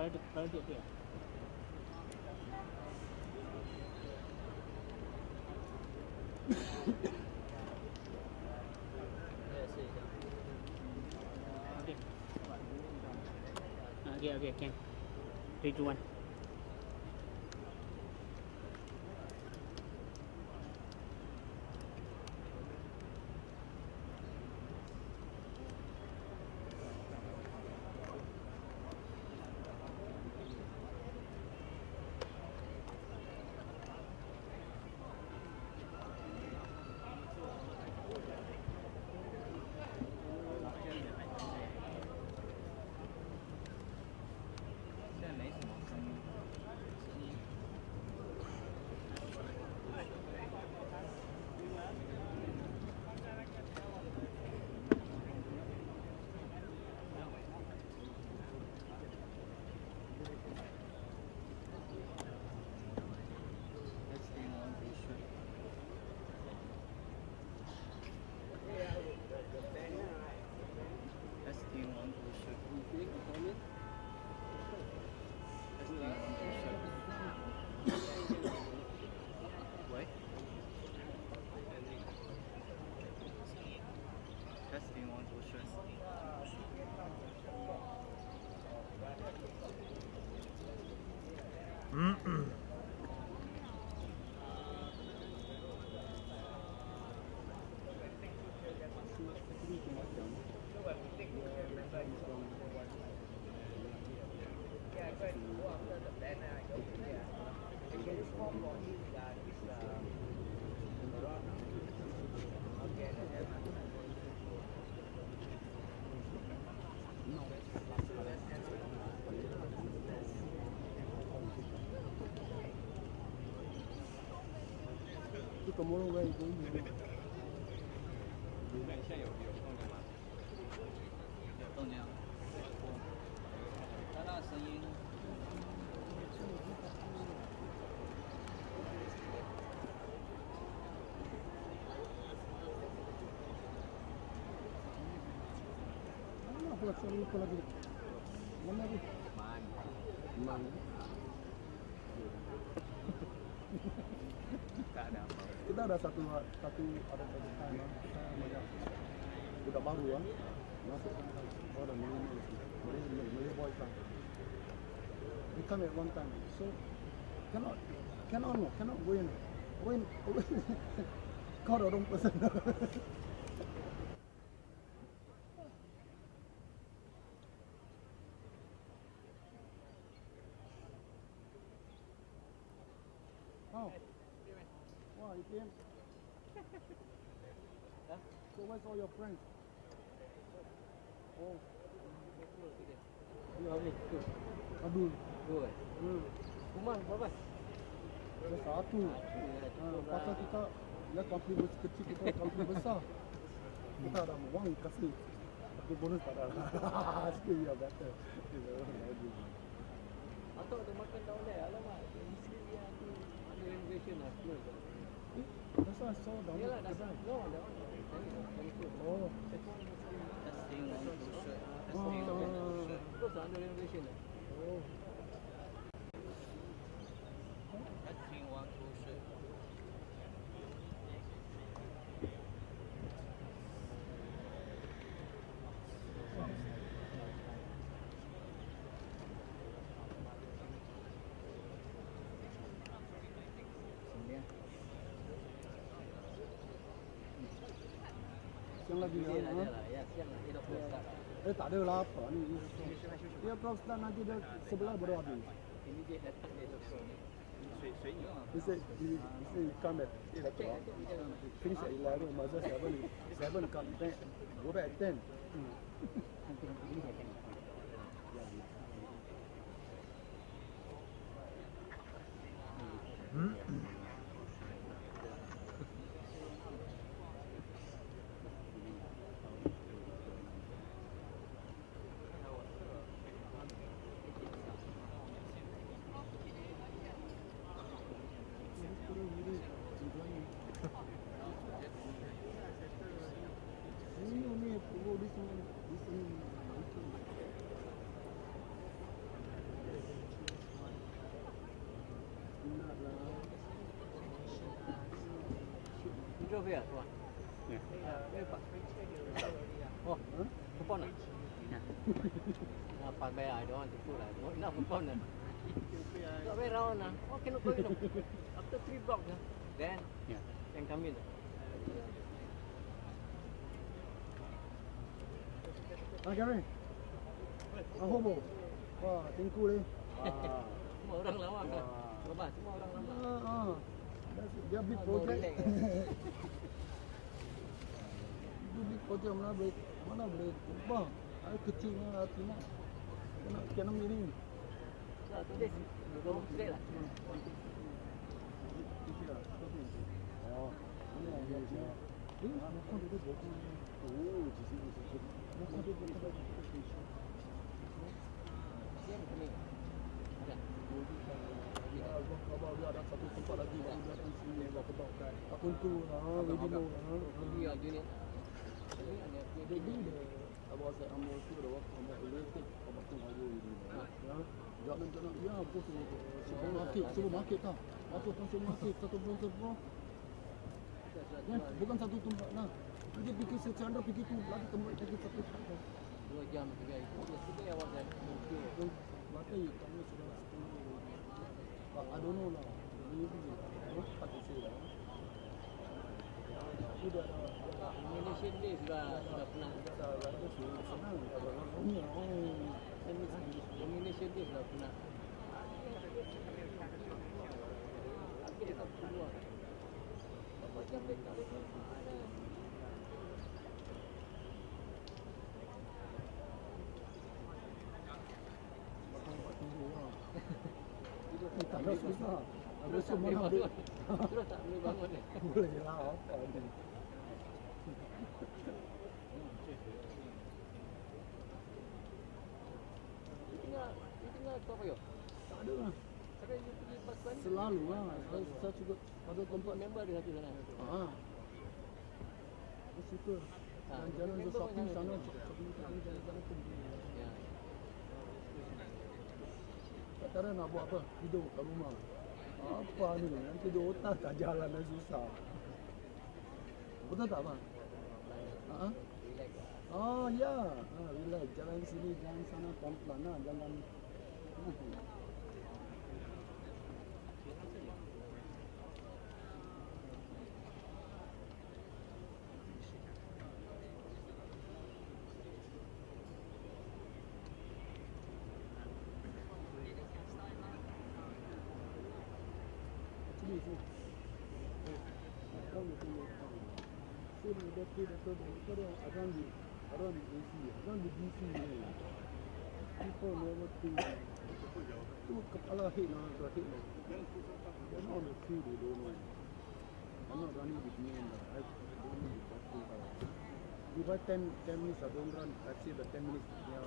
kalau dia dia. Okay, can. 3, 2, 1. Tomorrow where are you going? 现在有动静吗？有动静。它那个声音。Apa lagi? Apa lagi? Mana lagi? Man. Tak ada apa. Kita ada satu ada tanah macam budak baru ah masuk orang Malay boys lah. They come at one time, so cannot go in. Kau the wrong person. Oh. Wow, you came. So where's all your friends? Oh. Ya, good. Aduh. Good. Rumah berapa? Ada satu. Pasal kita ya company kecil kita company besar. Kita ada wang kasih. Tapi bonus tak ada. Still ya better. Atau ada makan down there. Alamak. Isteri aku ada renovation lah. That's why I saw down there. Yalah, that's no, that one. Oh. Testing one two shirt. Testing one two shirt. Terus under renovation lah. Oh. Testing one two shirt. Siang lagi ya. Ya, siang lah. 8 start lah. Tak ada lah apa ni. Dia kalau start nanti dia sebelah baru habis. Ini dia datang dia sokong. He said he come at 8 o'clock. Finish at 11. Masa 7 come back. Go back at 10. over here. Come on. Yeah. Very fast. Oh, coupon lah. Yeah. Pass by, I don't want to put lah. Not enough coupon lah. Got way round lah. Oh, cannot go in. After 3 blocks lah. Then Yeah. can come in. Gary. Hobo. Wah, tengku leh. Semua orang lawak lah. Lepas semua orang lawak. Dia big project. Itu big project mana boleh ubah. Air kecilnya hati nak. Kena miring. Tak tulis. Dua straight lah. Oh, ini yang dia. Ini bukan itu bukan. Oh, di sini. Bukan itu bukan. Kalau dia ada satu tempat lagi di belakang sini buat kebab kan. Aku tu lebih dulu. Iya, unit. Jadi abang saya ambil tu dah waktu ambil elektrik abang tu ayo ini. Ya. Jangan ya betul. Supermarket tau. Masuk supermarket satu bro. Ya, bukan satu tempat nah. Dia fikir secanda fikir tu lagi tempat lagi satu tempat. 2 jam 3 itu. Yesterday I was at Tokyo. Maka kamu sudah 10. I don't know lah. Maybe tak bisa lah. Sudah Indonesian Day sudah pernah. senang. Indonesian Day sudah pernah. Tapi dia tak keluar. Macam dia tak boleh ada. Tak ada susah. Ada semua nak Terus tak boleh bangun ni. boleh lah apa ni. Tinggal apa yo? Tak ada lah. Sekarang you pergi pas bandar. Selalu lah. Saya juga pada tempat Member ada satu sana. Aku suka. Jalan ke shopping sana, shopping jalan tu. Ya. Sekarang nak buat apa? Tidur kat rumah. Apa ni? Nanti tidur otak tak jalan dah susah. Betul tak bang? Relax. Oh ya. Relax. Jalan sini, jalan sana, pelan-pelan lah. Jangan. Around the AC, around the DC. People never think. Tu kepala hit lah, hit lah. They're not on the field, they don't know. I'm not running with me and I don't need to talk to her. If I 10 minutes I don't run, I say the 10 minutes. Yeah.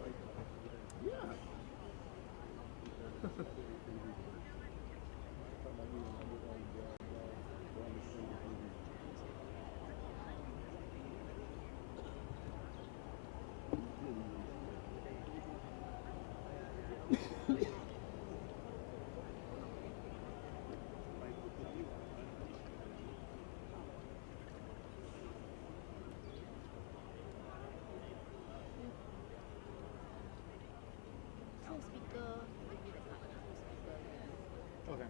Okay.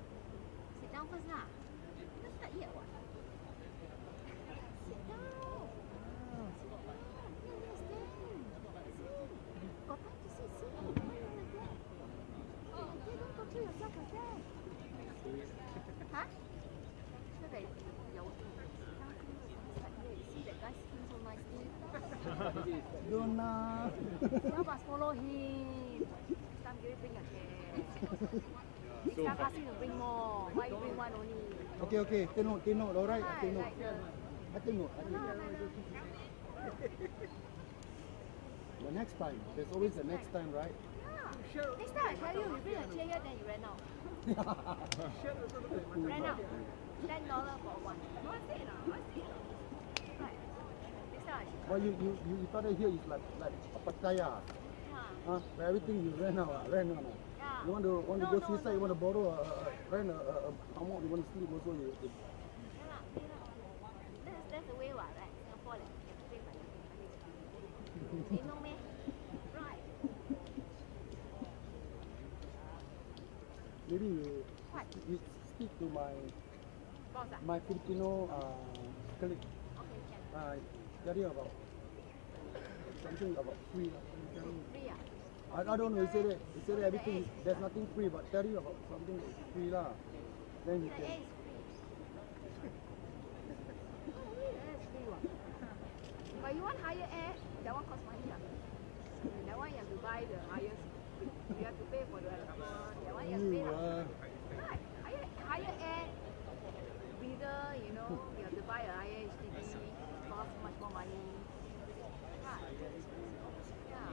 Sit down first lah. Let's start yet what? Sit down. Got time to sit. Why you like that? Okay, don't torture yourself like that. Huh? So that your see that guy sitting so nicely. Don't lah. You must follow him. Next time you bring a chair. Next time ask him to bring more. Why you bring one only? Okay. Tengok. Alright, tengok. Like the I tengok. The next time. There's always the next time, right? yeah. Next time I tell you, you bring a chair here, then you ran out. Ran out. $10 for one. What's it? Right. Next time. Well, you thought that here is like a pataya. Yeah. Where everything you ran out. Yeah. You want to go suicide, you want to borrow rent a amount, you want to sleep also. That's You know me? Right. Maybe you What? you speak to Boss ah? my Filipino colleague. Okay, can. Tell you about something about free. Free ah? I don't know. He said everything. There's nothing free, but tell you about something that's free lah. Then you The can. air is free. That is free what? But you want higher air, that one cost money ah. That one you have to buy the highest. You have to pay for the aircon. That one you have to pay lah. Right. Higher air breather, you know, you have to buy a higher HDB, cost much more money. Right. Yeah.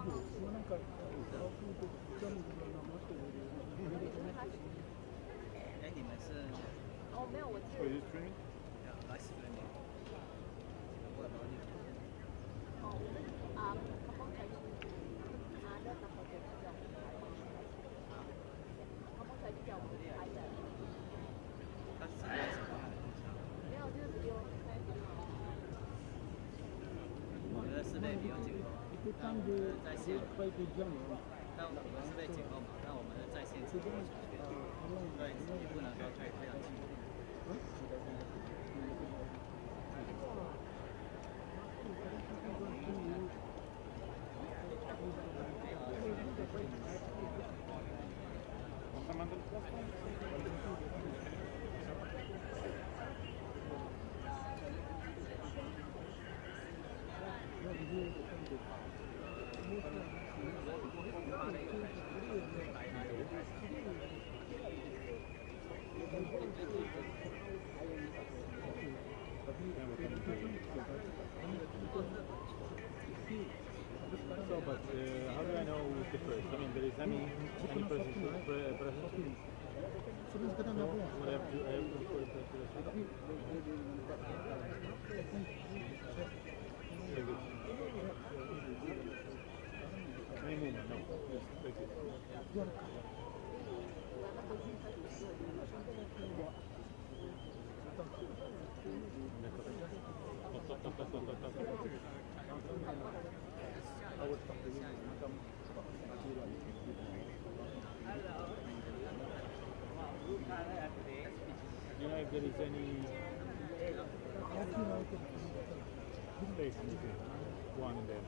Mana kat aku tu jam dalam masa ni. 哎，你们是哦，没有，我是 Are you streaming? 来10分钟？我也不知道你。哦，我们刚刚才去那个火车叫我们拍，刚刚才去叫我们拍的，他是来什么？没有，就是只有我们的室内比较紧凑， Itu kan dia 在线， sampai 7 jam. 但我们室内紧凑嘛，那我们的在线只能出去，对，你不能说太非常紧。 So, but how do I know who's the first? I mean, there is any presence. Sebelum kita nak buat. I have to Very good. Any movement? No. Yes, thank you. You know if there is any place in between one and then.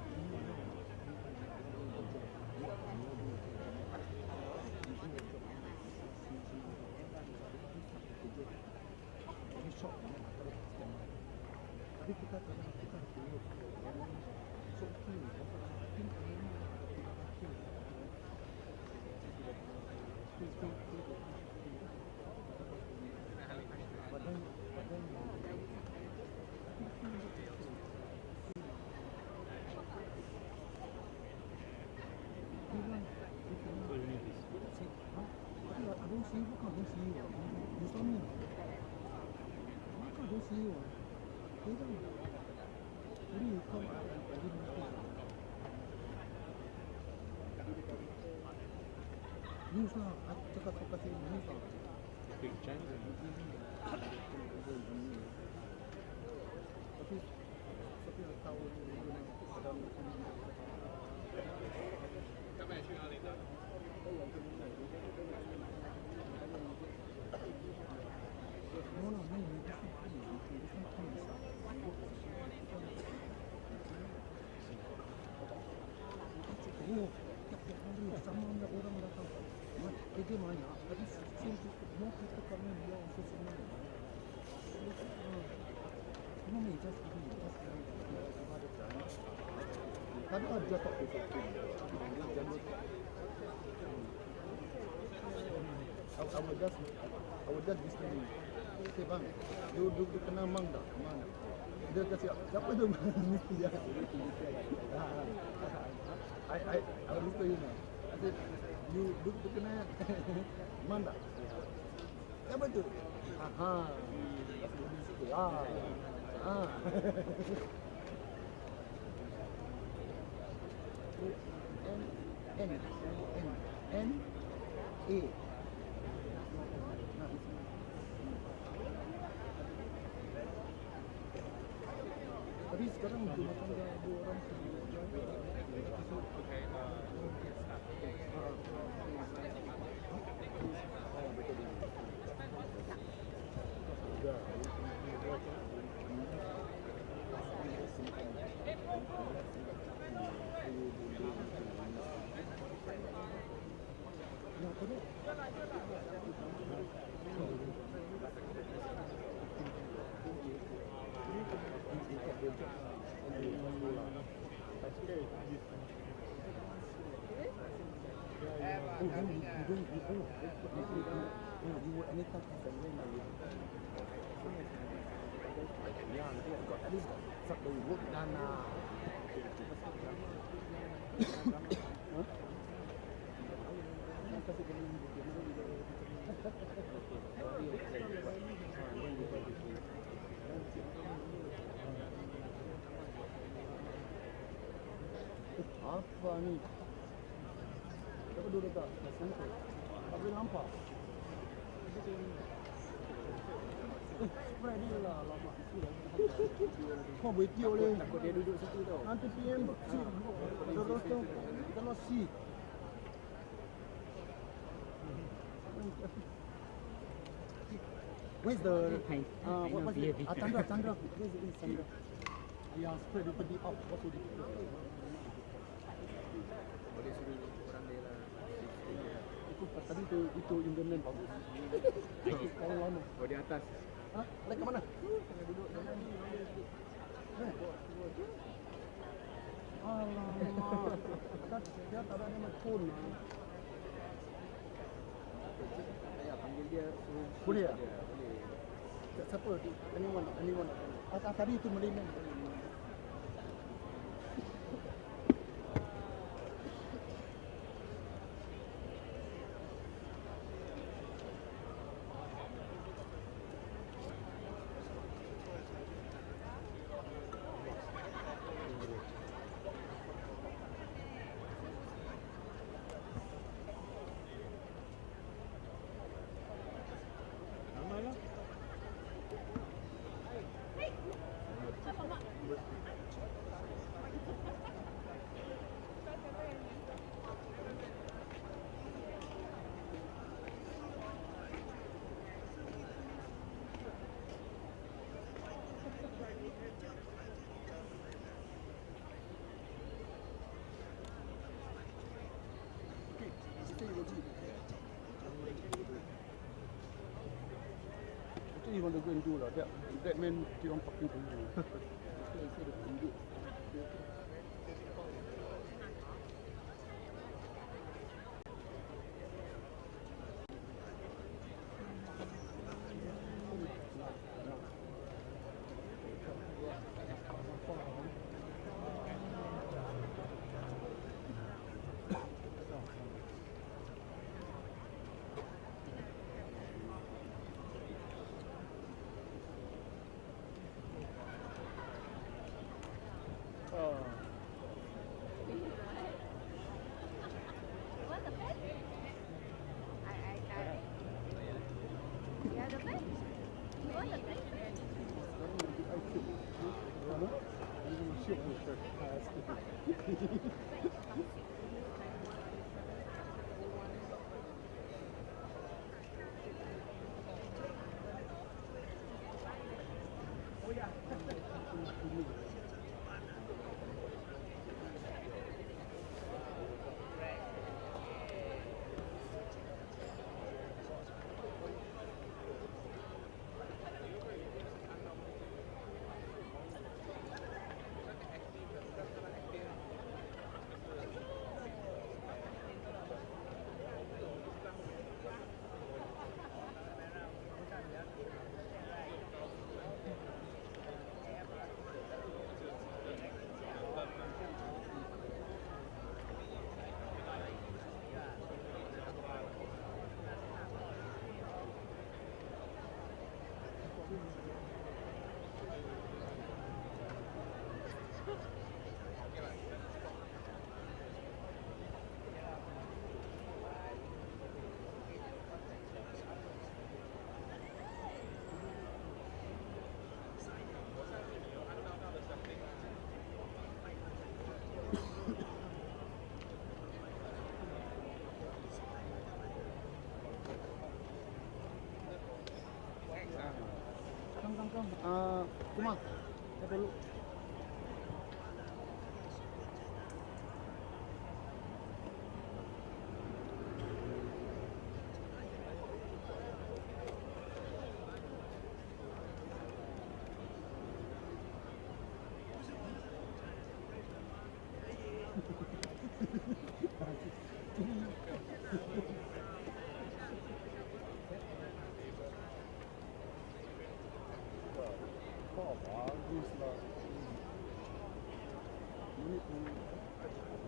So you need this. I don't see you. How come I don't see you? You saw me. How come I don't see you? Hey, don't. When you come, I didn't notice. News lah. I cakap kasi news lah. Big Chinese. Tapi tahu ada No, no, no, you different things. Oh, tiap-tiap hari sama ada orang datang. Kerja banyak, tapi same people, more people come in here also semua. No, no, just Kan ada tak itu? I would just listening. Say bang, you kenal Mang tak? Mang. Dia kasi siapa tu mesti dia. I will tell you now. I said you kenal Mang tak? Siapa tu? Aha. Ah. N A. Tapi sekarang dia macam dah 2 orang Kasih kami apa ni? Siapa dulu tak? Sentuh. Tak boleh nampak. Spread dia lah lama. Kau boleh tiup boleh. Takut dia duduk situ tau. Nanti PM sit. Terus tu kena sit. Where's the what's it? Chandra. Where's Chandra? Yang spread dia pergi up. What's it? Boleh suruh orang dia lah. Itu tadi itu Indian bagus. Kalau lama. Oh di atas. Hah? Lagi ke mana? Tengah duduk dalam ni. Alamak. Dia tak ada nama phone. Ayah panggil dia suruh. Boleh tak? Boleh. Siapa? Anyone. Tadi itu Malayman. You want to go and do lah. That man keep on talking to you. Want the pen? Yeah, the pen. You want the pen? Come. Kumar, have a look.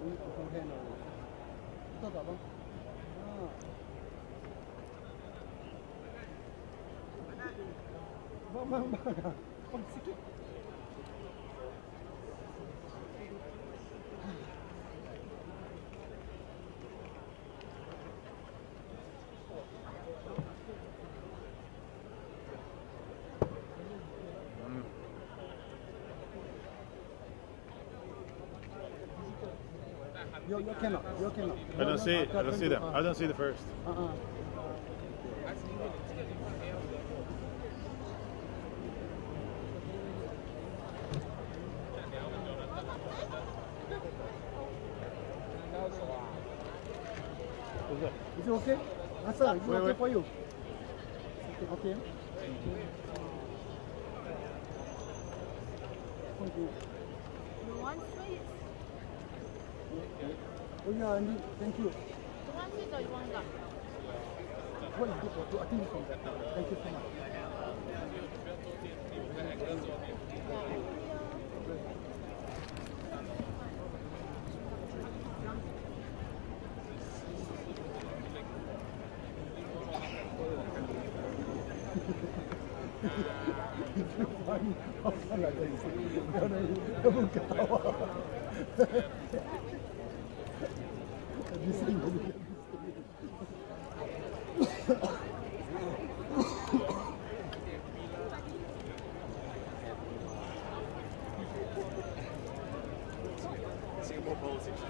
Ini potong hand lah. Betul tak bang? Bang. Bang sikit. You cannot. I don't see them. I don't see the first. Is it okay? Answer, is it okay for you? Okay. Thank you. You want sweets? Oh yeah, Andy, thank you. You want sweets or you want gum? What is good for you? I think it's from that. Thank you so much. Singapore politics.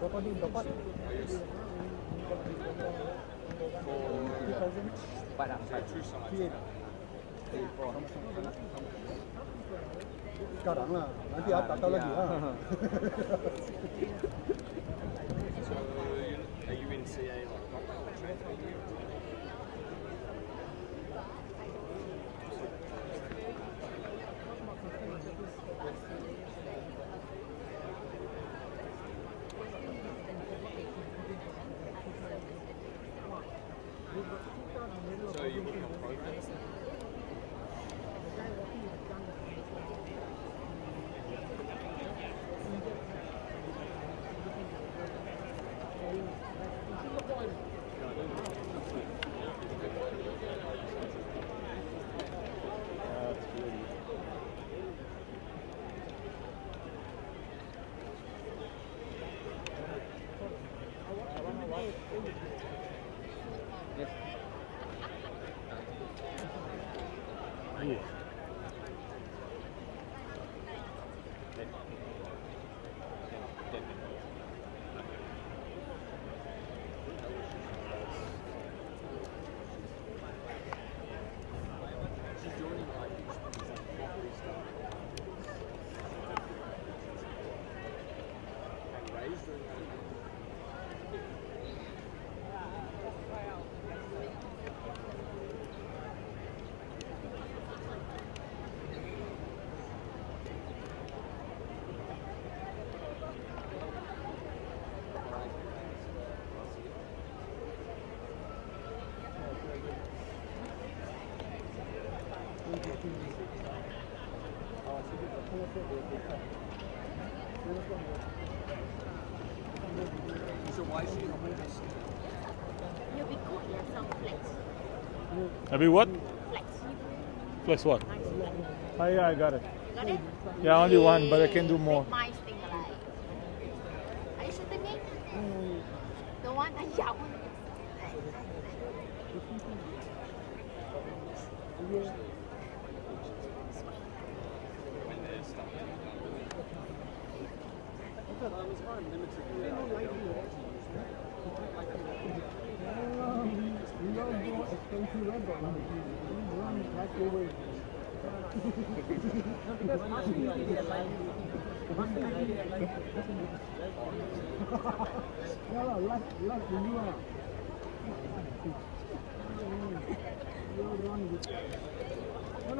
Berapa dia dapat? 4 lah. Sekarang lah. Nanti tak tahu lagi lah. So, are you in CA like lockdown or transfer? So you working on programs? So why is she not with us? You'll be good in some flex. I mean what? Flex. Flex what? Nice flex. Oh yeah, I got it. You got it? Yeah, only one, but I can do more. Make my sting alive. Are you shooting me? The one I yell.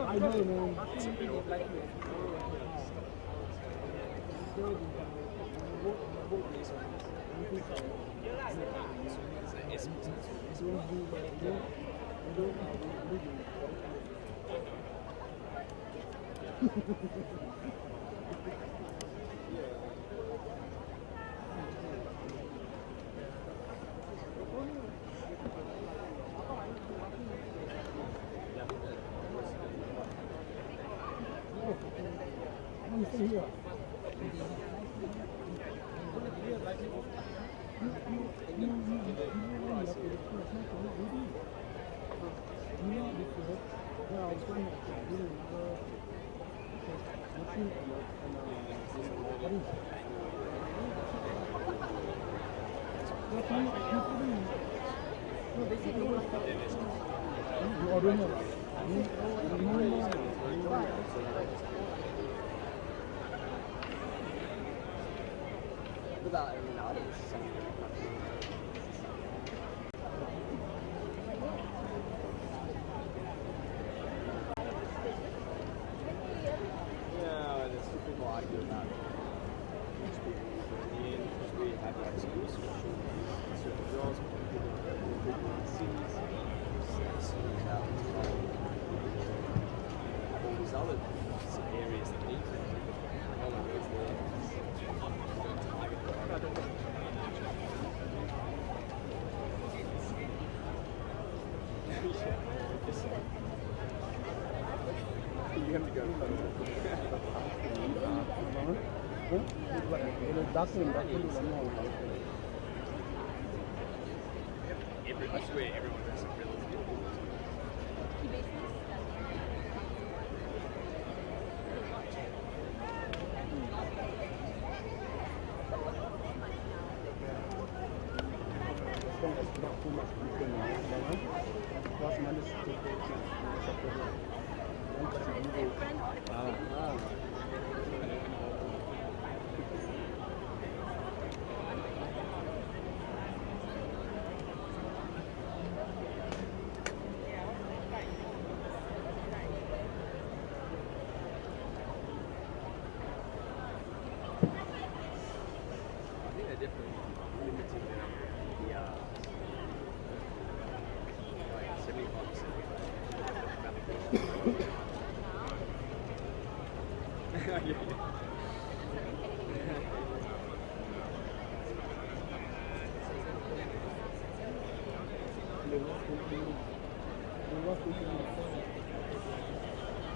I know, man.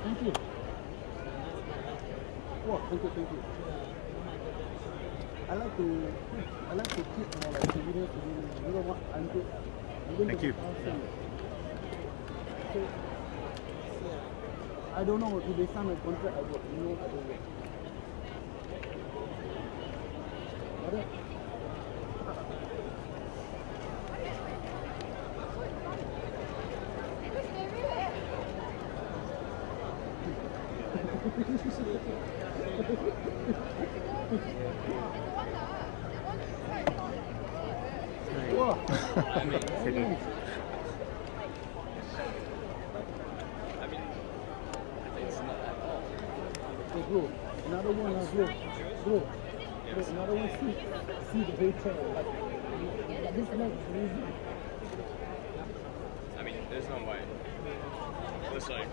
Thank you. Wow, thank you. I like to keep more like souvenir. You know what? Thank you. So, I don't know if they sign a contract. I don't know. Bro, another one, bro, another one, see the hotel, like, this man is crazy. I mean, there's no way. Let's like,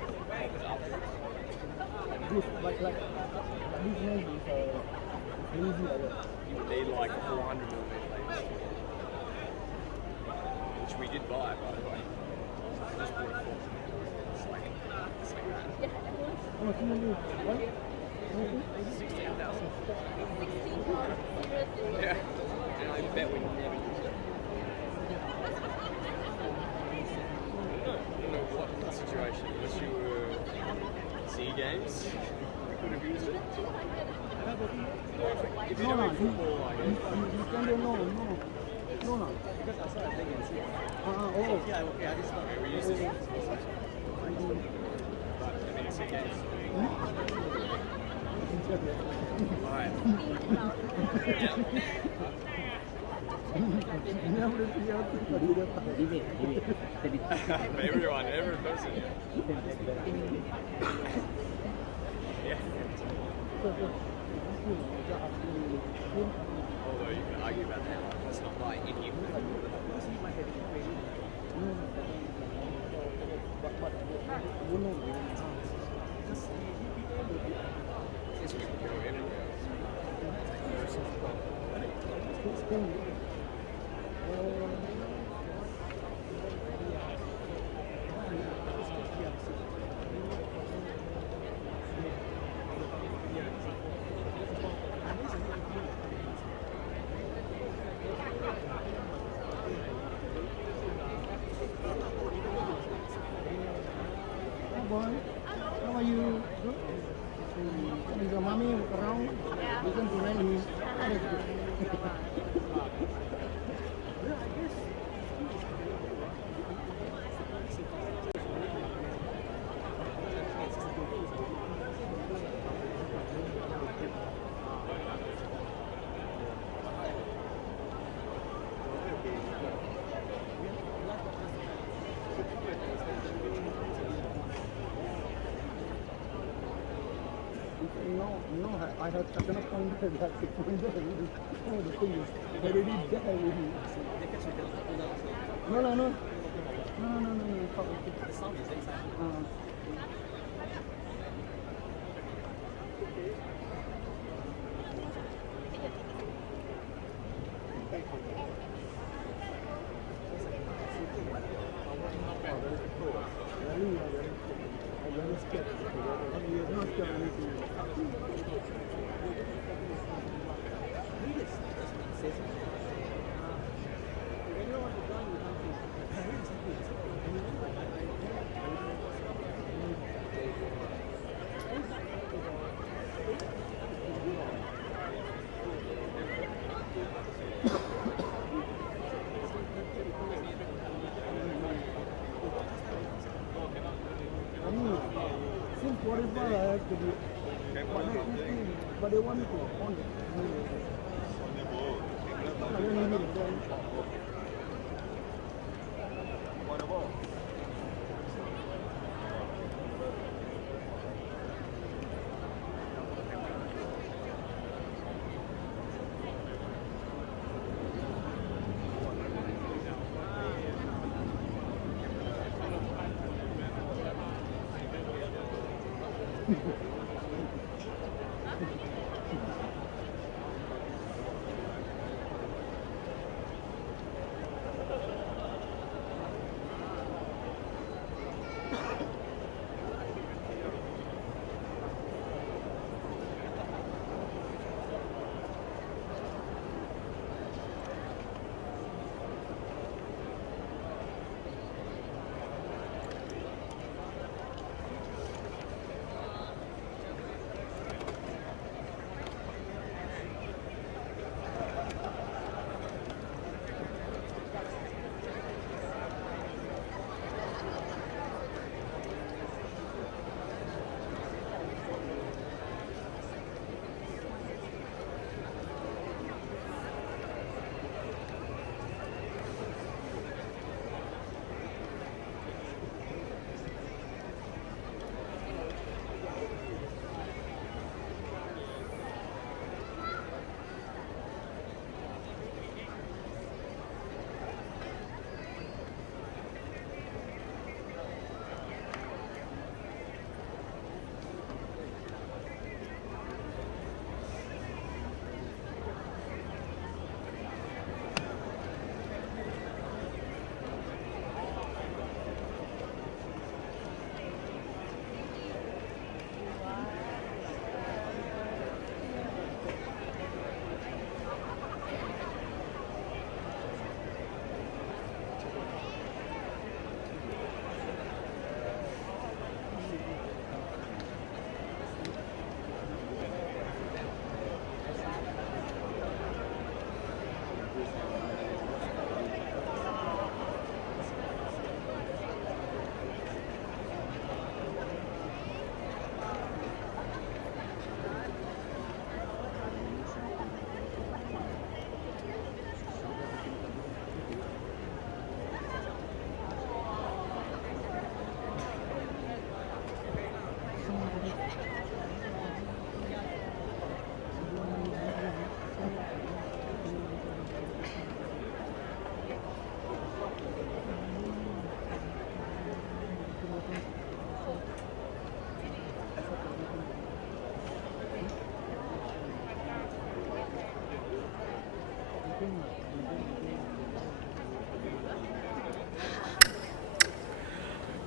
This, like, this man is crazy like that. you would need like 400 millimeter lenses, which we did buy, by the way. I just bought it for it's like that. How much you need? What? 16,000. Yeah. And I bet we never use it. I don't know what the situation, unless you were SEA Games, we could have used it. If you're doing football, I guess. You can do no. Because I started thinking SEA. Oh. Yeah, okay, I just thought we used it. But I mean, SEA Games. Alright. Debate. For everyone, every person. Yeah. Although you can argue about that. Let's not buy any of them. This was go everywhere. Hi boy, how are you? Good? Is your mommy around? Yeah. Listen to rain. That is good. No, I had taken a point there, that the point there. Oh, the thing is, they already there already. No. The sound is inside. Very scared. He is not scared of anything. Since 45 I have to be, but they want me to on it. I don't need it then.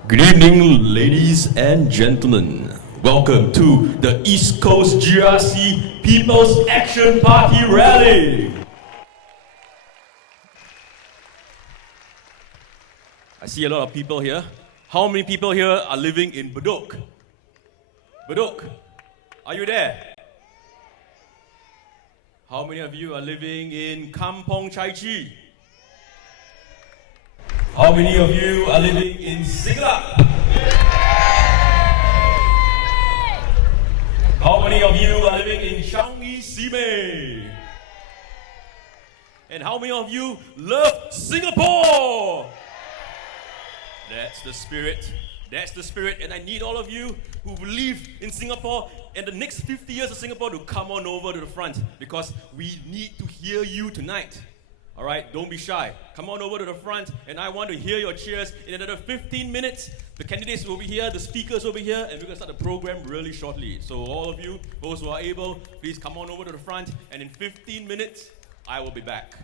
Good evening, ladies and gentlemen. Welcome to the East Coast GRC People's Action Party Rally. I see a lot of people here. How many people here are living in Bedok? Bedok, are you there? How many of you are living in Kampong Chai Chi? How many of you are living in Siglap? How many of you are living in Changi Simei? And how many of you love Singapore? That's the spirit. That's the spirit. And I need all of you who believe in Singapore and the next 50 years of Singapore to come on over to the front, because we need to hear you tonight. All right, don't be shy. Come on over to the front, and I want to hear your cheers. In another 15 minutes, the candidates will be here, the speakers will be here, and we're going to start the program really shortly. So all of you, those who are able, please come on over to the front, and in 15 minutes, I will be back.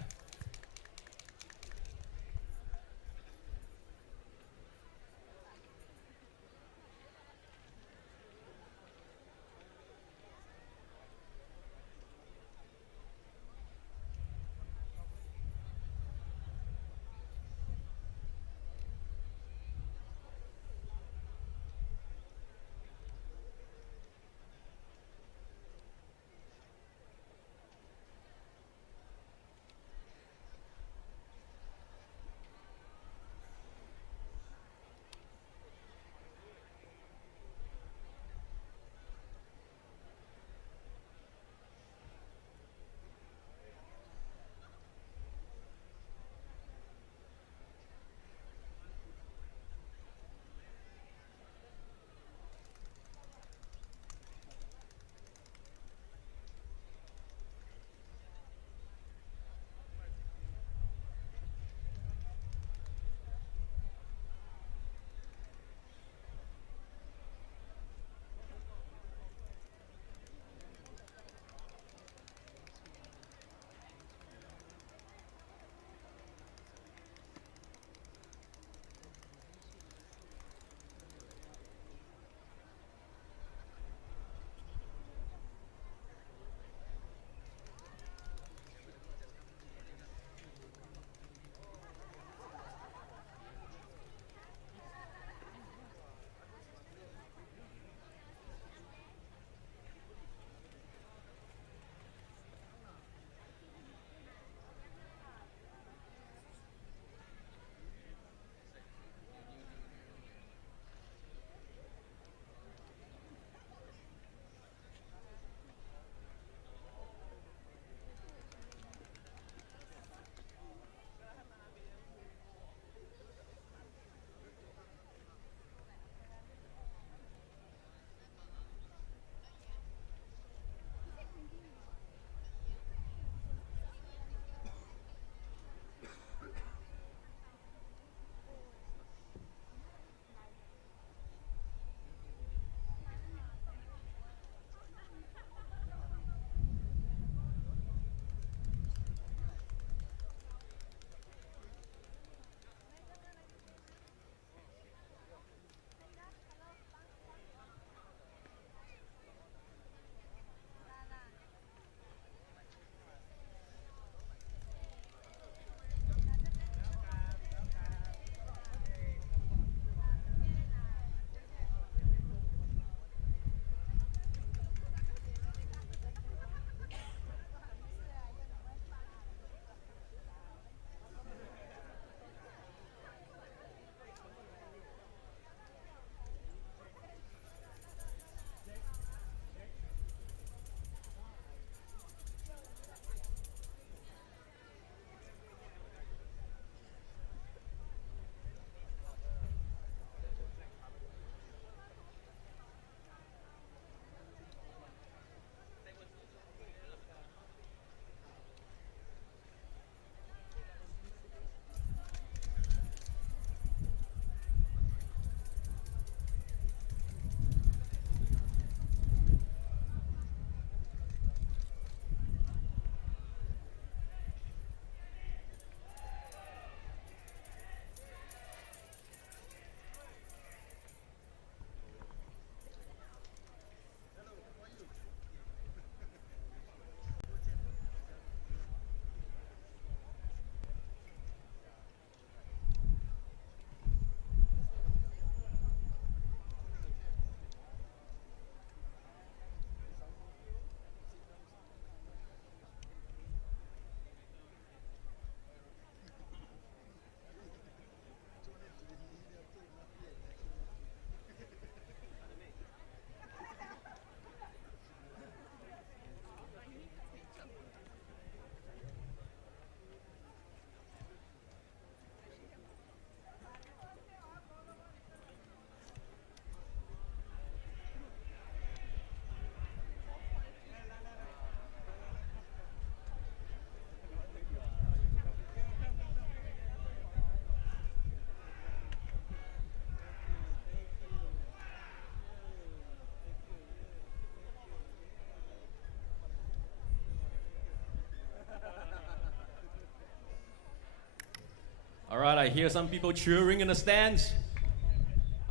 hear some people cheering in the stands.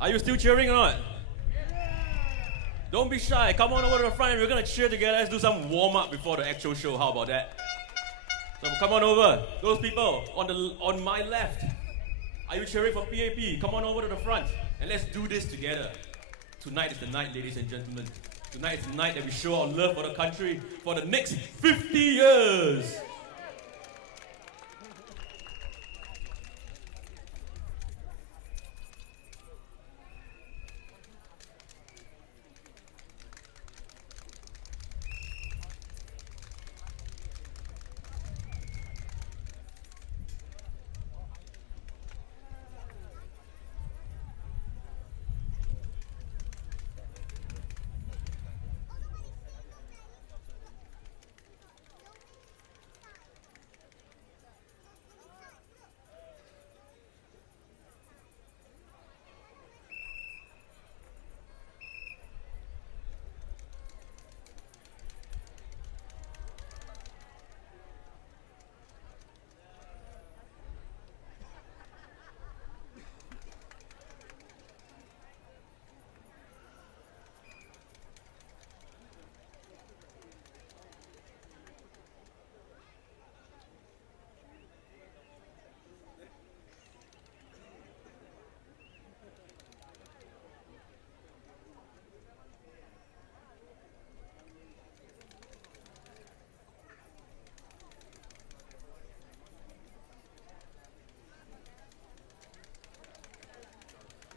Are you still cheering or not? Don't be shy. Come on over to the front and we're going to cheer together. Let's do some warm-up before the actual show. How about that? So come on over. Those people on my left. Are you cheering for PAP? Come on over to the front and let's do this together. Tonight is the night, ladies and gentlemen. Tonight is the night that we show our love for the country for the next 50 years.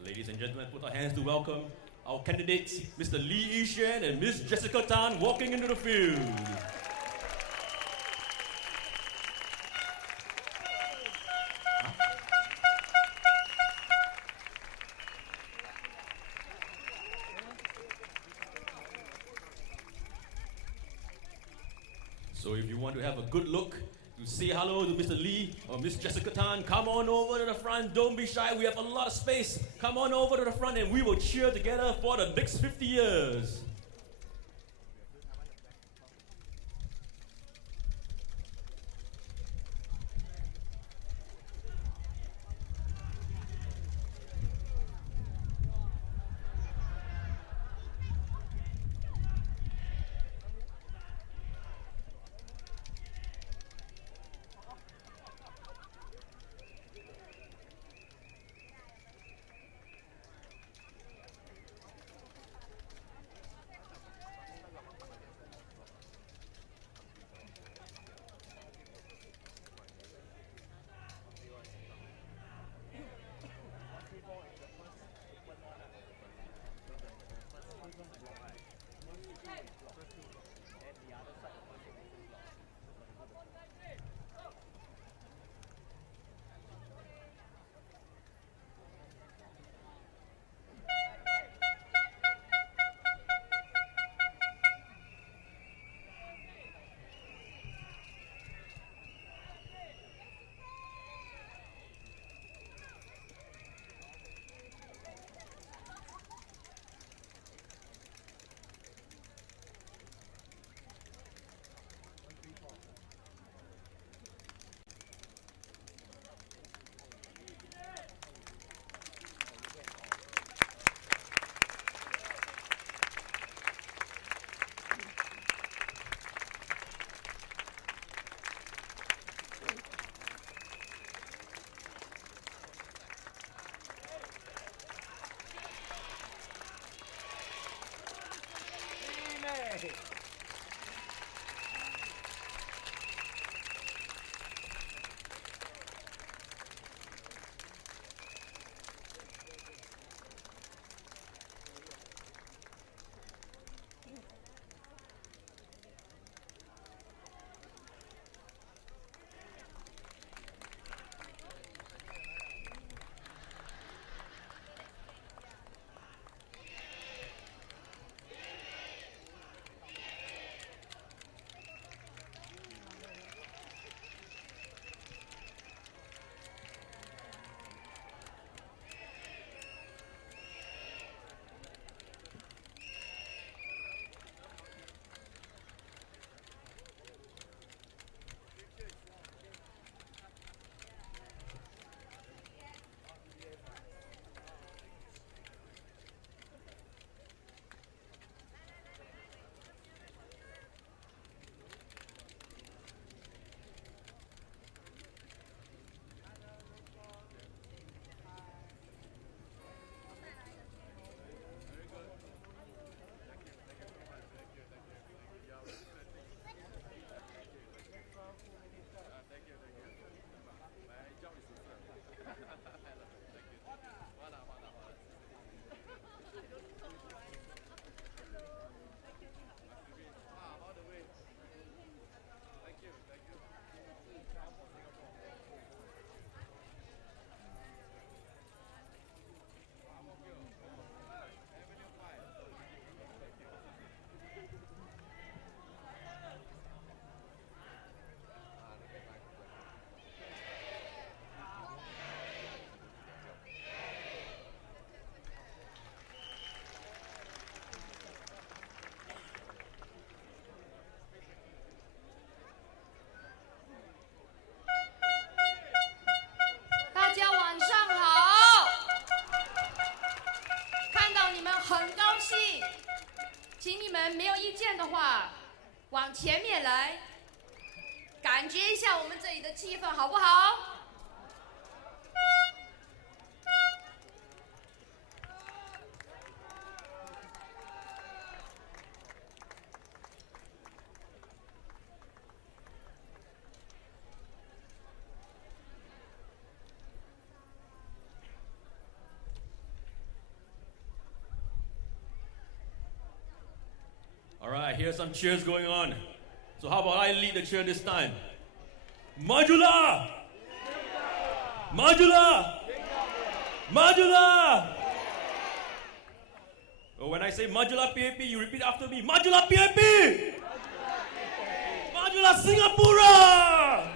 Ladies and gentlemen, put our hands to welcome our candidates, Mr. Lee Yi Shyan and Miss Jessica Tan, walking into the field. So if you want to have a good look, to say hello to Mr. Lee or Miss Jessica Tan, come on over to the front. Don't be shy. We have a lot of space. Come on over to the front and we will cheer together for the next 50 years. 请你们没有意见的话，往前面来，感觉一下我们这里的气氛好不好？ All right, here's some cheers going on. So how about I lead the cheer this time? Majula! Majula! Majula! Oh, when I say Majula PAP, you repeat after me. Majula PAP! Majula Singapura!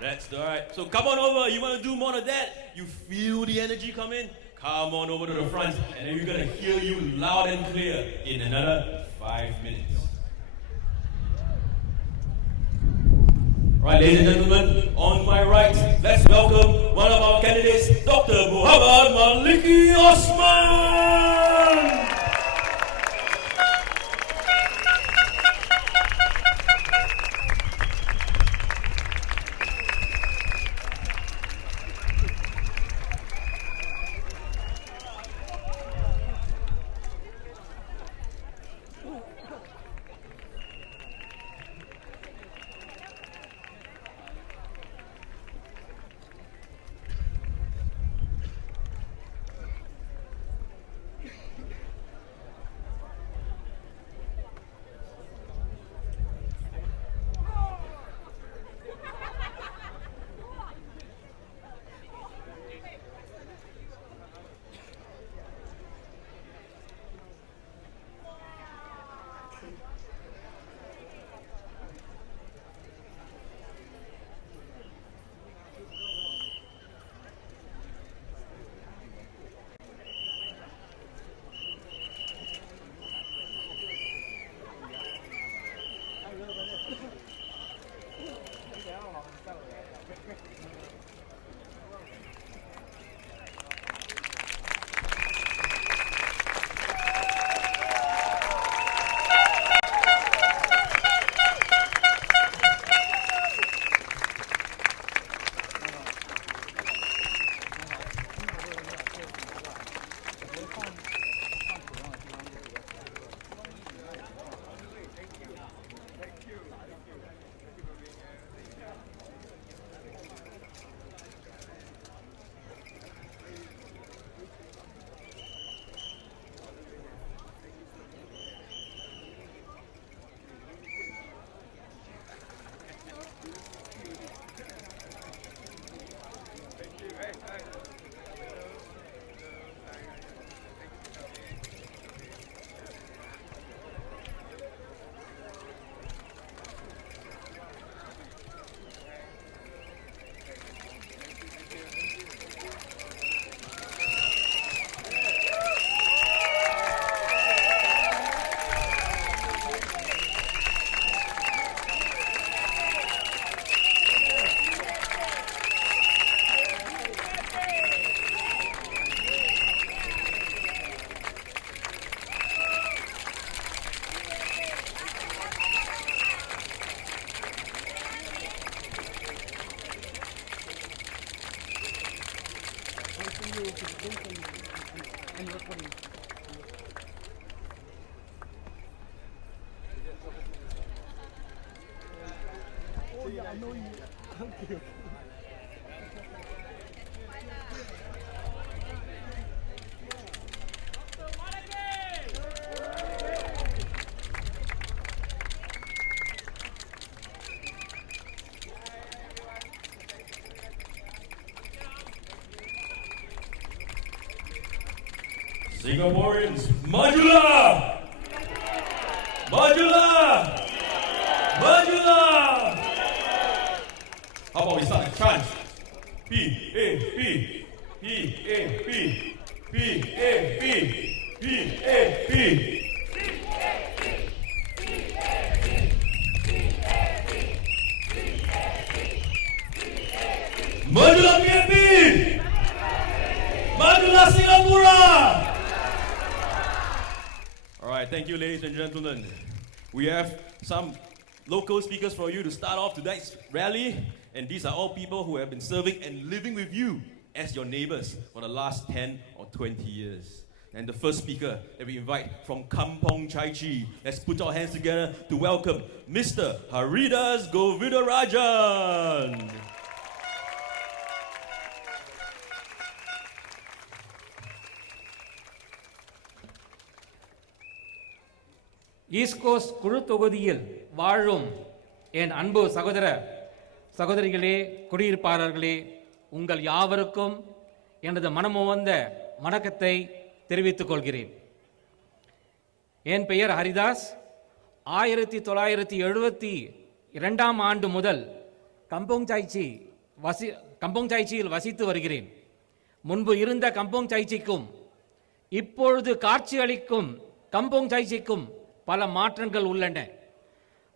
That's all right. So come on over. You want to do more of that? You feel the energy come in? Come on over to the front, and then we're gonna hear you loud and clear in another 5 minutes. All right, ladies and gentlemen, on my right, let's welcome one of our candidates, Dr. Muhammad Maliki Osman. Singaporeans, Majulah! Majulah! Majulah! How about we start a chant? P-A-P, P-A-P, P-A-P, P-A-P. Majulah PAP! Majulah Singapura! right, thank you, ladies and gentlemen. We have some local speakers for you to start off tonight's rally, and these are all people who have been serving and living with you as your neighbors for the last 10 or 20 years. And the first speaker that we invite from Kampong Chai Chi, let's put our hands together to welcome Mr. Haridas Govindarajan. East coast குழு தொகுதியில் வாழும் என் அன்பு சகோதரிகளே, குடியிருப்பாளர்களே, உங்கள் யாவருக்கும் எனது மனமுவந்த வணக்கத்தை தெரிவித்துக் கொள்கிறேன். என் பெயர் ஹரிதாஸ். 1972 ஆண்டு முதல் கம்போங் சாய்ச்சியில் வசித்து வருகிறேன். முன்பு இருந்த கம்போங் சாய்ச்சிக்கும் இப்பொழுது காட்சி அளிக்கும் கம்போங் சாய்ச்சிக்கும் பல மாற்றங்கள் உள்ளன.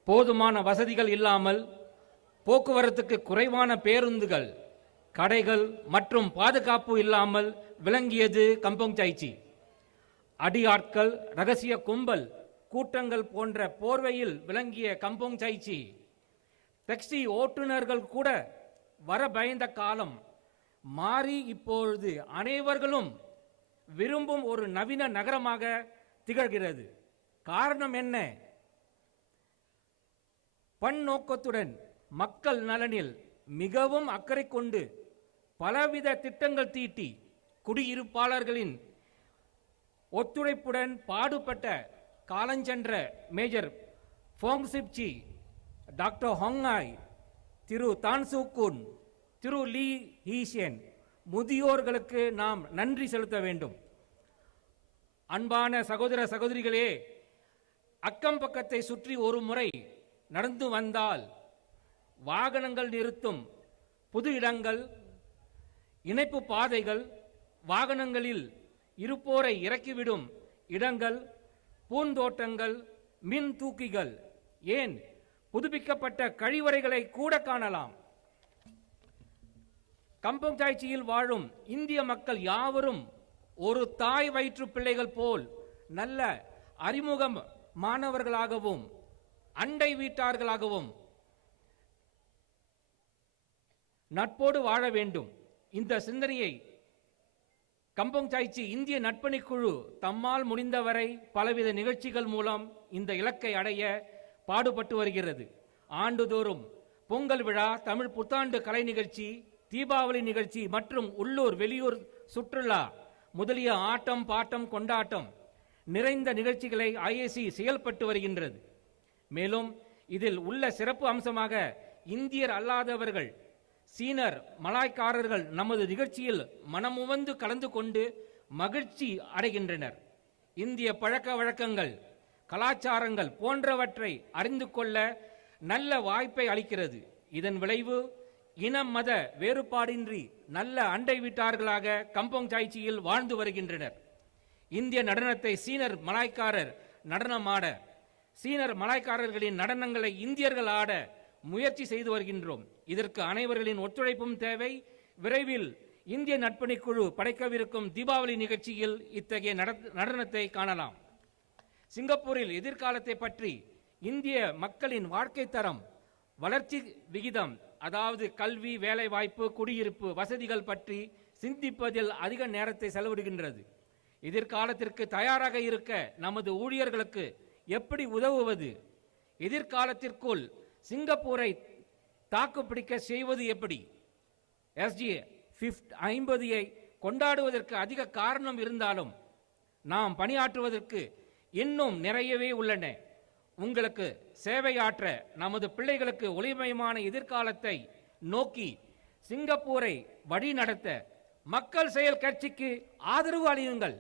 போதுமான வசதிகள் இல்லாமல், போக்குவரத்துக்கு குறைவான பேருந்துகள், கடைகள் மற்றும் பாதுகாப்பு இல்லாமல் விளங்கியது கம்போங் சாய்ச்சி. அடியாட்கள், ரகசிய கும்பல் கூட்டங்கள் போன்ற போர்வையில் விளங்கிய கம்போங் சாய்ச்சி டாக்ஸி ஓட்டுநர்கள் கூட வர பயந்த காலம் மாறி இப்பொழுது அனைவர்களும் விரும்பும் ஒரு நவீன நகரமாக திகழ்கிறது. காரணம் என்ன? பன்னோக்கத்துடன் மக்கள் நலனில் மிகவும் அக்கறை கொண்டு பலவித திட்டங்கள் தீட்டி குடியிருப்பாளர்களின் ஒத்துழைப்புடன் பாடுபட்ட காலஞ்சென்ற மேஜர் போங்சிப்சி, டாக்டர் ஹொங்காய், திரு தான்சூக்குன், திரு லீ யி ஷியன் முதியோர்களுக்கு நாம் நன்றி செலுத்த வேண்டும். அன்பான சகோதரிகளே, அக்கம் பக்கத்தை சுற்றி ஒரு முறை நடந்து வந்தால் வாகனங்கள் நிறுத்தும் புது இடங்கள், இணைப்பு பாதைகள், வாகனங்களில் இருப்போரை இறக்கிவிடும் இடங்கள், பூந்தோட்டங்கள், மின் தூக்கிகள், ஏன் புதுப்பிக்கப்பட்ட கழிவறைகளை கூட காணலாம். கம்போங் சாய்ச்சியில் வாழும் இந்திய மக்கள் யாவரும் ஒரு தாய் வயிற்று பிள்ளைகள் போல் நல்ல அறிமுகம் மாணவர்களாகவும் அண்டை வீட்டார்களாகவும் நட்போடு வாழ வேண்டும். இந்த சிந்தனையை கம்போங் சாய்ச்சி இந்திய நட்பணிக்குழு தம்மால் முடிந்தவரை பலவித நிகழ்ச்சிகள் மூலம் இந்த இலக்கை அடைய பாடுபட்டு வருகிறது. ஆண்டுதோறும் பொங்கல் விழா, தமிழ் புத்தாண்டு கலை நிகழ்ச்சி, தீபாவளி நிகழ்ச்சி மற்றும் உள்ளூர் வெளியூர் சுற்றுலா முதலிய ஆட்டம் பாட்டம் கொண்டாட்டம் நிறைந்த நிகழ்ச்சிகளை IAC செயல்பட்டு வருகின்றது. மேலும் இதில் உள்ள சிறப்பு அம்சமாக இந்தியர் அல்லாதவர்கள், சீனர், மலாய்க்காரர்கள் நமது நிகழ்ச்சியில் மனமுவந்து கலந்து கொண்டு மகிழ்ச்சி அடைகின்றனர். இந்திய பழக்க வழக்கங்கள், கலாச்சாரங்கள் போன்றவற்றை அறிந்து கொள்ள நல்ல வாய்ப்பை அளிக்கிறது. இதன் விளைவு இனம் மத வேறுபாடின்றி நல்ல அண்டை வீட்டார்களாக கம்போங் சாய்ச்சியில் வாழ்ந்து வருகின்றனர். இந்திய நடனத்தை சீனர் மலாய்க்காரர் நடனமாட, சீனர் மலாய்க்காரர்களின் நடனங்களை இந்தியர்கள் ஆட முயற்சி செய்து வருகின்றோம். இதற்கு அனைவர்களின் ஒத்துழைப்பும் தேவை. விரைவில் இந்திய நட்பணிக்குழு படைக்கவிருக்கும் தீபாவளி நிகழ்ச்சியில் இத்தகைய நடனத்தை காணலாம். சிங்கப்பூரில் எதிர்காலத்தை பற்றி இந்திய மக்களின் வாழ்க்கை தரம், வளர்ச்சி விகிதம், அதாவது கல்வி, வேலைவாய்ப்பு, குடியிருப்பு வசதிகள் பற்றி சிந்திப்பதில் அதிக நேரத்தை செலவிடுகின்றது. எதிர்காலத்திற்கு தயாராக இருக்க நமது ஊழியர்களுக்கு எப்படி உதவுவது, எதிர்காலத்திற்குள் சிங்கப்பூரை தாக்குப்பிடிக்க செய்வது எப்படி, SG 50 கொண்டாடுவதற்கு அதிக காரணம் இருந்தாலும் நாம் பணியாற்றுவதற்கு இன்னும் நிறையவே உள்ளன. உங்களுக்கு சேவையாற்ற நமது பிள்ளைகளுக்கு ஒளிமயமான எதிர்காலத்தை நோக்கி சிங்கப்பூரை வழி நடத்த மக்கள் செயல் கட்சிக்கு ஆதரவு அளியுங்கள்.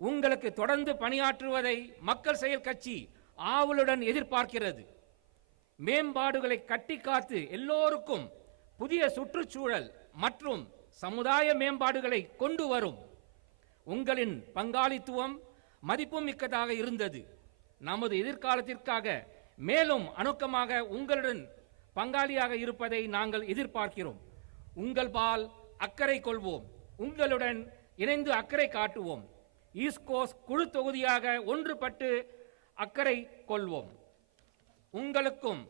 உங்களுக்கு தொடர்ந்து பணியாற்றுவதை மக்கள் செயல் கட்சி ஆவலுடன் எதிர்பார்க்கிறது. மேம்பாடுகளை கட்டி காத்து எல்லோருக்கும் புதிய சுற்றுச்சூழல் மற்றும் சமுதாய மேம்பாடுகளை கொண்டு வரும். உங்களின் பங்காளித்துவம் மதிப்புமிக்கதாக இருந்தது. நமது எதிர்காலத்திற்காக மேலும் அணுக்கமாக உங்களுடன் பங்காளியாக இருப்பதை நாங்கள் எதிர்பார்க்கிறோம். உங்கள் பால் அக்கறை கொள்வோம், உங்களுடன் இணைந்து அக்கறை காட்டுவோம். ஈஸ்ட் கோஸ்ட் குழு தொகுதியாக ஒன்றுபட்டு அக்கறை கொள்வோம். உங்களுக்கும்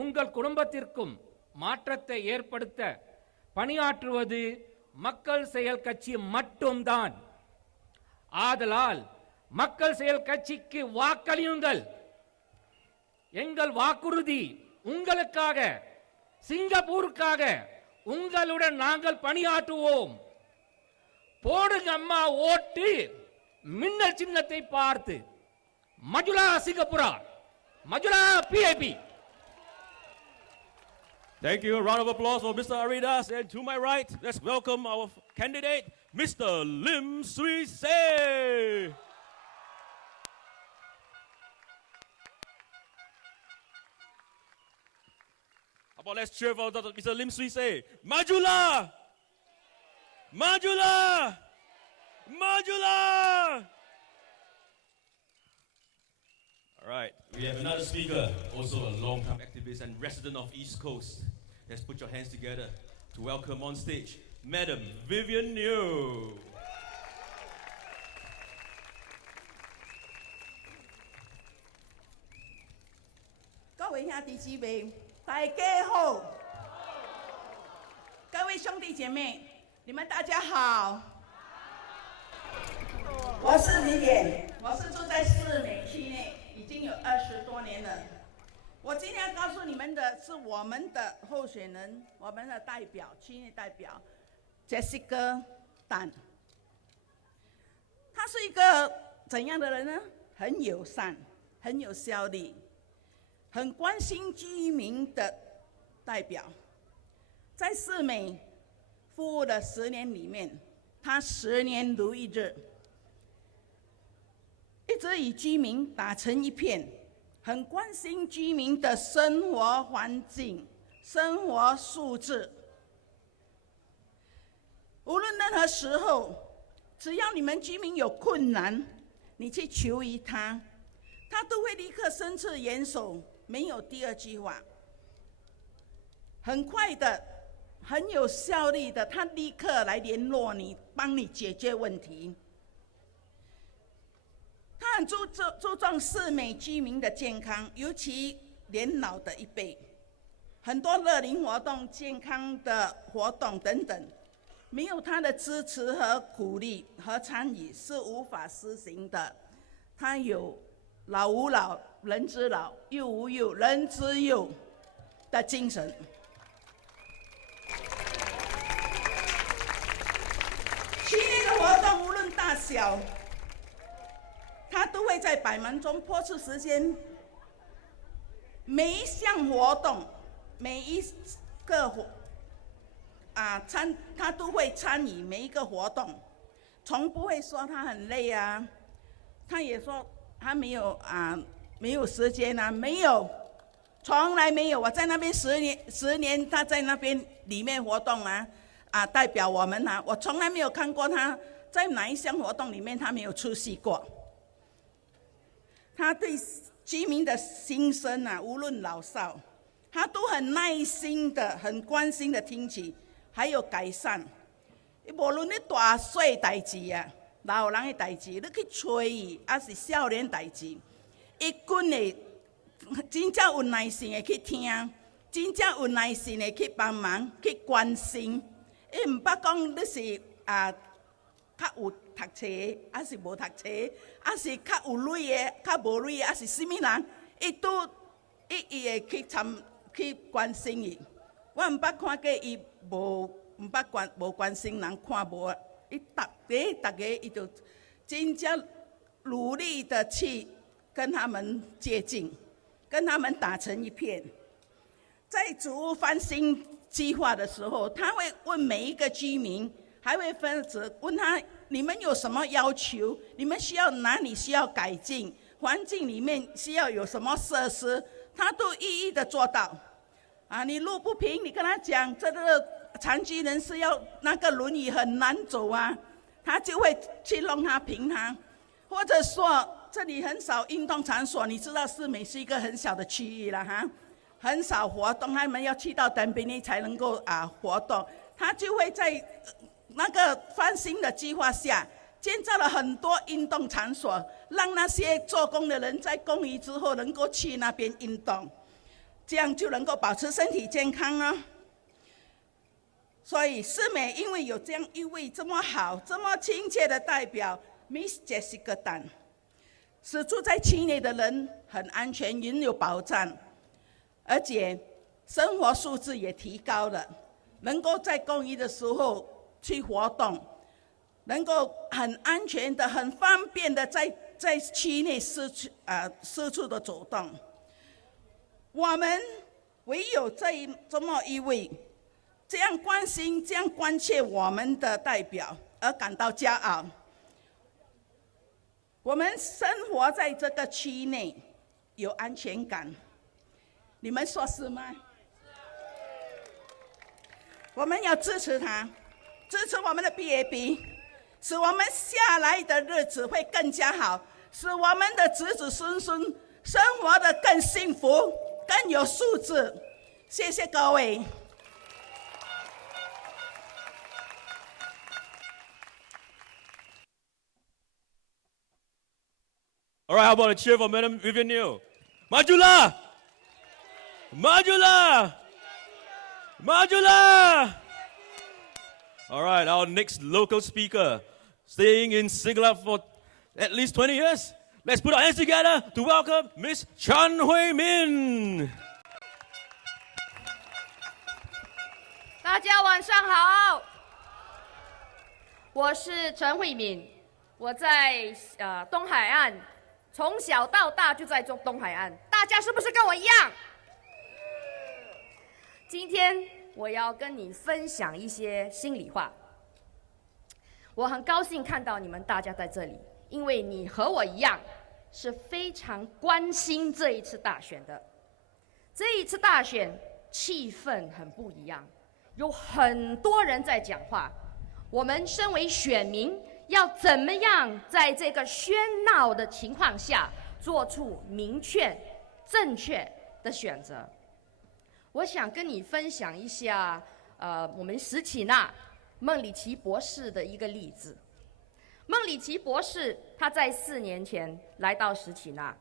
உங்கள் குடும்பத்திற்கும் மாற்றத்தை ஏற்படுத்த பணியாற்றுவது மக்கள் செயல் கட்சி மட்டும்தான். ஆதலால் மக்கள் செயல் கட்சிக்கு வாக்களியுங்கள். எங்கள் வாக்குறுதி உங்களுக்காக, சிங்கப்பூருக்காக உங்களுடன் நாங்கள் பணியாற்றுவோம். போடுங்க அம்மா ஓட்டு மின்னல் சின்னத்தை பார்த்து. மஜுலா சிங்கப்பூரா, மஜுலா PAP. Thank you. A round of applause for Mr. Aridas. And to my right, let's welcome our candidate, Mr. Lim Swee Say. How about let's cheer for Mr. Lim Swee Say. Majula! Majula! Majula! All right, we have another speaker, also a long-time activist and resident of East Coast. Let's put your hands together to welcome on stage, Madam Vivian Niu. 各位兄弟姊妹，大家好！各位兄弟姐妹，你们大家好。我是Vivian，我是住在市美区内，已经有20多年了。我今天要告诉你们的是我们的候选人，我们的代表，区内代表 Jessica Tan。他是一个怎样的人呢？很友善，很有效率，很关心居民的代表。在市美服务的10年里面，他10年如一日，一直与居民打成一片，很关心居民的生活环境、生活素质。无论任何时候，只要你们居民有困难，你去求于他，他都会立刻伸出援手，没有第二句话。很快的，很有效率的，他立刻来联络你，帮你解决问题。他很注重市美居民的健康，尤其年老的一辈，很多乐龄活动、健康的活动等等，没有他的支持和鼓励和参与是无法实行的。他有老吾老，人之老；幼吾幼，人之幼的精神。区内的活动无论大小，他都会在百忙中拨出时间，每一项活动，每一个他都会参与每一个活动，从不会说他很累啊，他也说他没有时间啊，没有，从来没有。我在那边10年，他在那边里面活动代表我们我从来没有看过他在哪一项活动里面他没有出席过。他对居民的心声无论老少，他都很耐心的、很关心的听取，还有改善。无论你大小代志老人的代志，你去找伊，还是少年代志，伊均会真正有耐心的去听，真正有耐心的去帮忙、去关心。伊唔捌讲你是较有读册的，还是无读册的，还是较有钱的，较无钱的，还是什么人，伊会去关心伊。我唔捌看过伊无关心人，看无。伊大家伊就真正努力的去跟他们接近，跟他们打成一片。在组屋翻新计划的时候，他会问每一个居民，还会问他你们有什么要求，你们需要哪里需要改进，环境里面需要有什么设施，他都一一的做到。你路不平，你跟他讲这个残疾人士要那个轮椅很难走他就会去弄他平他。或者说这里很少运动场所，你知道市美是一个很小的区域了很少活动，他们要去到登宾尼才能够活动。他就会在那个翻新的计划下，建造了很多运动场所，让那些做工的人在工余之后能够去那边运动，这样就能够保持身体健康啊。所以世美因为有这样一位这么好、这么亲切的代表 Miss Jessica Tan， 使住在区内的人很安全、拥有保障，而且生活素质也提高了，能够在工余的时候去活动，能够很安全的、很方便的在区内四处的走动。我们唯有这么一位这样关心、这样关切我们的代表而感到骄傲。我们生活在这个区内，有安全感，你们说是吗？我们要支持他，支持我们的 PAP， 使我们下来的日子会更加好，使我们的子子孙孙生活得更幸福、更有素质。谢谢各位。All right, how about a cheer for Madam Vivian New? Majulah! Majulah! Majulah! All right, our next local speaker, staying in Singapore for at least 20 years. Let's put our hands together to welcome Miss Chan Hui Min. 大家晚上好，我是陈慧敏，我在东海岸，从小到大就在东海岸，大家是不是跟我一样？今天我要跟你分享一些心里话。我很高兴看到你们大家在这里，因为你和我一样是非常关心这一次大选的。这一次大选气氛很不一样，有很多人在讲话。我们身为选民，要怎么样在这个喧闹的情况下做出明确、正确的选择？我想跟你分享一下，我们史启纳孟里奇博士的一个例子。孟里奇博士他在4年前来到史启纳。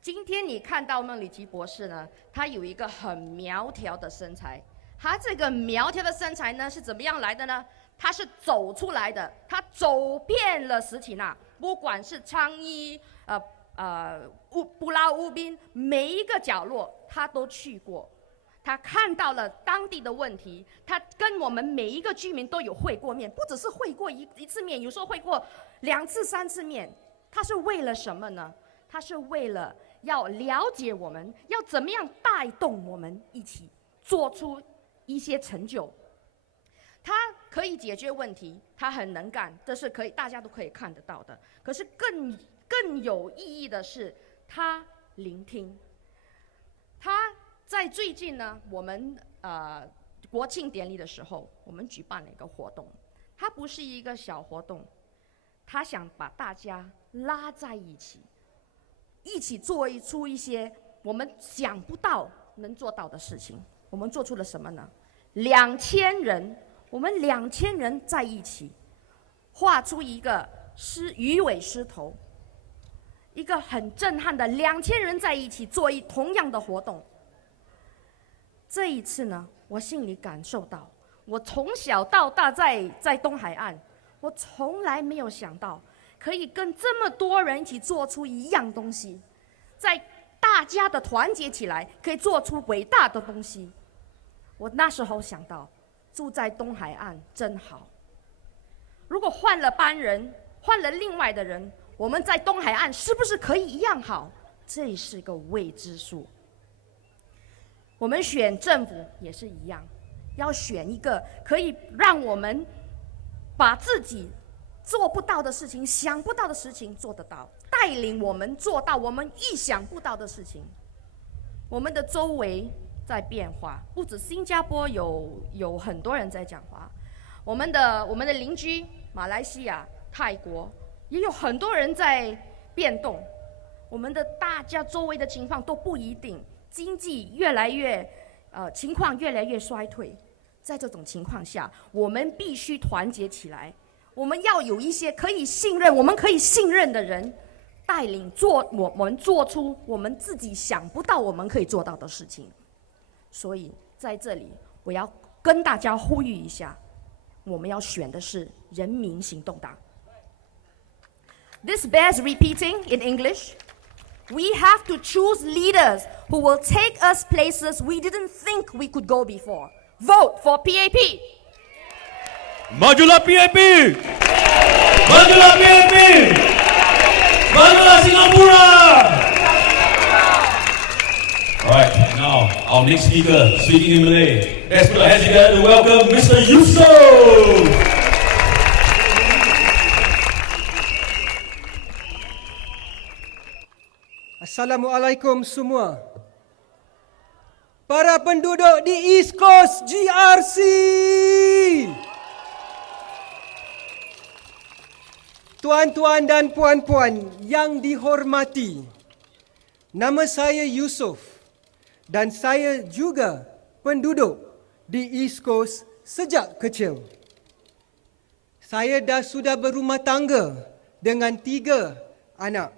今天你看到孟里奇博士呢，他有一个很苗条的身材。他这个苗条的身材呢是怎么样来的呢？他是走出来的，他走遍了史启纳，不管是昌一、布拉乌宾，每一个角落他都去过。他看到了当地的问题，他跟我们每一个居民都有会过面，不只是会过一次面，有时候会过2次、3次面。他是为了什么呢？他是为了要了解我们，要怎么样带动我们一起做出一些成就。他可以解决问题，他很能干，这是大家都可以看得到的。可是更有意义的是，他聆听。他在最近呢，我们国庆典礼的时候，我们举办了一个活动。它不是一个小活动，他想把大家拉在一起，一起做出一些我们想不到能做到的事情。我们做出了什么呢？2000人，我们2000人在一起，画出一个鱼尾狮头，一个很震撼的2000人在一起做同样的活动。这一次呢，我心里感受到，我从小到大在东海岸，我从来没有想到可以跟这么多人一起做出一样东西，在大家的团结起来，可以做出伟大的东西。我那时候想到，住在东海岸真好。如果换了班人，换了另外的人，我们在东海岸是不是可以一样好？这是个未知数。我们选政府也是一样，要选一个可以让我们把自己做不到的事情、想不到的事情做得到，带领我们做到我们意想不到的事情。我们的周围在变化，不止新加坡有很多人在讲话，我们的邻居马来西亚、泰国也有很多人在变动。我们的大家周围的情况都不一定。经济情况越来越衰退，在这种情况下，我们必须团结起来，我们要有一些可以信任、我们可以信任的人，带领我们做出我们自己想不到我们可以做到的事情。所以在这里，我要跟大家呼吁一下，我们要选的是人民行动党。This bears repeating in English. We have to choose leaders who will take us places we didn't think we could go before. Vote for PAP. Majulah PAP! Majulah PAP! Majulah Singapura! Alright, now our next speaker speaking in Malay. Let's put our hands together to welcome Mr. Yusof! Assalamualaikum semua. Para penduduk di East Coast GRC. Tuan-tuan dan puan-puan yang dihormati. Nama saya Yusof dan saya juga penduduk di East Coast sejak kecil. Saya sudah berumah tangga dengan 2 anak.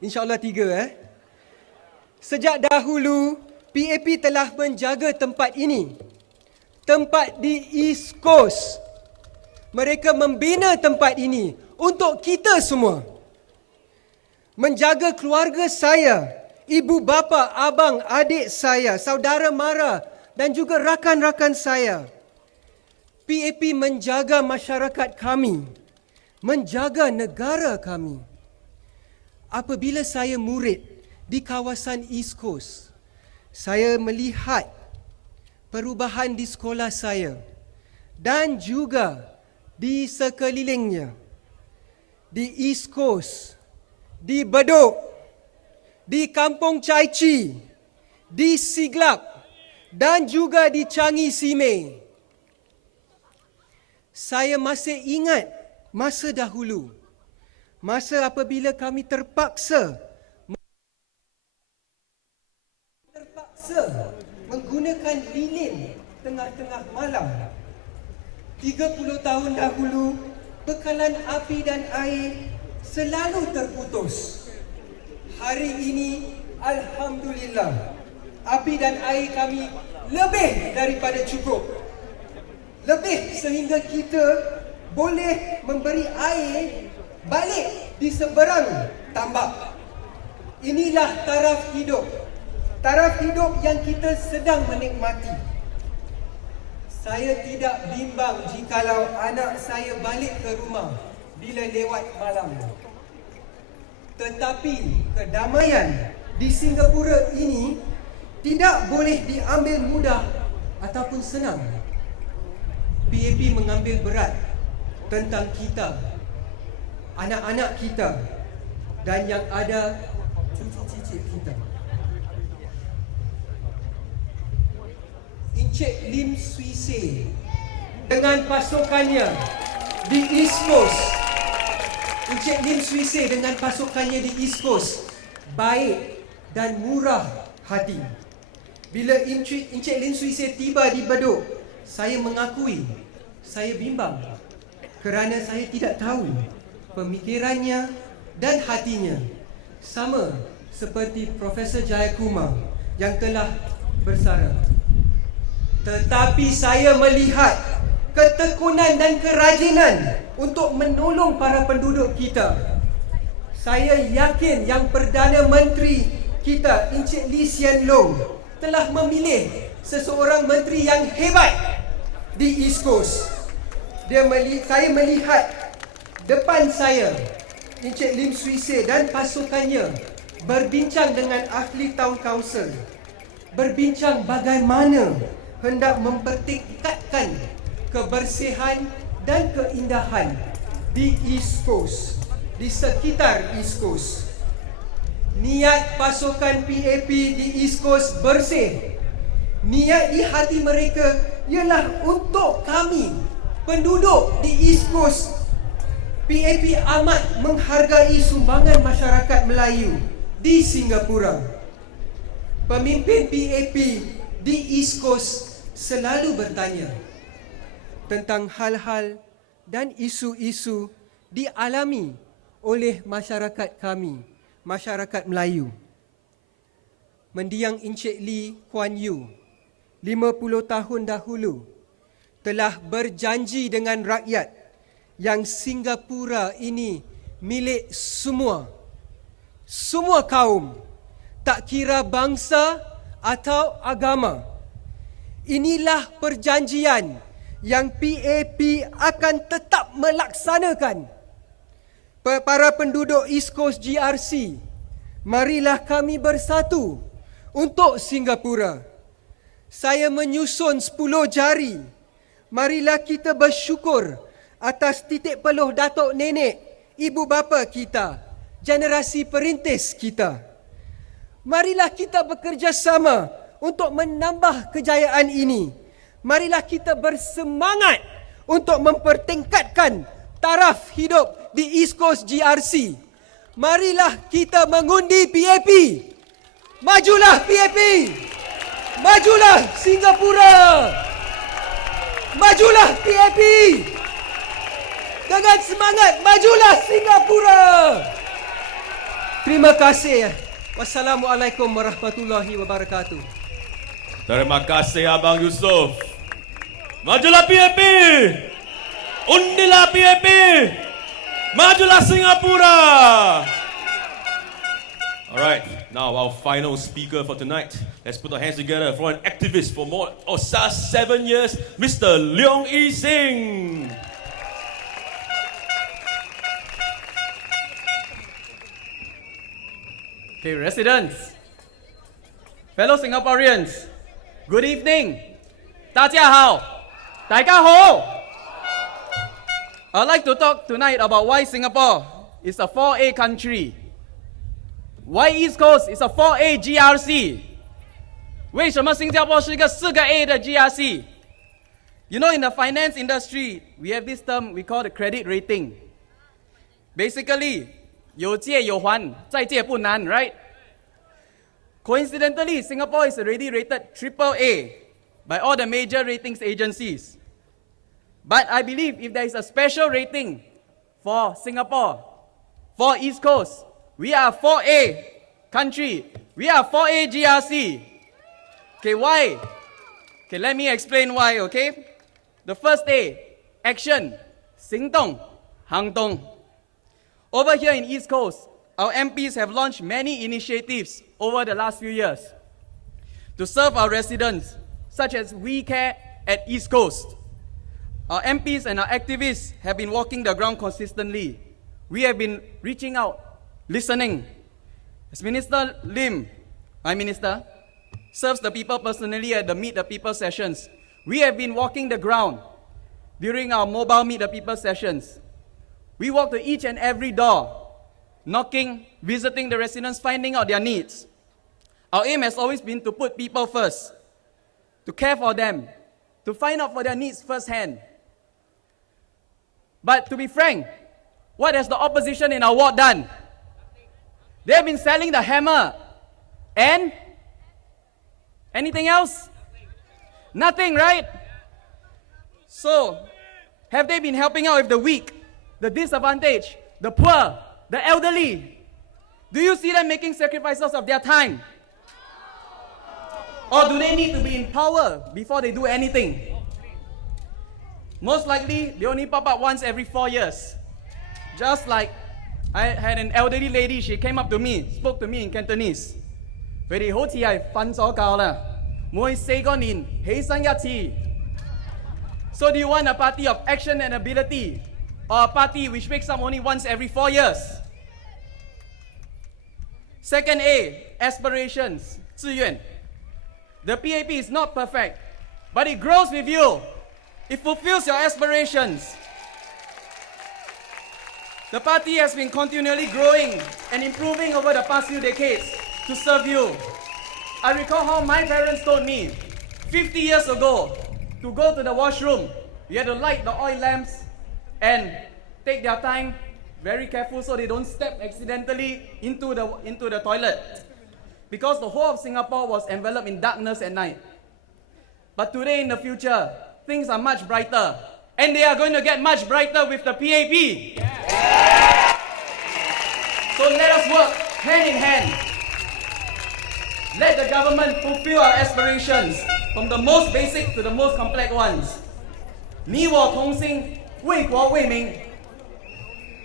InsyaAllah 3. Sejak dahulu, PAP telah menjaga tempat ini. Tempat di East Coast. Mereka membina tempat ini untuk kita semua. Menjaga keluarga saya, ibu bapa, abang, adik saya, saudara mara dan juga rakan-rakan saya. PAP menjaga masyarakat kami, menjaga negara kami. Apabila saya murid di kawasan East Coast, saya melihat perubahan di sekolah saya dan juga di sekelilingnya. Di East Coast, di Bedok, di Kampung Chai Chee, di Siglap dan juga di Changi Simei. Saya masih ingat masa dahulu, masa apabila kami terpaksa menggunakan lilin tengah-tengah malam. 30 tahun dahulu, bekalan api dan air selalu terputus. Hari ini, alhamdulillah, api dan air kami lebih daripada cukup. Lebih sehingga kita boleh memberi air balik di seberang tambak. Inilah taraf hidup. Taraf hidup yang kita sedang menikmati. Saya tidak bimbang jikalau anak saya balik ke rumah bila lewat malam. Tetapi kedamaian di Singapura ini tidak boleh diambil mudah ataupun senang. PAP mengambil berat tentang kita, anak-anak kita dan yang ada cucu-cicit kita. Encik Lim Swee Say dengan pasukannya di East Coast. Encik Lim Swee Say dengan pasukannya di East Coast baik dan murah hati. Bila Encik Lim Swee Say tiba di Bedok, saya mengakui saya bimbang kerana saya tidak tahu pemikirannya dan hatinya sama seperti Profesor Jayakumar yang telah bersara. Tetapi saya melihat ketekunan dan kerajinan untuk menolong para penduduk kita. Saya yakin yang Perdana Menteri kita, Encik Lee Hsien Loong, telah memilih seseorang menteri yang hebat di East Coast. Saya melihat depan saya Encik Lim Swee Say dan pasukannya berbincang dengan ahli Town Council, berbincang bagaimana hendak mempertingkatkan kebersihan dan keindahan di East Coast, di sekitar East Coast. Niat pasukan PAP di East Coast bersih. Niat di hati mereka ialah untuk kami, penduduk di East Coast. PAP amat menghargai sumbangan masyarakat Melayu di Singapura. Pemimpin PAP di East Coast selalu bertanya tentang hal-hal dan isu-isu dialami oleh masyarakat kami, masyarakat Melayu. Mendiang Encik Lee Kuan Yew 50 tahun dahulu telah berjanji dengan rakyat yang Singapura ini milik semua kaum, tak kira bangsa atau agama. Inilah perjanjian yang PAP akan tetap melaksanakan. Para penduduk East Coast GRC, marilah kami bersatu untuk Singapura. Saya menyusun 10 jari. Marilah kita bersyukur atas titik peluh datuk nenek, ibu bapa kita, generasi perintis kita. Marilah kita bekerjasama untuk menambah kejayaan ini. Marilah kita bersemangat untuk mempertingkatkan taraf hidup di East Coast GRC. Marilah kita mengundi PAP. Majulah PAP. Majulah Singapura. Majulah PAP. Dengan semangat, majulah Singapura. Terima kasih. Wassalamualaikum warahmatullahi wabarakatuh. Terima kasih Abang Yusof. Majulah PAP. Undilah PAP. Majulah Singapura. Alright, now our final speaker for tonight. Let's put our hands together for an activist for more 7 years, Mr. Lee Yi Shyan. Okay, residents, fellow Singaporeans, good evening. 大家好，大家好。I'd like to talk tonight about why Singapore is a 4A country. Why East Coast is a 4A GRC. 为什么新加坡是一个4个 A 的 GRC? You know, in the finance industry, we have this term we call the credit rating. Basically, 有借有还，再借不难, right? Coincidentally, Singapore is already rated AAA by all the major ratings agencies. But I believe if there is a special rating for Singapore, for East Coast, we are 4A country. We are 4A GRC. Okay, why? Okay, let me explain why, okay? The first A, action, 行动, 行动. Over here in East Coast, our MPs have launched many initiatives over the last few years to serve our residents, such as We Care at East Coast. Our MPs and our activists have been walking the ground consistently. We have been reaching out, listening. As Minister Lim, my minister, serves the people personally at the Meet the People sessions. We have been walking the ground during our mobile Meet the People sessions. We walk to each and every door, knocking, visiting the residents, finding out their needs. Our aim has always been to put people first, to care for them, to find out for their needs firsthand. But to be frank, what has the opposition in our ward done? They have been selling the hammer. And anything else? Nothing, right? So, have they been helping out with the weak, the disadvantaged, the poor, the elderly? Do you see them making sacrifices of their time? Or do they need to be in power before they do anything? Most likely, they only pop up once every 4 years. Just like I had an elderly lady, she came up to me, spoke to me in Cantonese. 佢哋好似係瞓咗覺啦，每4個年起身一次。So do you want a party of action and ability, or a party which wakes up only once every 4 years? Second A, aspirations, 志愿. The PAP is not perfect, but it grows with you. It fulfills your aspirations. The party has been continually growing and improving over the past few decades to serve you. I recall how my parents told me 50 years ago to go to the washroom, you had to light the oil lamps and take their time, very careful so they don't step accidentally into the toilet. Because the whole of Singapore was enveloped in darkness at night. But today in the future, things are much brighter. And they are going to get much brighter with the PAP. So let us work hand in hand. Let the government fulfill our aspirations, from the most basic to the most complex ones. 你我同心，为国为民.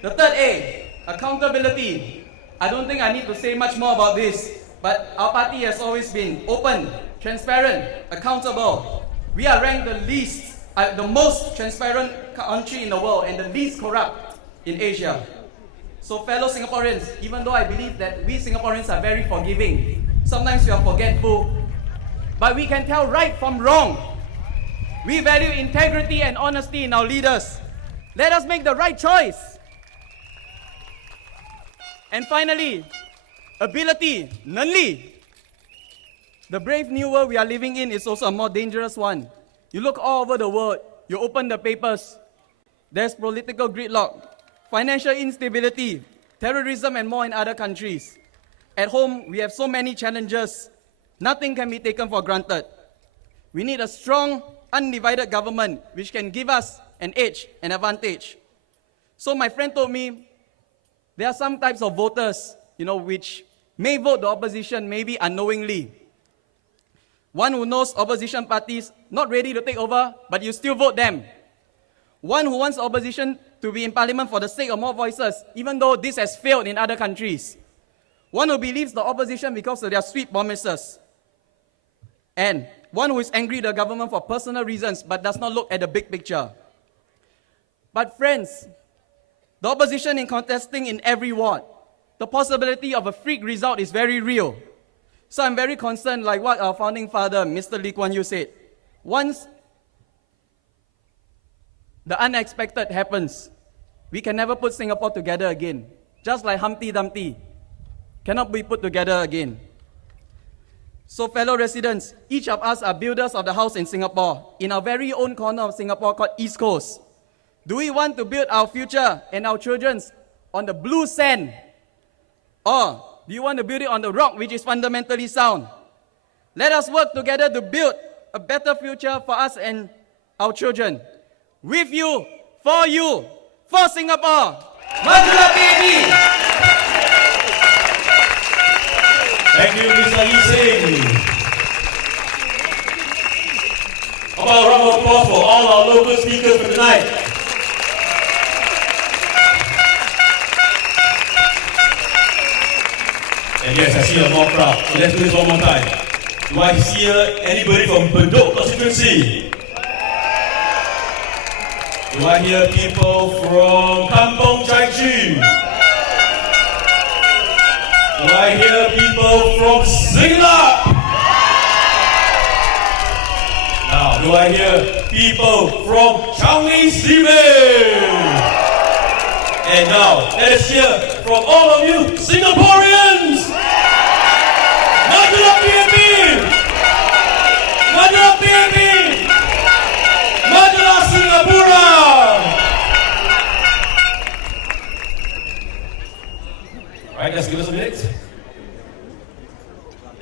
The third A, accountability. I don't think I need to say much more about this, but our party has always been open, transparent, accountable. We are ranked the most transparent country in the world and the least corrupt in Asia. So fellow Singaporeans, even though I believe that we Singaporeans are very forgiving, sometimes we are forgetful, but we can tell right from wrong. We value integrity and honesty in our leaders. Let us make the right choice. And finally, ability, Nanli. The brave new world we are living in is also a more dangerous one. You look all over the world, you open the papers, there's political gridlock, financial instability, terrorism and more in other countries. At home, we have so many challenges. Nothing can be taken for granted. We need a strong, undivided government which can give us an edge, an advantage. So my friend told me, there are some types of voters, which may vote the opposition, maybe unknowingly. One who knows opposition parties not ready to take over, but you still vote them. One who wants opposition to be in parliament for the sake of more voices, even though this has failed in other countries. One who believes the opposition because of their sweet promises. And one who is angry at the government for personal reasons, but does not look at the big picture. But friends, the opposition in contesting in every ward, the possibility of a freak result is very real. So I'm very concerned, like what our founding father, Mr. Lee Kuan Yew, said. Once the unexpected happens, we can never put Singapore together again. Just like Humpty Dumpty cannot be put together again. So fellow residents, each of us are builders of the house in Singapore, in our very own corner of Singapore called East Coast. Do we want to build our future and our children's on the blue sand? Or do you want to build it on the rock which is fundamentally sound? Let us work together to build a better future for us and our children. With you, for Singapore. Majulah PAP! Thank you, Mr. Lee Say. How about a round of applause for all our local speakers for tonight? And yes, I see a more crowd. So let's do this one more time. Do I hear anybody from Bedok constituency? Do I hear people from Kampong Chai Chu? Do I hear people from Singlap? Now, do I hear people from Changi Simei? And now, let us hear from all of you Singaporeans! Majulah PAP! Majulah PAP! Majulah Singapura! Alright, just give us a minute.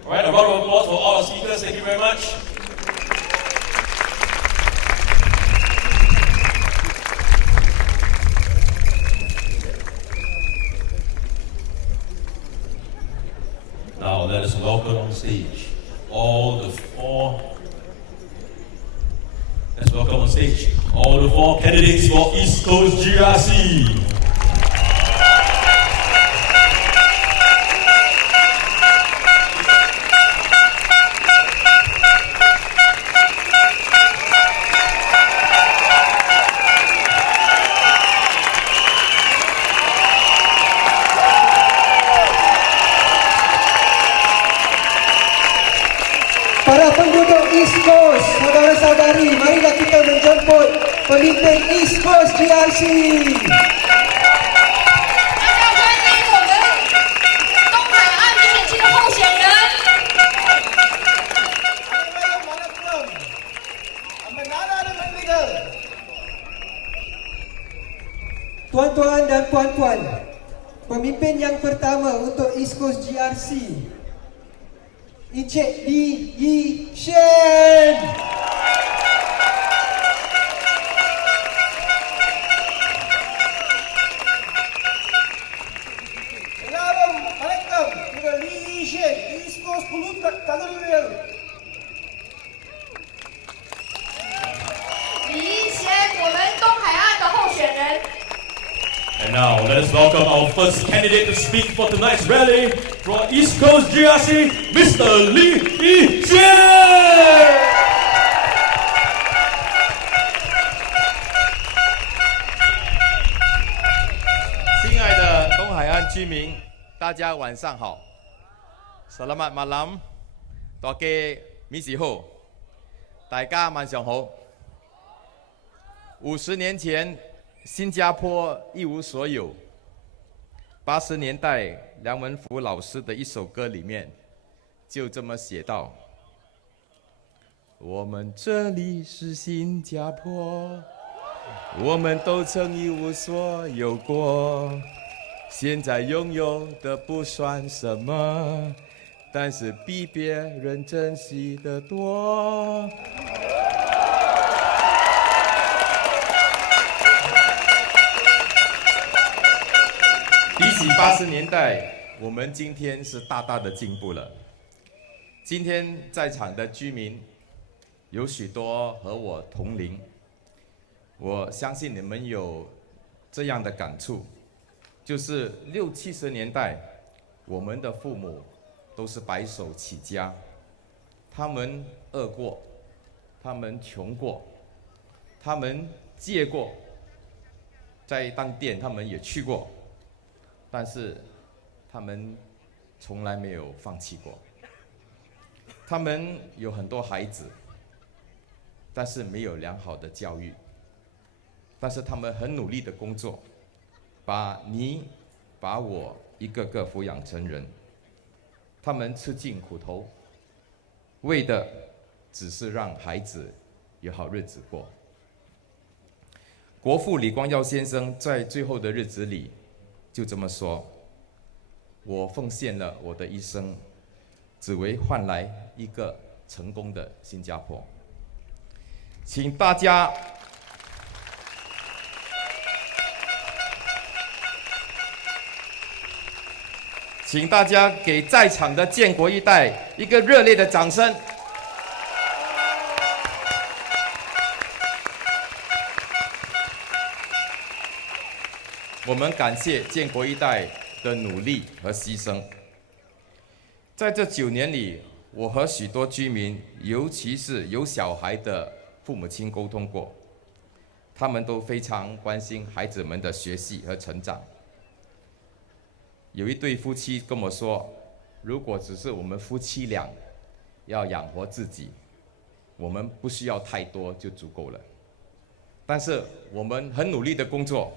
Alright, a round of applause for all our speakers. Thank you very much. Now let us welcome on stage all the four. Let's welcome on stage all the four candidates for East Coast GRC. Para penduduk East Coast, saudara-saudari, marilah kita menjemput pemimpin East Coast GRC. Tuan-tuan dan puan-puan, pemimpin yang pertama untuk East Coast GRC, Encik Lee Yi Shyan. Now, let us welcome our first candidate to speak for tonight's rally from East Coast GRC, Mr. Lee Yi Shyan. 亲爱的东海岸居民，大家晚上好。Selamat malam， 大家晚上好，大家晚上好。50年前，新加坡一无所有。80年代，梁文福老师的一首歌里面就这么写道：我们这里是新加坡，我们都曾一无所有过。现在拥有的不算什么，但是比别人珍惜的多。比起80年代，我们今天是大大的进步了。今天在场的居民有许多和我同龄，我相信你们有这样的感触，就是60、70年代，我们的父母都是白手起家，他们饿过，他们穷过，他们借过，在当店他们也去过。但是他们从来没有放弃过。他们有很多孩子，但是没有良好的教育。但是他们很努力的工作，把你、把我一个个抚养成人。他们吃尽苦头，为的只是让孩子有好日子过。国父李光耀先生在最后的日子里就这么说：我奉献了我的一生，只为换来一个成功的新加坡。请大家给在场的建国一代一个热烈的掌声。我们感谢建国一代的努力和牺牲。在这9年里，我和许多居民，尤其是有小孩的父母亲沟通过，他们都非常关心孩子们的学习和成长。有一对夫妻跟我说，如果只是我们夫妻俩要养活自己，我们不需要太多就足够了。但是我们很努力的工作，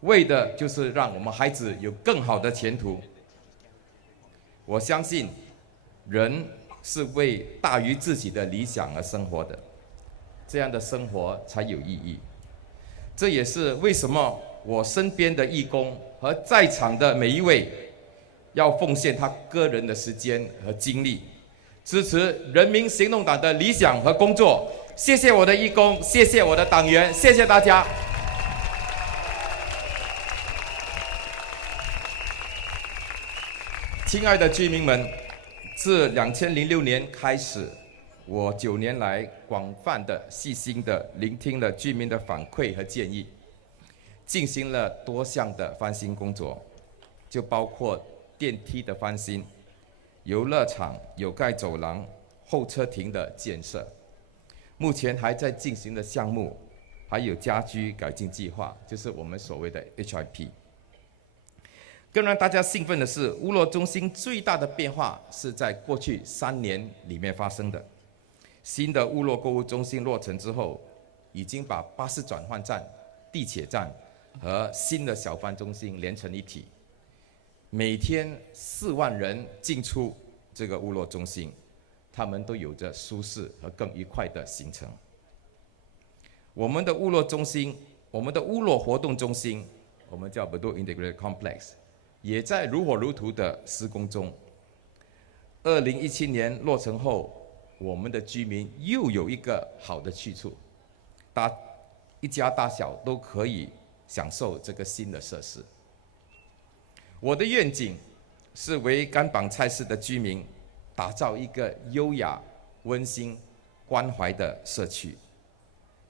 为的就是让我们孩子有更好的前途。我相信，人是为大于自己的理想而生活的，这样的生活才有意义。这也是为什么我身边的义工和在场的每一位，要奉献他个人的时间和精力，支持人民行动党的理想和工作。谢谢我的义工，谢谢我的党员，谢谢大家。亲爱的居民们，自2006年开始，我9年来广泛的、细心的聆听了居民的反馈和建议，进行了多项的翻新工作，就包括电梯的翻新、游乐场、有盖走廊、候车亭的建设。目前还在进行的项目，还有家居改进计划，就是我们所谓的 HIP。更让大家兴奋的是，乌洛中心最大的变化是在过去3年里面发生的。新的乌洛购物中心落成之后，已经把巴士转换站、地铁站和新的小贩中心连成一体，每天4万人进出这个乌洛中心，他们都有着舒适和更愉快的行程。我们的乌洛中心，我们的乌洛活动中心，我们叫 Bedok Integrated Complex， 也在如火如荼的施工中。2017年落成后，我们的居民又有一个好的去处，一家大小都可以享受这个新的设施。我的愿景是为甘榜菜市的居民打造一个优雅、温馨、关怀的社区。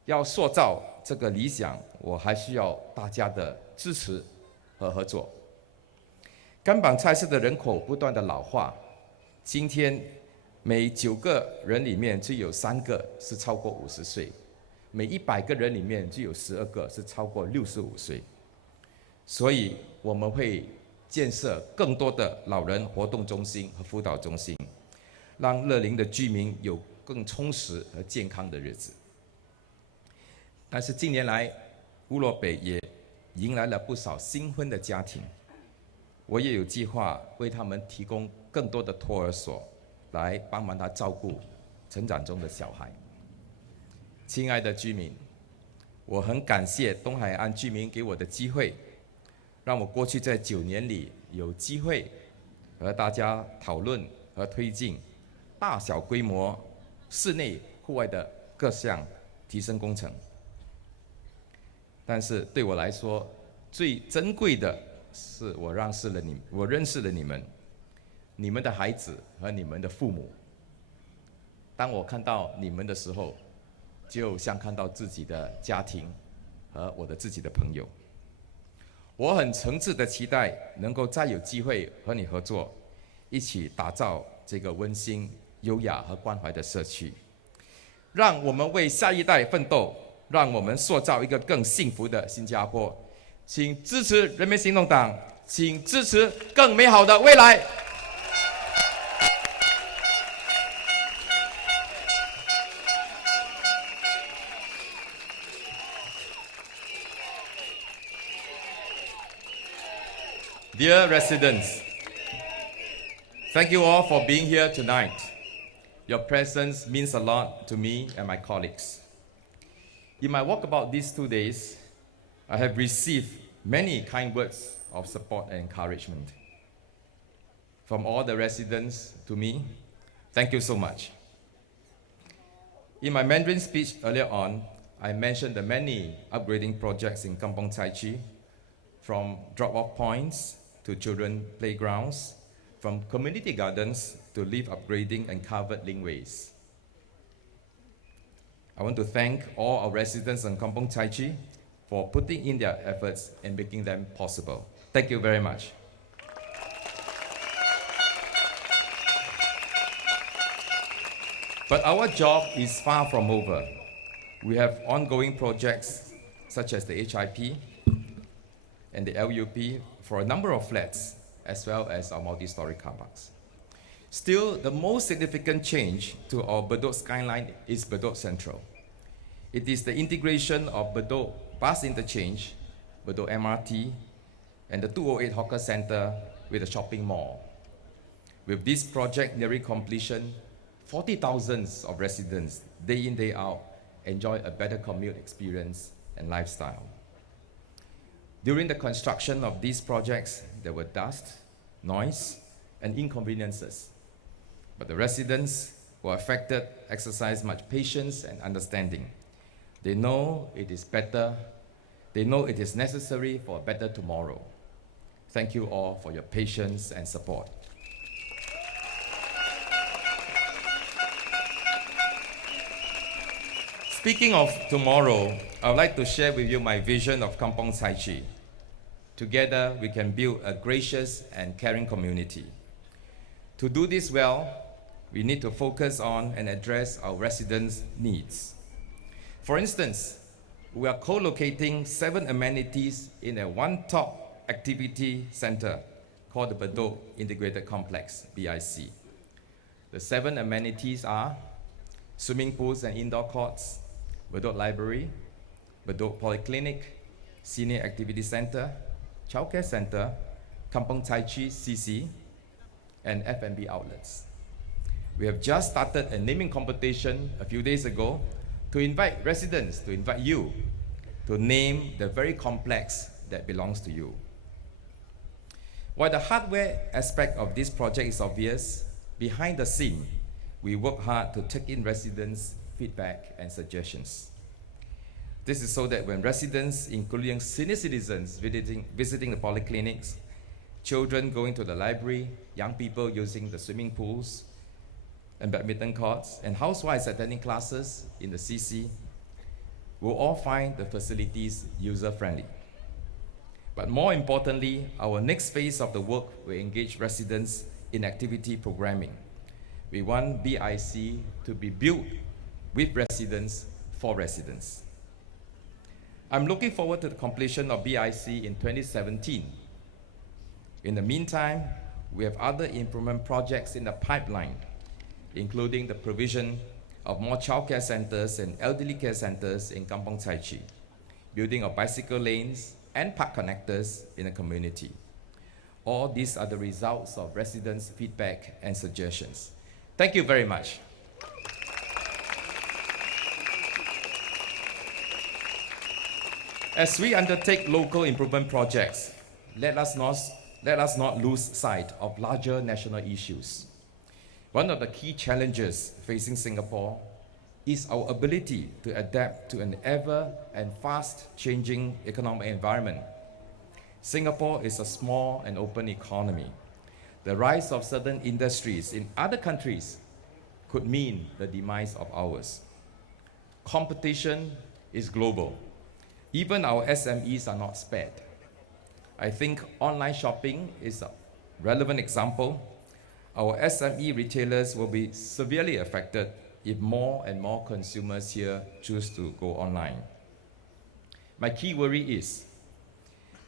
要塑造这个理想，我还需要大家的支持和合作。甘榜菜市的人口不断的老化，今天每9个人里面就有3个是超过50岁，每100个人里面就有12个是超过65岁。所以我们会建设更多的老人活动中心和辅导中心，让乐龄的居民有更充实和健康的日子。但是近年来，乌洛北也迎来了不少新婚的家庭，我也有计划为他们提供更多的托儿所，来帮忙他照顾成长中的小孩。亲爱的居民，我很感谢东海岸居民给我的机会，让我过去在9年里有机会和大家讨论和推进大小规模室内户外的各项提升工程。但是对我来说，最珍贵的是我认识了你们，你们的孩子和你们的父母。当我看到你们的时候，就像看到自己的家庭和我自己的朋友。我很诚挚的期待能够再有机会和你合作，一起打造这个温馨、优雅和关怀的社区。让我们为下一代奋斗，让我们塑造一个更幸福的新加坡。请支持人民行动党，请支持更美好的未来。Dear residents, thank you all for being here tonight. Your presence means a lot to me and my colleagues. In my walkabout these 2 days, I have received many kind words of support and encouragement. From all the residents to me, thank you so much. In my Mandarin speech earlier on, I mentioned the many upgrading projects in Kampong Chai Chi, from drop-off points to children playgrounds, from community gardens to lift upgrading and covered linkways. I want to thank all our residents in Kampong Chai Chi for putting in their efforts and making them possible. Thank you very much. But our job is far from over. We have ongoing projects such as the HIP and the LUP for a number of flats, as well as our multi-story car parks. Still, the most significant change to our Bedok skyline is Bedok Central. It is the integration of Bedok bus interchange, Bedok MRT, and the 208 hawker center with a shopping mall. With this project nearing completion, 40,000 of residents, day in, day out, enjoy a better commute experience and lifestyle. During the construction of these projects, there were dust, noise, and inconveniences. But the residents who are affected exercise much patience and understanding. They know it is better. They know it is necessary for a better tomorrow. Thank you all for your patience and support. Speaking of tomorrow, I would like to share with you my vision of Kampong Chai Chi. Together, we can build a gracious and caring community. To do this well, we need to focus on and address our residents' needs. For instance, we are co-locating 7 amenities in a one-top activity center called the Bedok Integrated Complex, BIC. The 7 amenities are swimming pools and indoor courts, Bedok Library, Bedok Polyclinic, Senior Activity Center, Childcare Center, Kampong Chai Chi CC, and F&B outlets. We have just started a naming competition a few days ago to invite residents, to invite you, to name the very complex that belongs to you. While the hardware aspect of this project is obvious, behind the scene, we work hard to take in residents' feedback and suggestions. This is so that when residents, including senior citizens visiting the polyclinics, children going to the library, young people using the swimming pools and badminton courts, and housewives attending classes in the CC, will all find the facilities user-friendly. But more importantly, our next phase of the work will engage residents in activity programming. We want BIC to be built with residents for residents. I'm looking forward to the completion of BIC in 2017. In the meantime, we have other improvement projects in the pipeline, including the provision of more childcare centers and elderly care centers in Kampong Chai Chi, building of bicycle lanes and park connectors in the community. All these are the results of residents' feedback and suggestions. Thank you very much. As we undertake local improvement projects, let us not lose sight of larger national issues. One of the key challenges facing Singapore is our ability to adapt to an ever and fast-changing economic environment. Singapore is a small and open economy. The rise of certain industries in other countries could mean the demise of ours. Competition is global. Even our SMEs are not spared. I think online shopping is a relevant example. Our SME retailers will be severely affected if more and more consumers here choose to go online. My key worry is,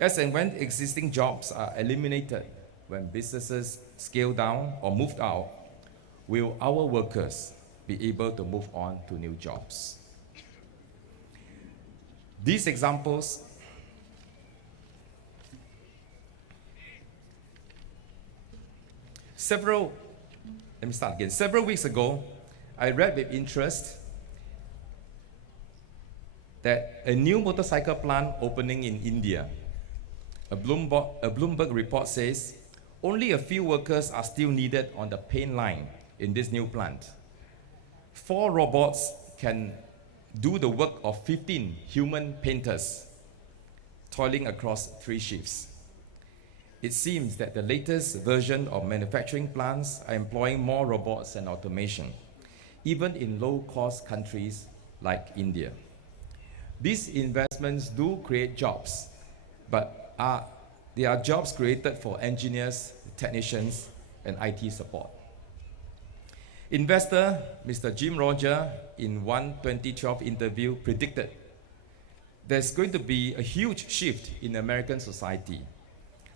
as and when existing jobs are eliminated, when businesses scale down or moved out, will our workers be able to move on to new jobs? These examples Several weeks ago, I read with interest that a new motorcycle plant opening in India. A Bloomberg report says only a few workers are still needed on the paint line in this new plant. 4 robots can do the work of 15 human painters, toiling across 3 shifts. It seems that the latest version of manufacturing plants are employing more robots and automation, even in low-cost countries like India. These investments do create jobs, but they are jobs created for engineers, technicians, and IT support. Investor Mr. Jim Roger, in one 2012 interview, predicted there's going to be a huge shift in American society.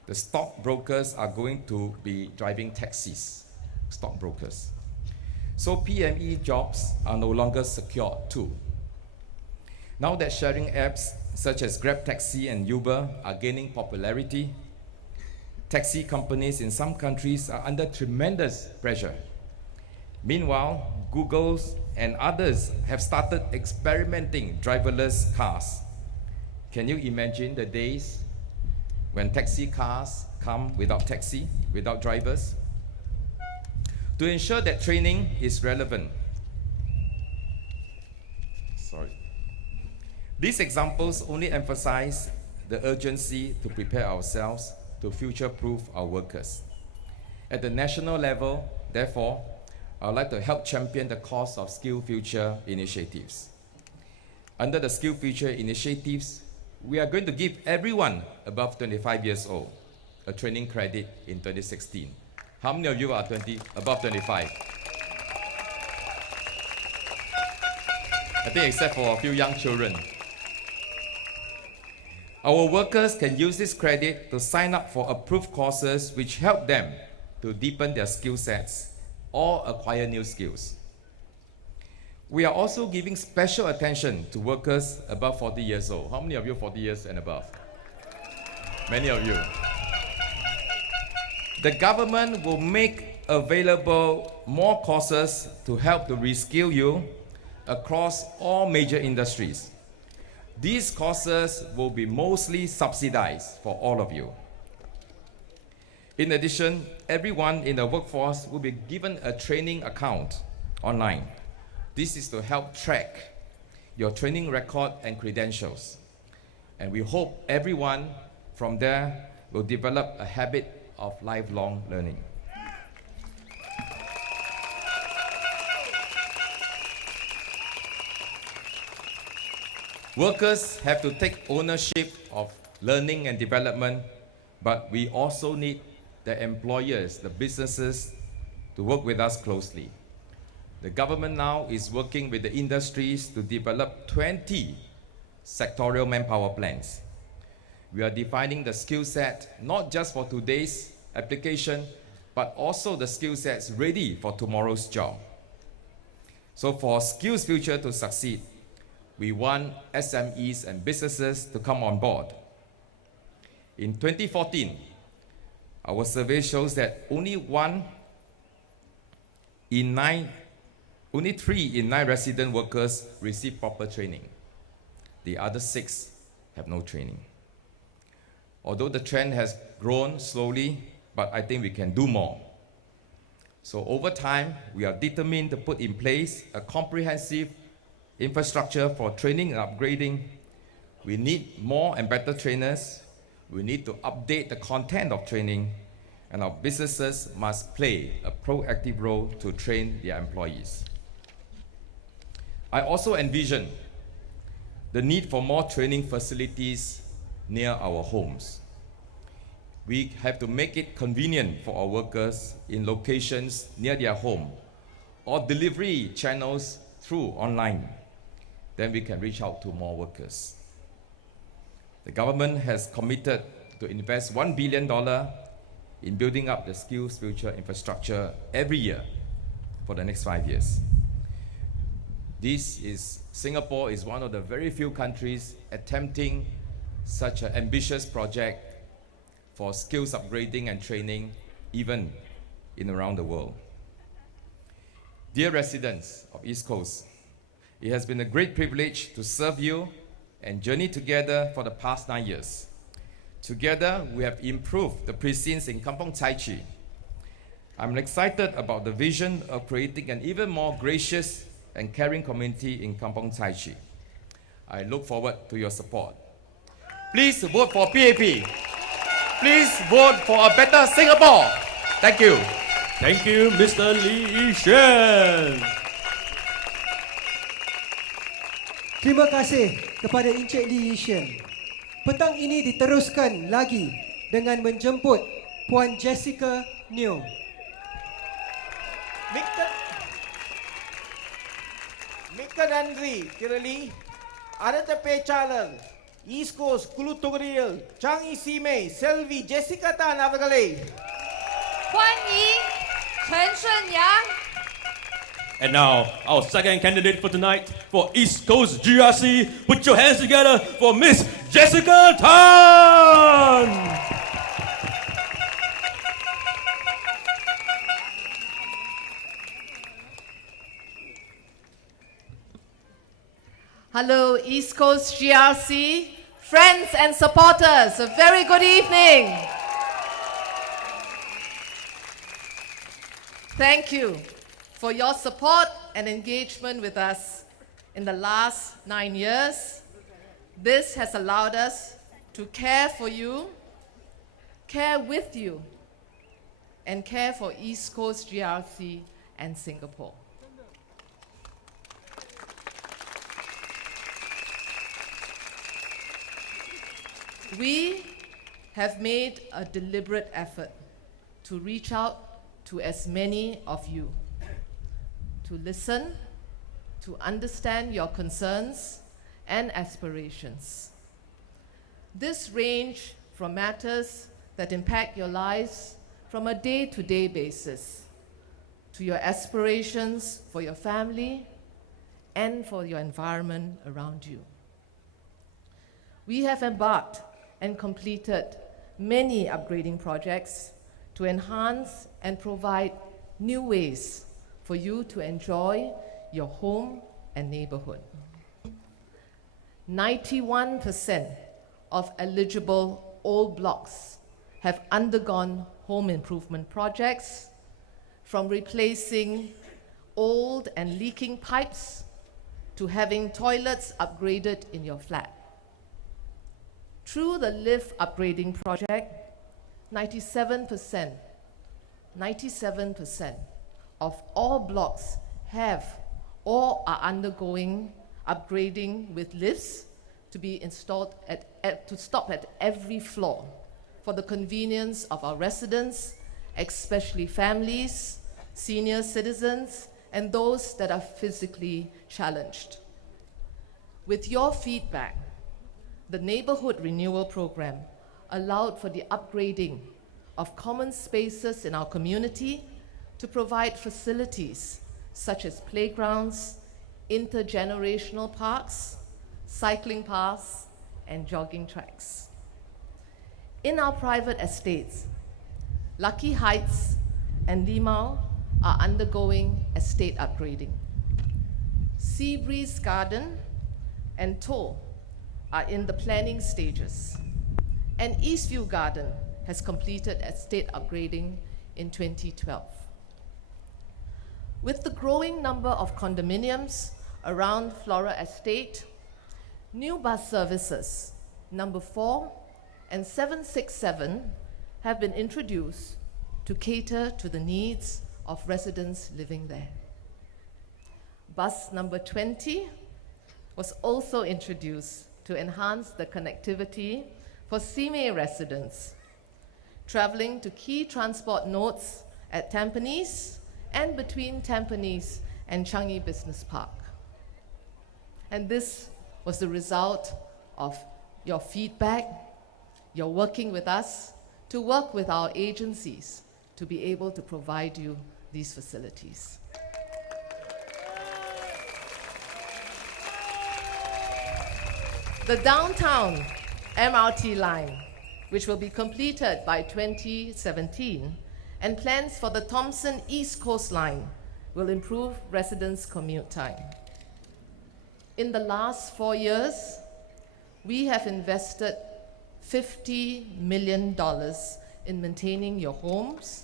The stockbrokers are going to be driving taxis, stockbrokers. So PME jobs are no longer secure too. Now that sharing apps such as Grab Taxi and Uber are gaining popularity, taxi companies in some countries are under tremendous pressure. Meanwhile, Google and others have started experimenting driverless cars. Can you imagine the days when taxi cars come without drivers? To ensure that training is relevant. These examples only emphasize the urgency to prepare ourselves to future-proof our workers. At the national level, therefore, I would like to help champion the cause of SkillsFuture initiatives. Under the SkillsFuture initiatives, we are going to give everyone above 25 years old a training credit in 2016. How many of you are above 25? I think except for a few young children. Our workers can use this credit to sign up for approved courses which help them to deepen their skill sets or acquire new skills. We are also giving special attention to workers above 40 years old. How many of you are 40 years and above? Many of you. The government will make available more courses to help to reskill you across all major industries. These courses will be mostly subsidized for all of you. In addition, everyone in the workforce will be given a training account online. This is to help track your training record and credentials. And we hope everyone from there will develop a habit of lifelong learning. Workers have to take ownership of learning and development, but we also need the employers, the businesses, to work with us closely. The government now is working with the industries to develop 20 sectorial manpower plans. We are defining the skill set, not just for today's application, but also the skill sets ready for tomorrow's job. So for Skills Future to succeed, we want SMEs and businesses to come on board. In 2014, our survey shows that only 3 in 9 resident workers receive proper training. The other 6 have no training. Although the trend has grown slowly, but I think we can do more. So over time, we are determined to put in place a comprehensive infrastructure for training and upgrading. We need more and better trainers. We need to update the content of training, and our businesses must play a proactive role to train their employees. I also envision the need for more training facilities near our homes. We have to make it convenient for our workers in locations near their home or delivery channels through online. Then we can reach out to more workers. The government has committed to invest $1 billion in building up the Skills Future infrastructure every year for the next 5 years. Singapore is one of the very few countries attempting such an ambitious project for skills upgrading and training, even in around the world. Dear residents of East Coast, it has been a great privilege to serve you and journey together for the past 9 years. Together, we have improved the precincts in Kampong Chai Chee. I'm excited about the vision of creating an even more gracious and caring community in Kampong Chai Chee. I look forward to your support. Please vote for PAP. Please vote for a better Singapore. Thank you. Thank you, Mr. Lee Yi Shyan. Terima kasih kepada Encik Lee Yi Shyan. Petang ini diteruskan lagi dengan menjemput Puan Jessica Neo. Mika Nandri, Kirali, Adata Pechalan, East Coast, Kulu Togriel, Chang Isime, Selvi, Jessica Tan, Avagale. 欢迎陈顺阳。 And now, our second candidate for tonight for East Coast GRC. Put your hands together for Miss Jessica Tan. Hello, East Coast GRC, friends and supporters, a very good evening. Thank you for your support and engagement with us in the last 9 years. This has allowed us to care for you, care with you, and care for East Coast GRC and Singapore. We have made a deliberate effort to reach out to as many of you, to listen, to understand your concerns and aspirations. This range from matters that impact your lives from a day-to-day basis, to your aspirations for your family and for your environment around you. We have embarked and completed many upgrading projects to enhance and provide new ways for you to enjoy your home and neighborhood. 91% of eligible old blocks have undergone home improvement projects, from replacing old and leaking pipes to having toilets upgraded in your flat. Through the lift upgrading project, 97% of all blocks have or are undergoing upgrading with lifts to be installed to stop at every floor for the convenience of our residents, especially families, senior citizens, and those that are physically challenged. With your feedback, the Neighborhood Renewal Program allowed for the upgrading of common spaces in our community to provide facilities such as playgrounds, intergenerational parks, cycling paths, and jogging tracks. In our private estates, Lucky Heights and Limau are undergoing estate upgrading. Seabreeze Garden and Toh are in the planning stages, and Eastview Garden has completed estate upgrading in 2012. With the growing number of condominiums around Flora Estate, new bus services number 4 and 767 have been introduced to cater to the needs of residents living there. Bus number 20 was also introduced to enhance the connectivity for Simei residents traveling to key transport nodes at Tampines and between Tampines and Changi Business Park. And this was the result of your feedback, your working with us to work with our agencies to be able to provide you these facilities. The downtown MRT line, which will be completed by 2017, and plans for the Thomson East Coast Line will improve residents' commute time. In the last 4 years, we have invested $50 million in maintaining your homes,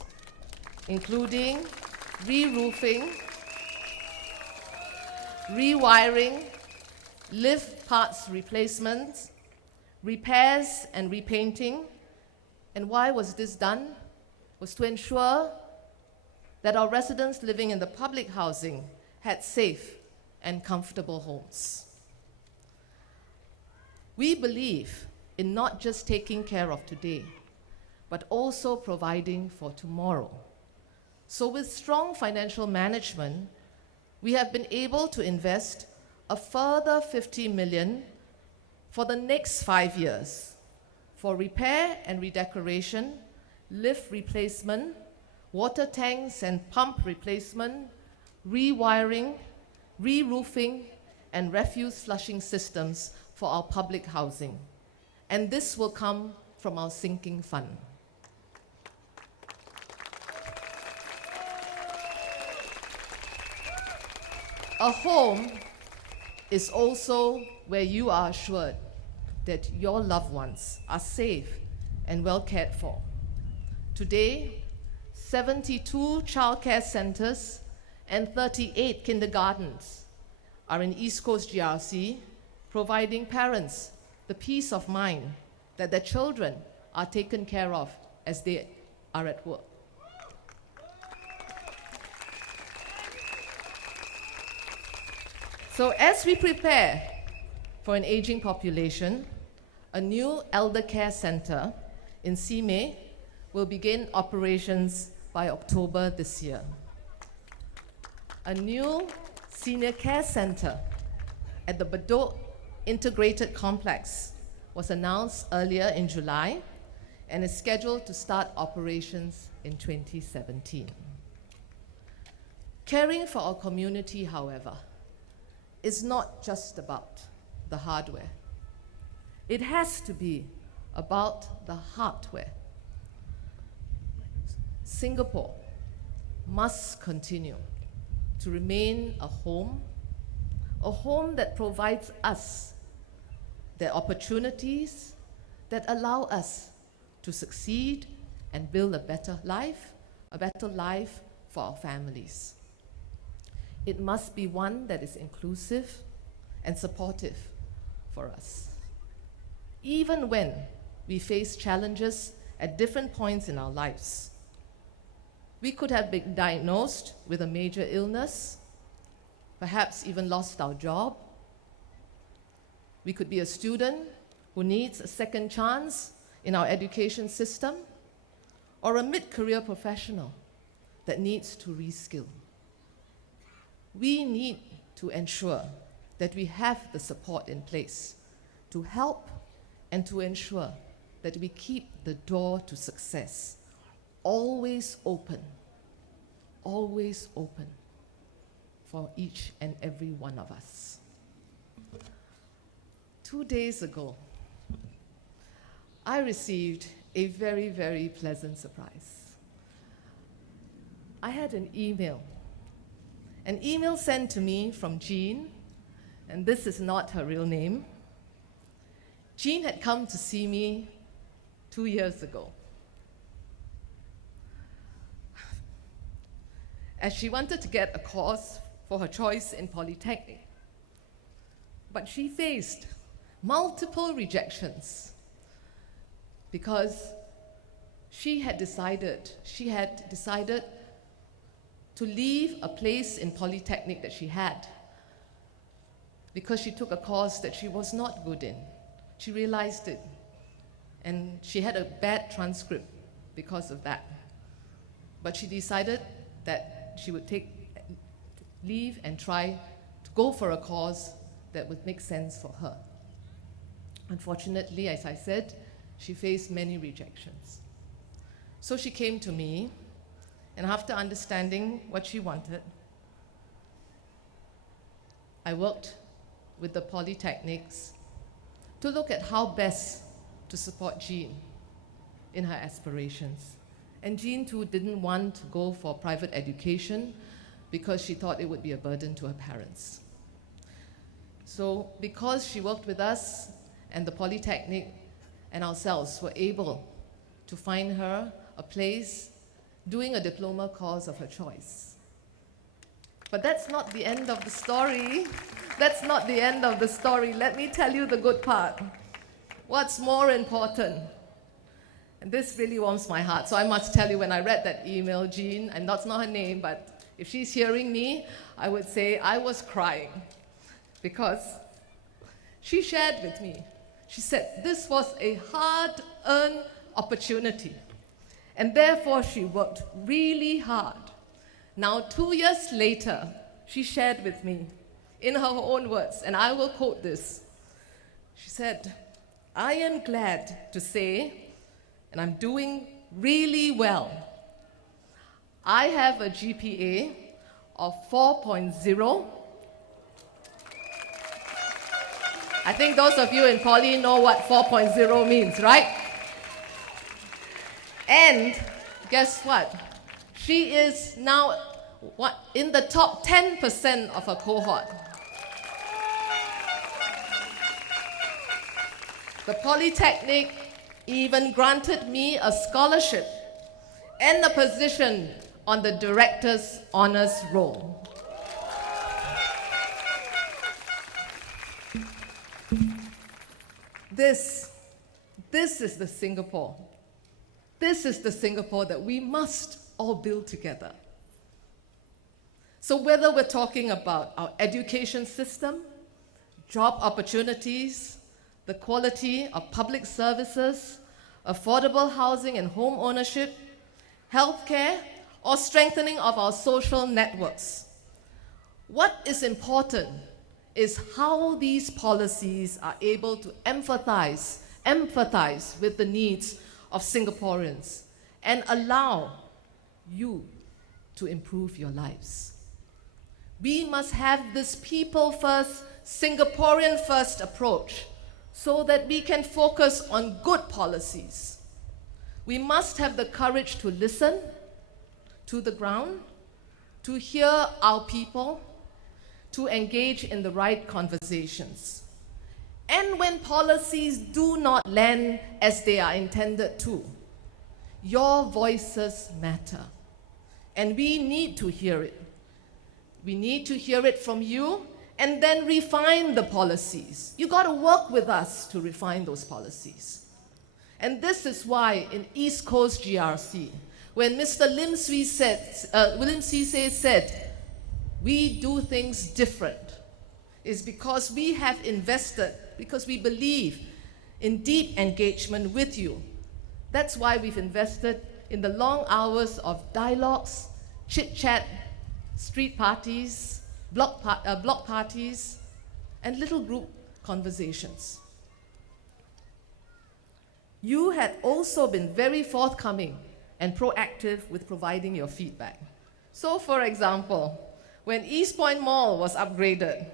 including re-roofing, rewiring, lift parts replacements, repairs and repainting. And why was this done? Was to ensure that our residents living in the public housing had safe and comfortable homes. We believe in not just taking care of today, but also providing for tomorrow. So with strong financial management, we have been able to invest a further $50 million for the next 5 years for repair and redecoration, lift replacement, water tanks and pump replacement, rewiring, re-roofing, and refuse flushing systems for our public housing. And this will come from our sinking fund. A home is also where you are assured that your loved ones are safe and well cared for. Today, 72 childcare centers and 38 kindergartens are in East Coast GRC, providing parents the peace of mind that their children are taken care of as they are at work. So as we prepare for an aging population, a new elder care center in Simei will begin operations by October this year. A new senior care center at the Bedok Integrated Complex was announced earlier in July and is scheduled to start operations in 2017. Caring for our community, however, is not just about the hardware. It has to be about the hardware. Singapore must continue to remain a home that provides us the opportunities that allow us to succeed and build a better life for our families. It must be one that is inclusive and supportive for us. Even when we face challenges at different points in our lives, we could have been diagnosed with a major illness, perhaps even lost our job. We could be a student who needs a second chance in our education system, or a mid-career professional that needs to reskill. We need to ensure that we have the support in place to help and to ensure that we keep the door to success always open for each and every one of us. 2 days ago, I received a very, very pleasant surprise. I had an email sent to me from Jean, and this is not her real name. Jean had come to see me 2 years ago, as she wanted to get a course for her choice in Polytechnic. But she faced multiple rejections because she had decided to leave a place in Polytechnic that she had because she took a course that she was not good in. She realized it, and she had a bad transcript because of that. But she decided that she would take leave and try to go for a course that would make sense for her. Unfortunately, as I said, she faced many rejections. So she came to me, and after understanding what she wanted, I worked with the polytechnics to look at how best to support Jean in her aspirations. And Jean too didn't want to go for private education because she thought it would be a burden to her parents. So because she worked with us, and the Polytechnic and ourselves were able to find her a place doing a diploma course of her choice. But that's not the end of the story. That's not the end of the story. Let me tell you the good part. What's more important? And this really warms my heart. So I must tell you, when I read that email, Jean, and that's not her name, but if she's hearing me, I would say I was crying because she shared with me. She said this was a hard-earned opportunity, and therefore she worked really hard. Now, 2 years later, she shared with me in her own words, and I will quote this. She said, "I am glad to say, and I'm doing really well. I have a GPA of 4.0. I think those of you in Poly know what 4.0 means, right? And guess what? She is now in the top 10% of her cohort. The Polytechnic even granted me a scholarship and a position on the Director's Honours Roll. This is the Singapore. This is the Singapore that we must all build together. So whether we're talking about our education system, job opportunities, the quality of public services, affordable housing and home ownership, healthcare, or strengthening of our social networks, what is important is how these policies are able to empathize with the needs of Singaporeans and allow you to improve your lives. We must have this people-first, Singaporean-first approach so that we can focus on good policies. We must have the courage to listen to the ground, to hear our people, to engage in the right conversations. And when policies do not land as they are intended to, your voices matter. And we need to hear it. We need to hear it from you and then refine the policies. You got to work with us to refine those policies. And this is why in East Coast GRC, when Mr. Lim Swee Say said, we do things different, is because we have invested because we believe in deep engagement with you. That's why we've invested in the long hours of dialogues, chit-chat, street parties, block parties, and little group conversations. You had also been very forthcoming and proactive with providing your feedback. So, for example, when East Point Mall was upgraded,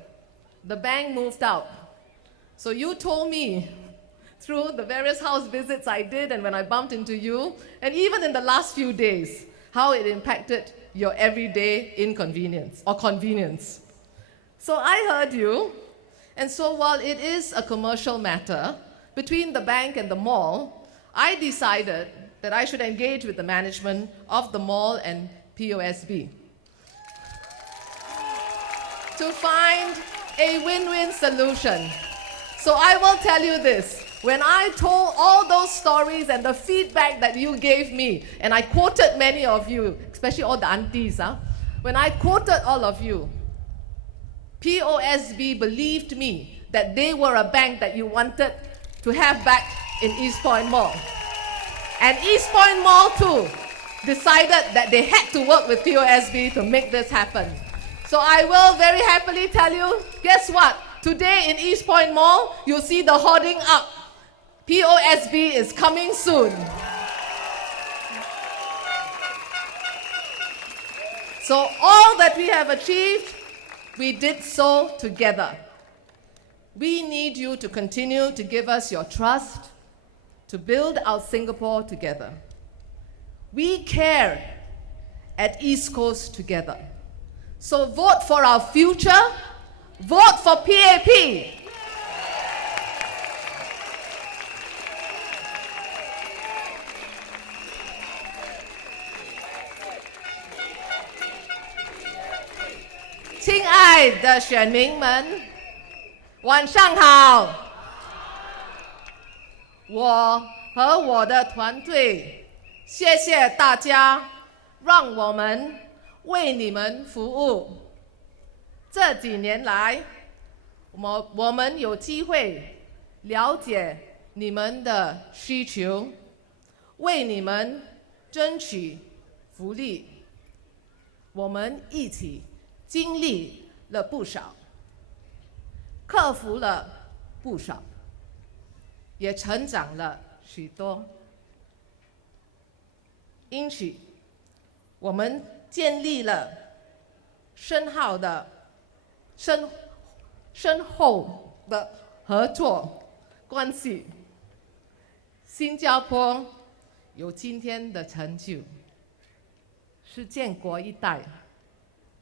the bank moved out. So you told me through the various house visits I did and when I bumped into you, and even in the last few days, how it impacted your everyday inconvenience or convenience. So I heard you, and so while it is a commercial matter between the bank and the mall, I decided that I should engage with the management of the mall and POSB to find a win-win solution. So I will tell you this. When I told all those stories and the feedback that you gave me, and I quoted many of you, especially all the aunties, when I quoted all of you, POSB believed me that they were a bank that you wanted to have back in East Point Mall. And East Point Mall too decided that they had to work with POSB to make this happen. So I will very happily tell you, guess what? Today in East Point Mall, you'll see the hoarding up. POSB is coming soon. So all that we have achieved, we did so together. We need you to continue to give us your trust, to build our Singapore together. We care at East Coast together. So vote for our future, vote for PAP. 亲爱的选民们，晚上好。我和我的团队，谢谢大家，让我们为你们服务。这几年来，我们有机会了解你们的需求，为你们争取福利。我们一起经历了不少，克服了不少，也成长了许多。因此，我们建立了深厚的合作关系。新加坡有今天的成就，是建国一代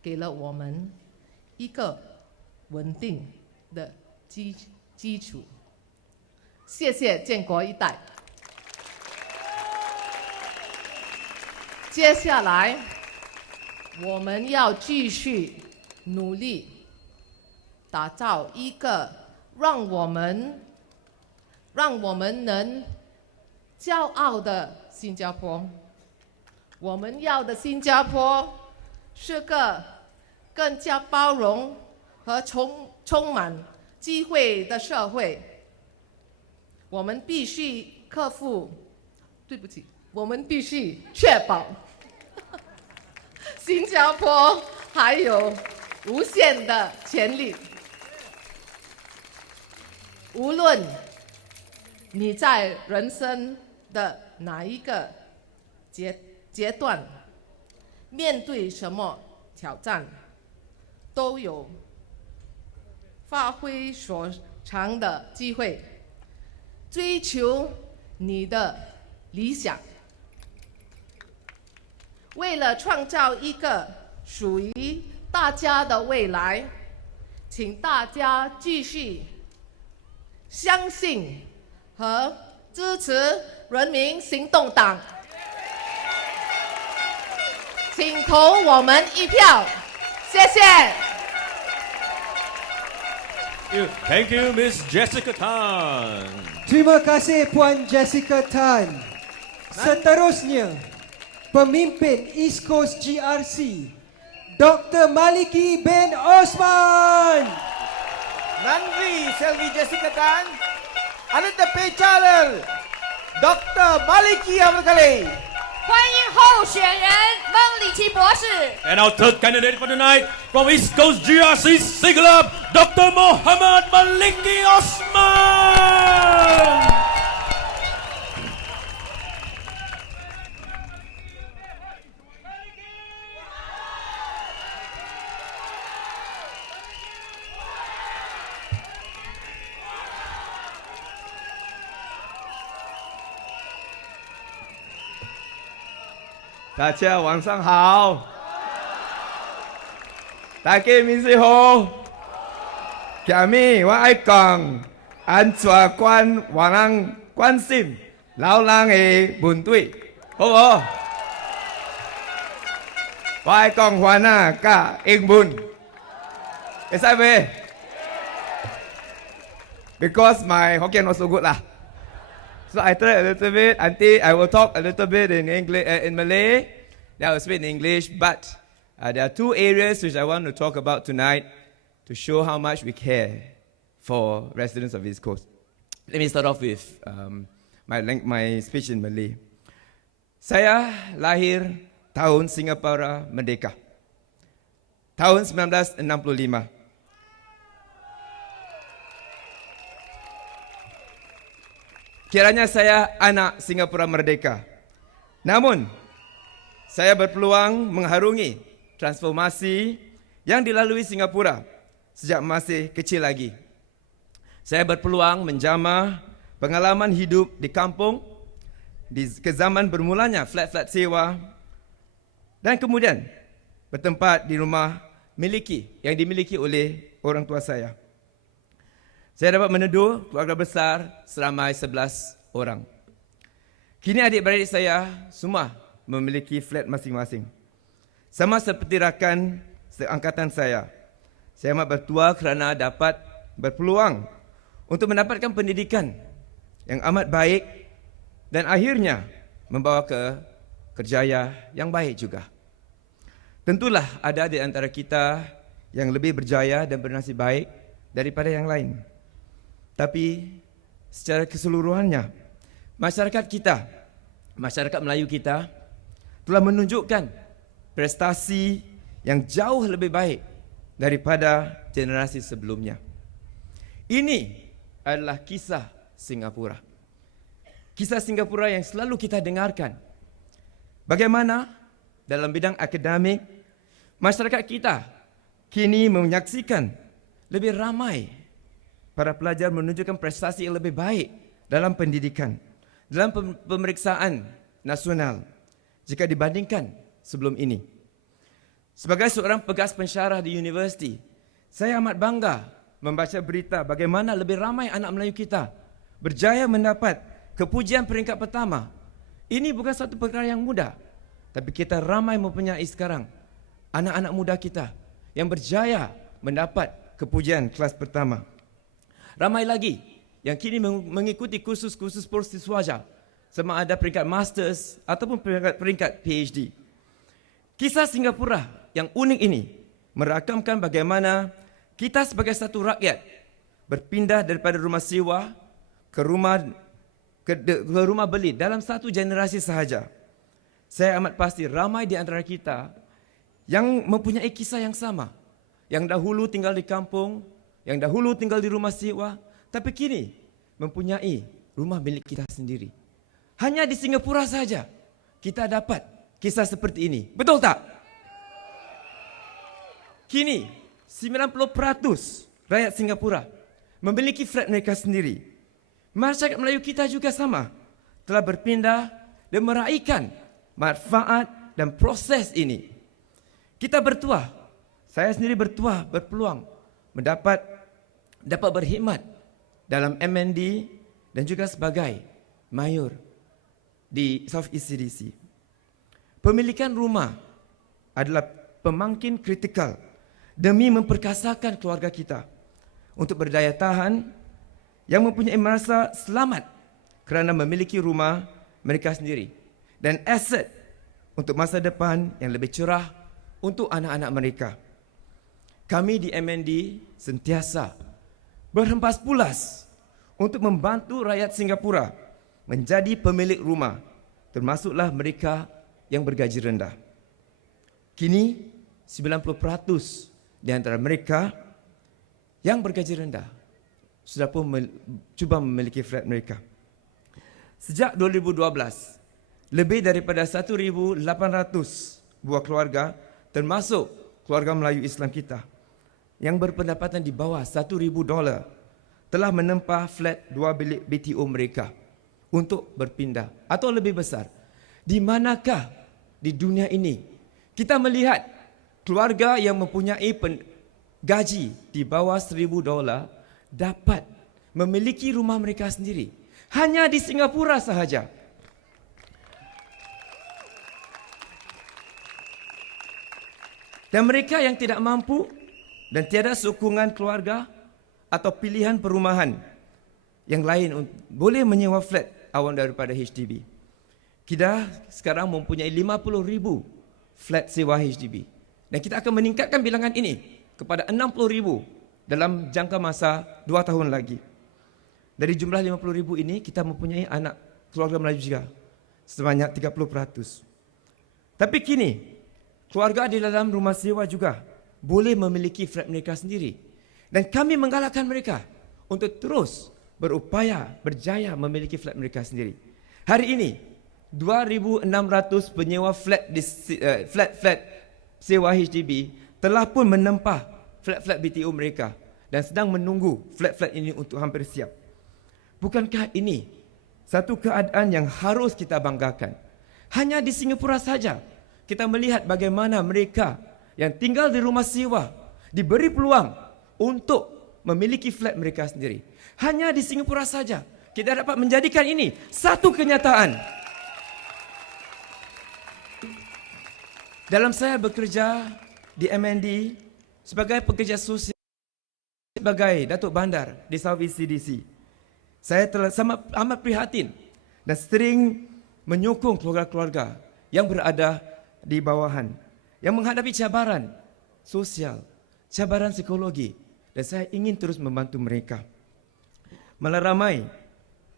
给了我们一个稳定的基础。谢谢建国一代。接下来，我们要继续努力，打造一个让我们能骄傲的新加坡。我们要的新加坡是个更加包容和充满机会的社会。我们必须我们必须确保新加坡还有无限的潜力。无论你在人生的哪一个阶段，面对什么挑战，都有发挥所长的机会，追求你的理想。为了创造一个属于大家的未来，请大家继续相信和支持人民行动党，请投我们一票，谢谢。Thank you, Miss Jessica Tan. Terima kasih Puan Jessica Tan. Seterusnya, Pemimpin East Coast GRC, Dr. Maliki bin Osman. Nandri Selvi Jessica Tan. Ada Pecaler Dr. Maliki Osman. 欢迎候选人孟里奇博士。 And our third candidate for tonight from East Coast GRC Siglap, Dr. Muhammad Maliki Osman. Đại gia 晚上好，大家晚上好。今日我爱讲，安怎管我人关心老人的问题，好不好？我爱讲华语加英文，会使未 ？Because my Hokkien not so good lah. So I try a little bit until I will talk a little bit in English, in Malay. Then I will speak in English. But there are two areas which I want to talk about tonight to show how much we care for residents of East Coast. Let me start off with my speech in Malay. Saya lahir tahun Singapura Merdeka. Tahun 1965. Kiranya saya anak Singapura Merdeka. Namun, saya berpeluang mengharungi transformasi yang dilalui Singapura sejak masih kecil lagi. Saya berpeluang menjamah pengalaman hidup di kampung ke zaman bermulanya flat-flat sewa dan kemudian bertempat di rumah yang dimiliki oleh orang tua saya. Saya dapat meneduh keluarga besar seramai 11 orang. Kini adik-beradik saya semua memiliki flat masing-masing. Sama seperti rakan seangkatan saya. Saya amat bertuah kerana dapat berpeluang untuk mendapatkan pendidikan yang amat baik dan akhirnya membawa ke kerjaya yang baik juga. Tentulah ada di antara kita yang lebih berjaya dan bernasib baik daripada yang lain. Tapi secara keseluruhannya, masyarakat kita, masyarakat Melayu kita telah menunjukkan prestasi yang jauh lebih baik daripada generasi sebelumnya. Ini adalah kisah Singapura. Kisah Singapura yang selalu kita dengarkan. Bagaimana dalam bidang akademik, masyarakat kita kini menyaksikan lebih ramai para pelajar menunjukkan prestasi yang lebih baik dalam pendidikan, dalam pemeriksaan nasional jika dibandingkan sebelum ini. Sebagai seorang pegas pensyarah di universiti, saya amat bangga membaca berita bagaimana lebih ramai anak Melayu kita berjaya mendapat kepujian peringkat pertama. Ini bukan satu perkara yang mudah, tapi kita ramai mempunyai sekarang anak-anak muda kita yang berjaya mendapat kepujian kelas pertama. Ramai lagi yang kini mengikuti kursus-kursus postiswaja sama ada peringkat masters ataupun peringkat PhD. Kisah Singapura yang unik ini merakamkan bagaimana kita sebagai satu rakyat berpindah daripada rumah sewa ke rumah beli dalam satu generasi sahaja. Saya amat pasti ramai di antara kita yang mempunyai kisah yang sama. Yang dahulu tinggal di kampung, yang dahulu tinggal di rumah sewa, tapi kini mempunyai rumah milik kita sendiri. Hanya di Singapura saja kita dapat kisah seperti ini. Betul tak? Kini 90% rakyat Singapura memiliki flat mereka sendiri. Masyarakat Melayu kita juga sama, telah berpindah dan meraihkan manfaat dan proses ini. Kita bertuah, saya sendiri bertuah, berpeluang dapat berkhidmat dalam MND dan juga sebagai mayor di Southeast CDC. Pemilikan rumah adalah pemangkin kritikal demi memperkasakan keluarga kita untuk berdaya tahan yang mempunyai merasa selamat kerana memiliki rumah mereka sendiri dan aset untuk masa depan yang lebih cerah untuk anak-anak mereka. Kami di MND sentiasa berhempas pulas untuk membantu rakyat Singapura menjadi pemilik rumah, termasuklah mereka yang bergaji rendah. Kini 90% di antara mereka yang bergaji rendah sudah pun cuba memiliki flat mereka. Sejak 2012, lebih daripada 1,800 buah keluarga, termasuk keluarga Melayu Islam kita, yang berpendapatan di bawah $1,000 telah menempah flat 2 bilik BTO mereka untuk berpindah atau lebih besar. Di manakah di dunia ini kita melihat keluarga yang mempunyai gaji di bawah $1,000 dapat memiliki rumah mereka sendiri? Hanya di Singapura sahaja. Dan mereka yang tidak mampu dan tiada sokongan keluarga atau pilihan perumahan yang lain boleh menyewa flat awal daripada HDB. Kita sekarang mempunyai 50,000 flat sewa HDB. Dan kita akan meningkatkan bilangan ini kepada 60,000 dalam jangka masa 2 tahun lagi. Dari jumlah 50,000 ini, kita mempunyai anak keluarga Melayu juga sebanyak 30%. Tapi kini, keluarga di dalam rumah sewa juga boleh memiliki flat mereka sendiri. Dan kami menggalakkan mereka untuk terus berupaya berjaya memiliki flat mereka sendiri. Hari ini, 2,600 penyewa flat flat sewa HDB telah pun menempah flat-flat BTO mereka dan sedang menunggu flat-flat ini untuk hampir siap. Bukankah ini satu keadaan yang harus kita banggakan? Hanya di Singapura saja kita melihat bagaimana mereka yang tinggal di rumah sewa diberi peluang untuk memiliki flat mereka sendiri. Hanya di Singapura saja kita dapat menjadikan ini satu kenyataan. Dalam saya bekerja di MND sebagai pekerja sosial, sebagai Datuk Bandar di Southeast CDC, saya telah amat prihatin dan sering menyokong keluarga-keluarga yang berada di bawahan, yang menghadapi cabaran sosial, cabaran psikologi, dan saya ingin terus membantu mereka. Malah ramai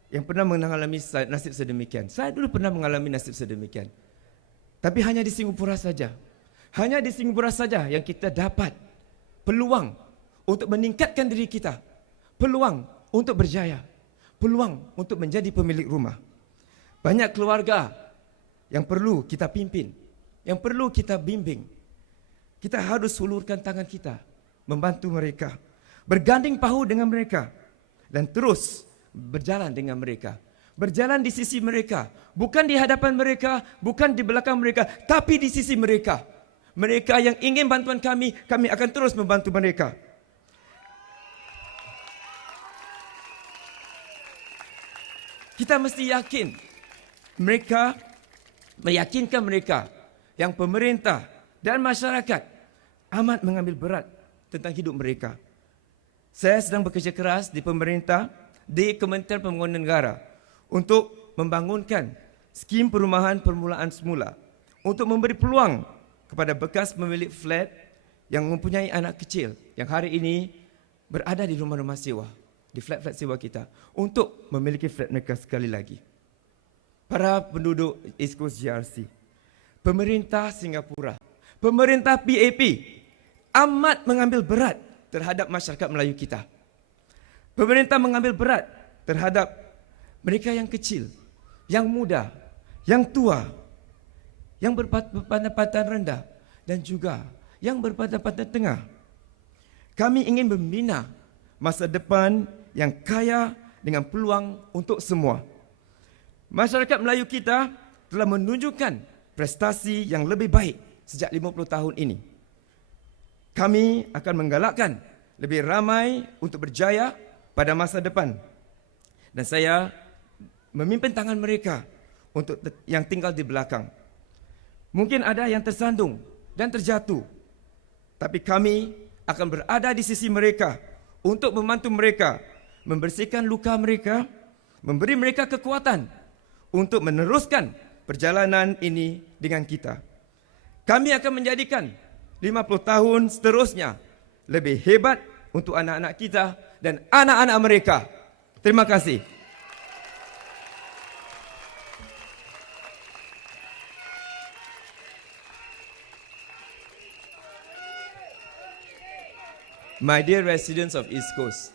yang pernah mengalami nasib sedemikian. Saya dulu pernah mengalami nasib sedemikian. Tapi hanya di Singapura saja. Hanya di Singapura saja yang kita dapat peluang untuk meningkatkan diri kita. Peluang untuk berjaya. Peluang untuk menjadi pemilik rumah. Banyak keluarga yang perlu kita pimpin, yang perlu kita bimbing. Kita harus hulurkan tangan kita, membantu mereka, berganding bahu dengan mereka, dan terus berjalan dengan mereka. Berjalan di sisi mereka, bukan di hadapan mereka, bukan di belakang mereka, tapi di sisi mereka. Mereka yang ingin bantuan kami, kami akan terus membantu mereka. Kita mesti yakin, mereka meyakinkan mereka yang pemerintah dan masyarakat amat mengambil berat tentang hidup mereka. Saya sedang bekerja keras di pemerintah, di Kementerian Pembangunan Negara untuk membangunkan skim perumahan permulaan semula untuk memberi peluang kepada bekas pemilik flat yang mempunyai anak kecil yang hari ini berada di rumah-rumah sewa, di flat-flat sewa kita, untuk memiliki flat mereka sekali lagi. Para penduduk East Coast GRC, pemerintah Singapura, pemerintah PAP amat mengambil berat terhadap masyarakat Melayu kita. Pemerintah mengambil berat terhadap mereka yang kecil, yang muda, yang tua, yang berpandapatan rendah, dan juga yang berpandapatan tengah. Kami ingin membina masa depan yang kaya dengan peluang untuk semua. Masyarakat Melayu kita telah menunjukkan prestasi yang lebih baik sejak 50 tahun ini. Kami akan menggalakkan lebih ramai untuk berjaya pada masa depan. Dan saya memimpin tangan mereka untuk yang tinggal di belakang. Mungkin ada yang tersandung dan terjatuh, tapi kami akan berada di sisi mereka untuk membantu mereka membersihkan luka mereka, memberi mereka kekuatan untuk meneruskan perjalanan ini dengan kita. Kami akan menjadikan 50 tahun seterusnya lebih hebat untuk anak-anak kita dan anak-anak mereka. Terima kasih. My dear residents of East Coast,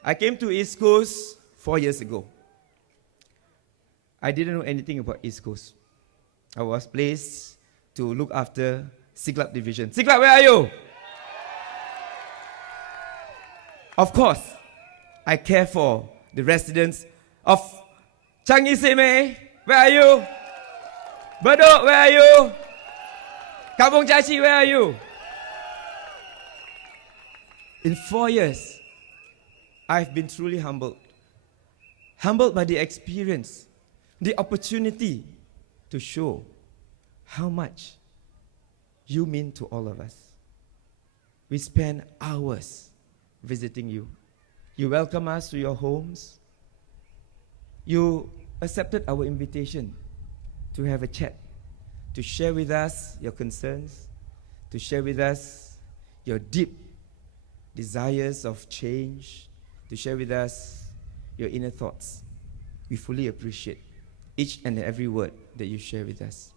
I came to East Coast 4 years ago. I didn't know anything about East Coast. I was placed to look after Siglap division. Siglap, where are you? Of course, I care for the residents of Changi Sime. Where are you? Bedok, where are you? Kampong Chachi, where are you? In 4 years, I've been truly humbled. Humbled by the experience, the opportunity to show how much you mean to all of us. We spend hours visiting you. You welcome us to your homes. You accepted our invitation to have a chat, to share with us your concerns, to share with us your deep desires of change, to share with us your inner thoughts. We fully appreciate each and every word that you share with us.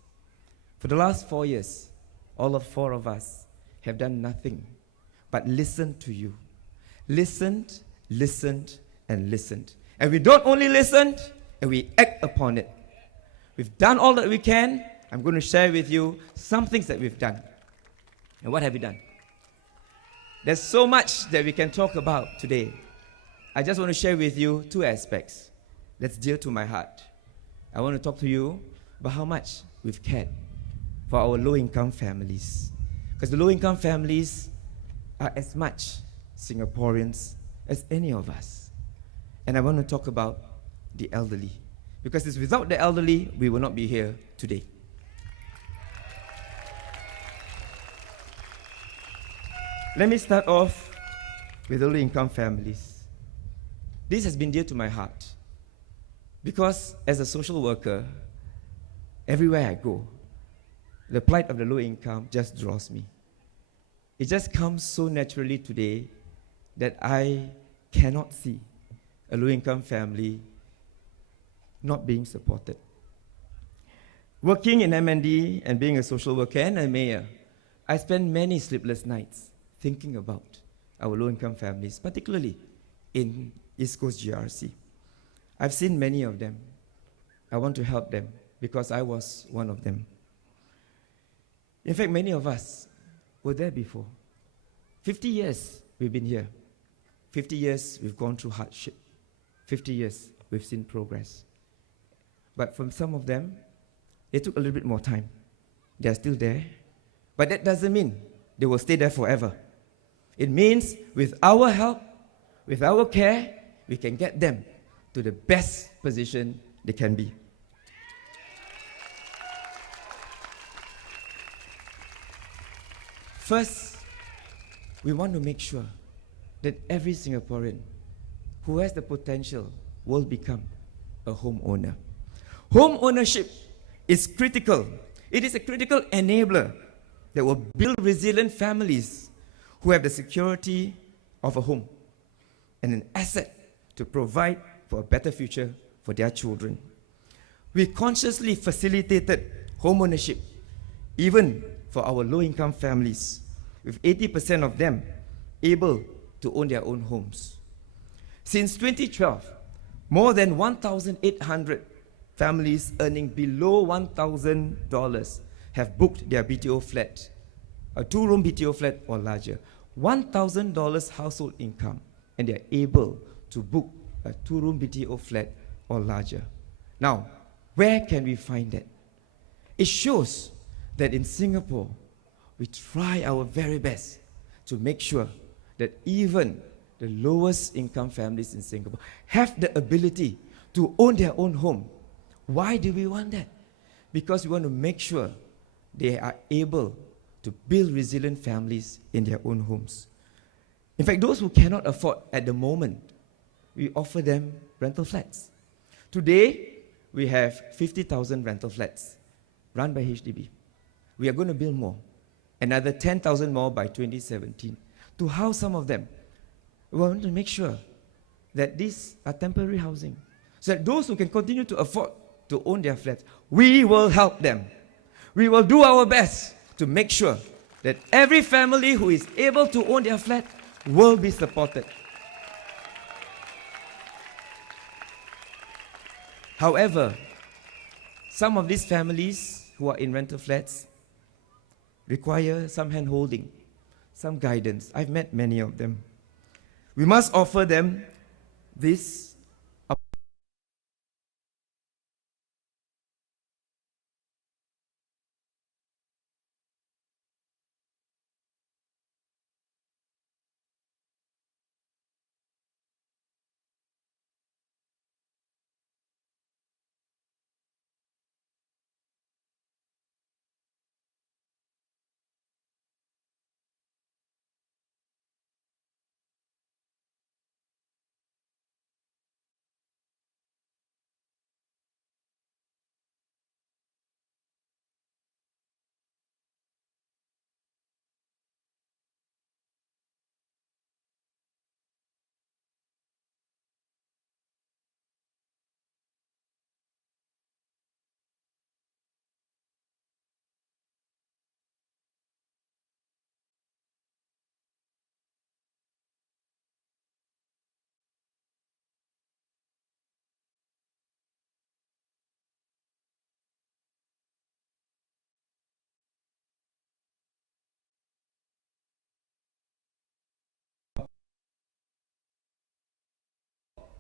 For the last 4 years, all of 4 of us have done nothing but listen to you. Listened, listened, and listened. And we don't only listen, and we act upon it. We've done all that we can. I'm going to share with you some things that we've done. And what have we done? There's so much that we can talk about today. I just want to share with you 2 aspects that's dear to my heart. I want to talk to you about how much we've cared for our low-income families. Because the low-income families are as much Singaporeans as any of us. And I want to talk about the elderly. Because it's without the elderly, we will not be here today. Let me start off with low-income families. This has been dear to my heart because as a social worker, everywhere I go, the plight of the low income just draws me. It just comes so naturally today that I cannot see a low-income family not being supported. Working in MND and being a social worker and a mayor, I spend many sleepless nights thinking about our low-income families, particularly in East Coast GRC. I've seen many of them. I want to help them because I was one of them. In fact, many of us were there before. 50 years we've been here. 50 years we've gone through hardship. 50 years we've seen progress. But from some of them, it took a little bit more time. They're still there. But that doesn't mean they will stay there forever. It means with our help, with our care, we can get them to the best position they can be. First, we want to make sure that every Singaporean who has the potential will become a homeowner. Home ownership is critical. It is a critical enabler that will build resilient families who have the security of a home and an asset to provide for a better future for their children. We consciously facilitated home ownership even for our low-income families, with 80% of them able to own their own homes. Since 2012, more than 1,800 families earning below $1,000 have booked their BTO flat, a 2-room BTO flat or larger. $1,000 household income, and they're able to book a 2-room BTO flat or larger. Now, where can we find that? It shows that in Singapore, we try our very best to make sure that even the lowest income families in Singapore have the ability to own their own home. Why do we want that? Because we want to make sure they are able to build resilient families in their own homes. In fact, those who cannot afford at the moment, we offer them rental flats. Today, we have 50,000 rental flats run by HDB. We are going to build more, another 10,000 more by 2017, to house some of them We want to make sure that these are temporary housing, so that those who can continue to afford to own their flats, we will help them. We will do our best to make sure that every family who is able to own their flat will be supported. However, some of these families who are in rental flats require some hand-holding, some guidance. I've met many of them. We must offer them this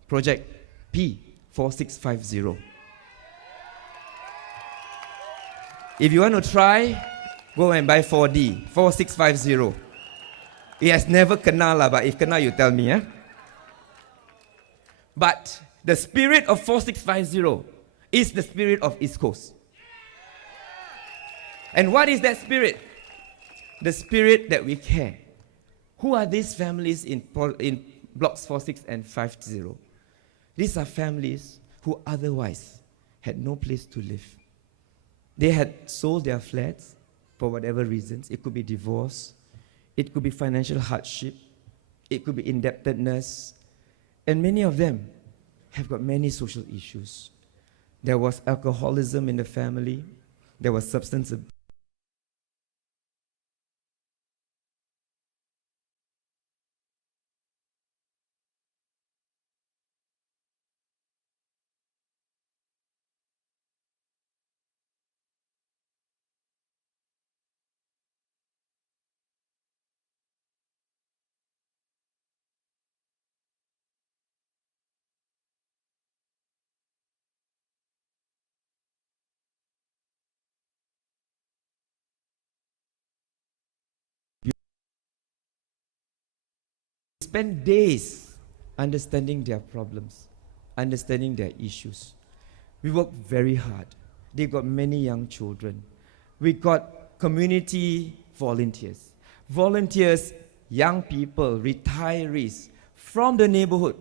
project P4650. If you want to try, go and buy 4D, 4650. It has never kena lah, but if kena, you tell me. But the spirit of 4650 is the spirit of East Coast. And what is that spirit? The spirit that we care. Who are these families in blocks 46 and 50? These are families who otherwise had no place to live. They had sold their flats for whatever reasons. It could be divorce, it could be financial hardship, it could be indebtedness, and many of them have got many social issues. There was alcoholism in the family, there was substance abuse. Spend days understanding their problems, understanding their issues. We work very hard. They got many young children. We got community volunteers. Volunteers, young people, retirees from the neighborhood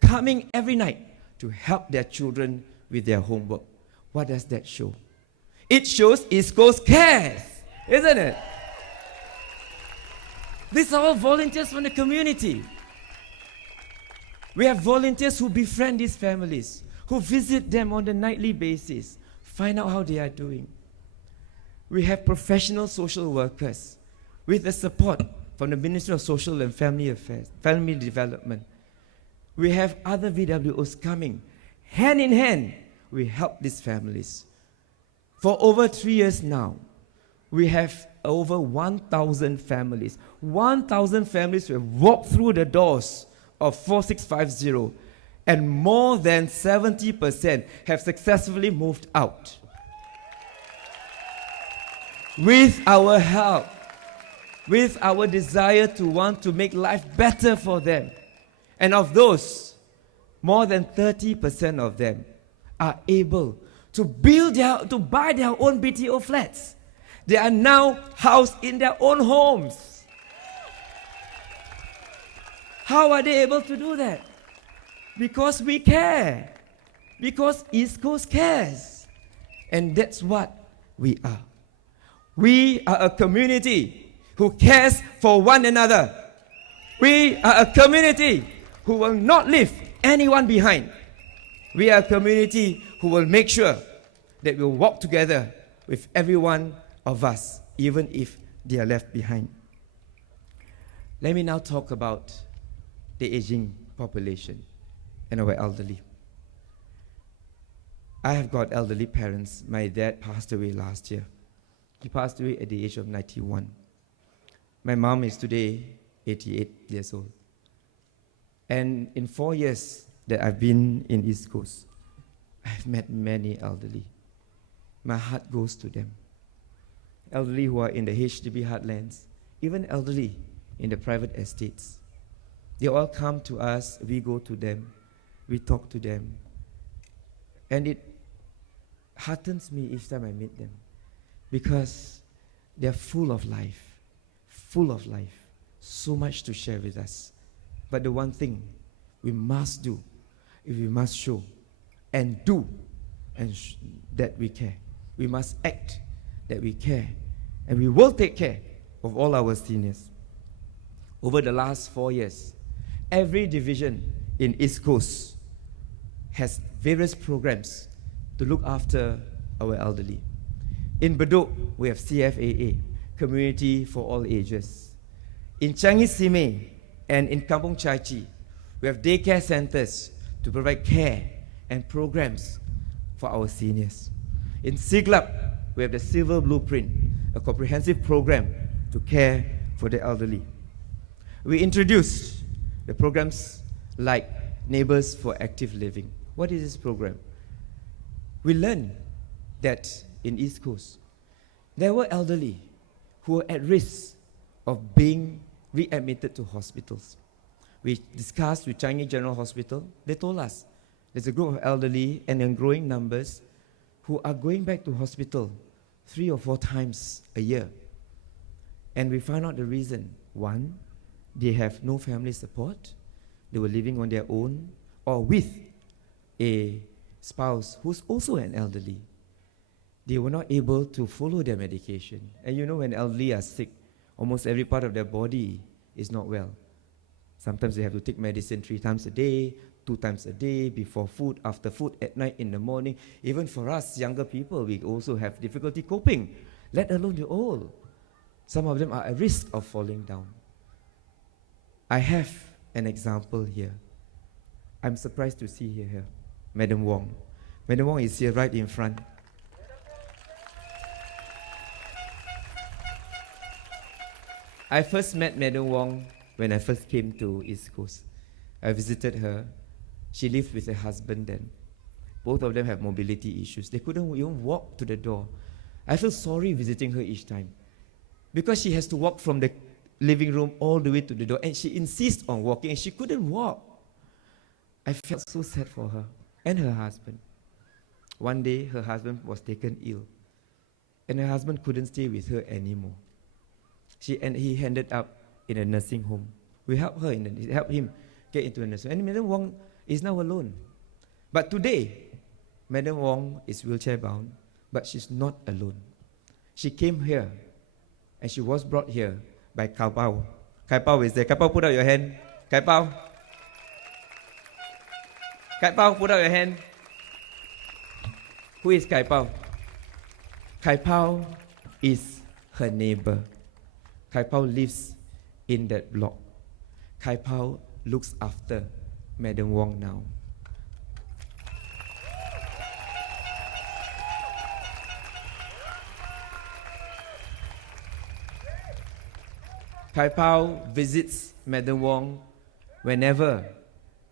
coming every night to help their children with their homework. What does that show? It shows East Coast cares, isn't it? These are all volunteers from the community. We have volunteers who befriend these families, who visit them on a nightly basis, find out how they are doing. We have professional social workers with the support from the Ministry of Social and Family Affairs, Family Development. We have other VWOs coming. Hand in hand, we help these families. For over 3 years now, we have over 1,000 families. 1,000 families who have walked through the doors of 4650, and more than 70% have successfully moved out. With our help, with our desire to want to make life better for them. And of those, more than 30% of them are able to buy their own BTO flats. They are now housed in their own homes. How are they able to do that? Because we care. Because East Coast cares. And that's what we are. We are a community who cares for one another. We are a community who will not leave anyone behind. We are a community who will make sure that we'll walk together with every one of us, even if they are left behind. Let me now talk about the aging population and our elderly. I have got elderly parents. My dad passed away last year. He passed away at the age of 91. My mom is today 88 years old. And in 4 years that I've been in East Coast, I've met many elderly. My heart goes to them. Elderly who are in the HDB heartlands, even elderly in the private estates. They all come to us, we go to them, we talk to them. And it heartens me each time I meet them because they're full of life, so much to share with us. But the one thing we must do, if we must show and do that we care. We must act that we care, and we will take care of all our seniors. Over the last 4 years, every division in East Coast has various programs to look after our elderly. In Bedok, we have CFAA, Community for All Ages. In Changi Simei and in Kampong Chai Chi, we have daycare centers to provide care and programs for our seniors. In Siglap, we have the Silver Blueprint, a comprehensive program to care for the elderly. We introduced the programs like Neighbors for Active Living. What is this program? We learned that in East Coast, there were elderly who were at risk of being readmitted to hospitals. We discussed with Changi General Hospital. They told us there's a group of elderly and in growing numbers who are going back to hospital 3 or 4 times a year. And we found out the reason. One, they have no family support. They were living on their own or with a spouse who's also an elderly. They were not able to follow their medication. And you know, when elderly are sick, almost every part of their body is not well. Sometimes they have to take medicine 3 times a day, 2 times a day, before food, after food, at night, in the morning. Even for us, younger people, we also have difficulty coping, let alone the old. Some of them are at risk of falling down. I have an example here. I'm surprised to see here, Madam Wong. Madam Wong is here right in front. I first met Madam Wong when I first came to East Coast. I visited her. She lived with her husband then. Both of them have mobility issues. They couldn't even walk to the door. I feel sorry visiting her each time because she has to walk from the living room all the way to the door, and she insists on walking, and she couldn't walk. I felt so sad for her and her husband. One day, her husband was taken ill, and her husband couldn't stay with her anymore. He ended up in a nursing home. We helped him get into a nursing home. And Madam Wong is now alone. But today, Madam Wong is wheelchair bound, but she's not alone. She came here, and she was brought here by Kai Pao. Kai Pao is there. Kai Pao, put out your hand. Kai Pao. Kai Pao, put out your hand. Who is Kai Pao? Kai Pao is her neighbor. Kai Pao lives in that block. Kai Pao looks after Madam Wong now. Kai Pao visits Madam Wong whenever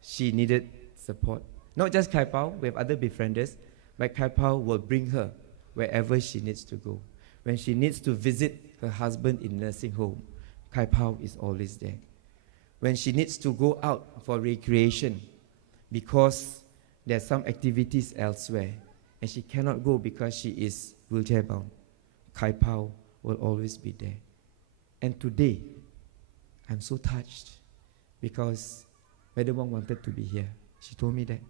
she needed support. Not just Kai Pao, we have other befrienders, but Kai Pao will bring her wherever she needs to go. When she needs to visit her husband in nursing home, Kai Pao is always there. When she needs to go out for recreation because there are some activities elsewhere and she cannot go because she is wheelchair bound, Kai Pao will always be there. And today, I'm so touched because Madam Wong wanted to be here. She told me that.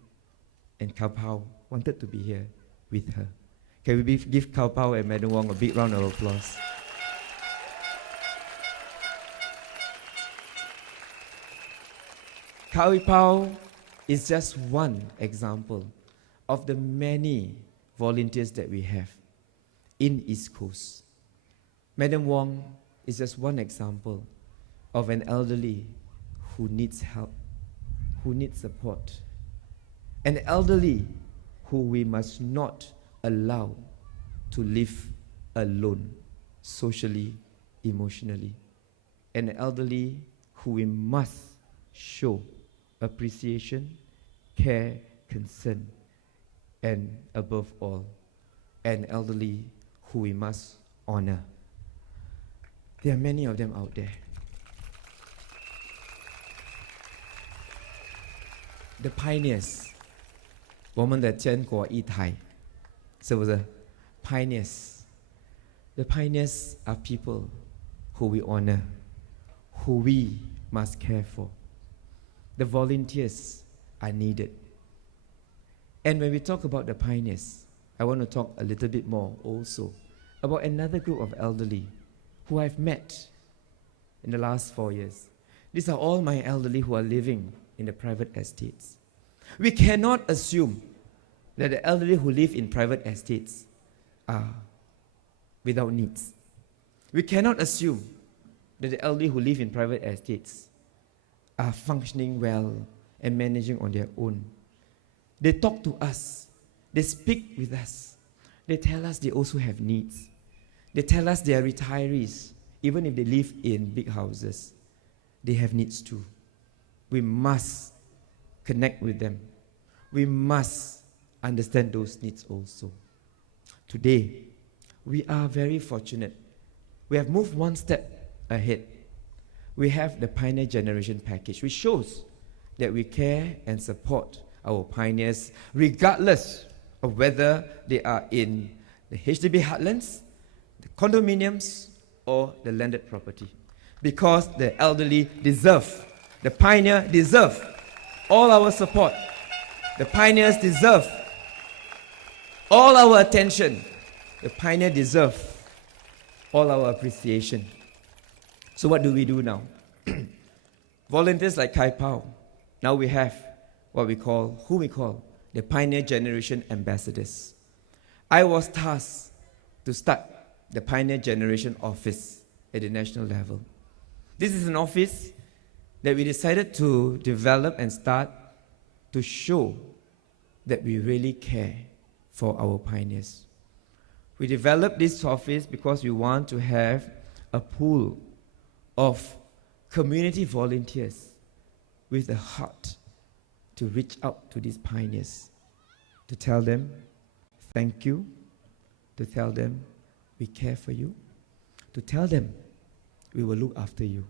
And Kai Pao wanted to be here with her. Can we give Kai Pao and Madam Wong a big round of applause? Kawi Pao is just one example of the many volunteers that we have in East Coast. Madam Wong is just one example of an elderly who needs help, who needs support. An elderly who we must not allow to live alone, socially, emotionally. An elderly who we must show appreciation, care, concern, and above all, an elderly who we must honor. There are many of them out there. The pioneers, 我们的建国一台，是不是 pioneers? The pioneers are people who we honor, who we must care for. The volunteers are needed. And when we talk about the pioneers, I want to talk a little bit more also about another group of elderly who I've met in the last 4 years. These are all my elderly who are living in the private estates. We cannot assume that the elderly who live in private estates are without needs. We cannot assume that the elderly who live in private estates are functioning well and managing on their own. They talk to us. They speak with us. They tell us they also have needs. They tell us they are retirees. Even if they live in big houses, they have needs too. We must connect with them. We must understand those needs also. Today, we are very fortunate. We have moved one step ahead. We have the Pioneer Generation Package, which shows that we care and support our pioneers regardless of whether they are in the HDB heartlands, the condominiums, or the landed property. Because the elderly deserve, the pioneer deserve all our support. The pioneers deserve all our attention. The pioneer deserve all our appreciation. So what do we do now? Volunteers like Kai Pao. Now we have who we call the Pioneer Generation Ambassadors. I was tasked to start the Pioneer Generation Office at the national level. This is an office that we decided to develop and start to show that we really care for our pioneers. We developed this office because we want to have a pool of community volunteers with a heart to reach out to these pioneers, to tell them thank you, to tell them we care for you, to tell them we will look after you,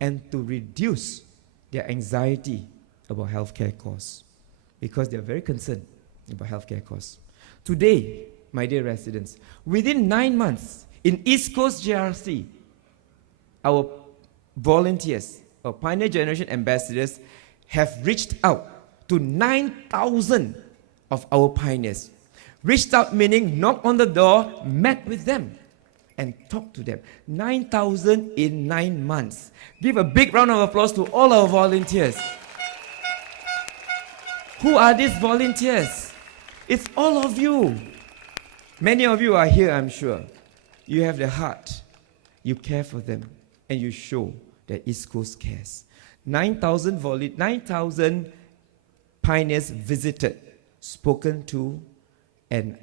and to reduce their anxiety about healthcare costs, because they are very concerned about healthcare costs. Today, my dear residents, within 9 months in East Coast GRC, our volunteers, our Pioneer Generation Ambassadors, have reached out to 9,000 of our pioneers. Reached out meaning knocked on the door, met with them, and talked to them. 9,000 in 9 months. Give a big round of applause to all our volunteers. Who are these volunteers? It's all of you. Many of you are here, I'm sure. You have the heart. You care for them. And you show that East Coast cares. 9,000 pioneers visited, spoken to, and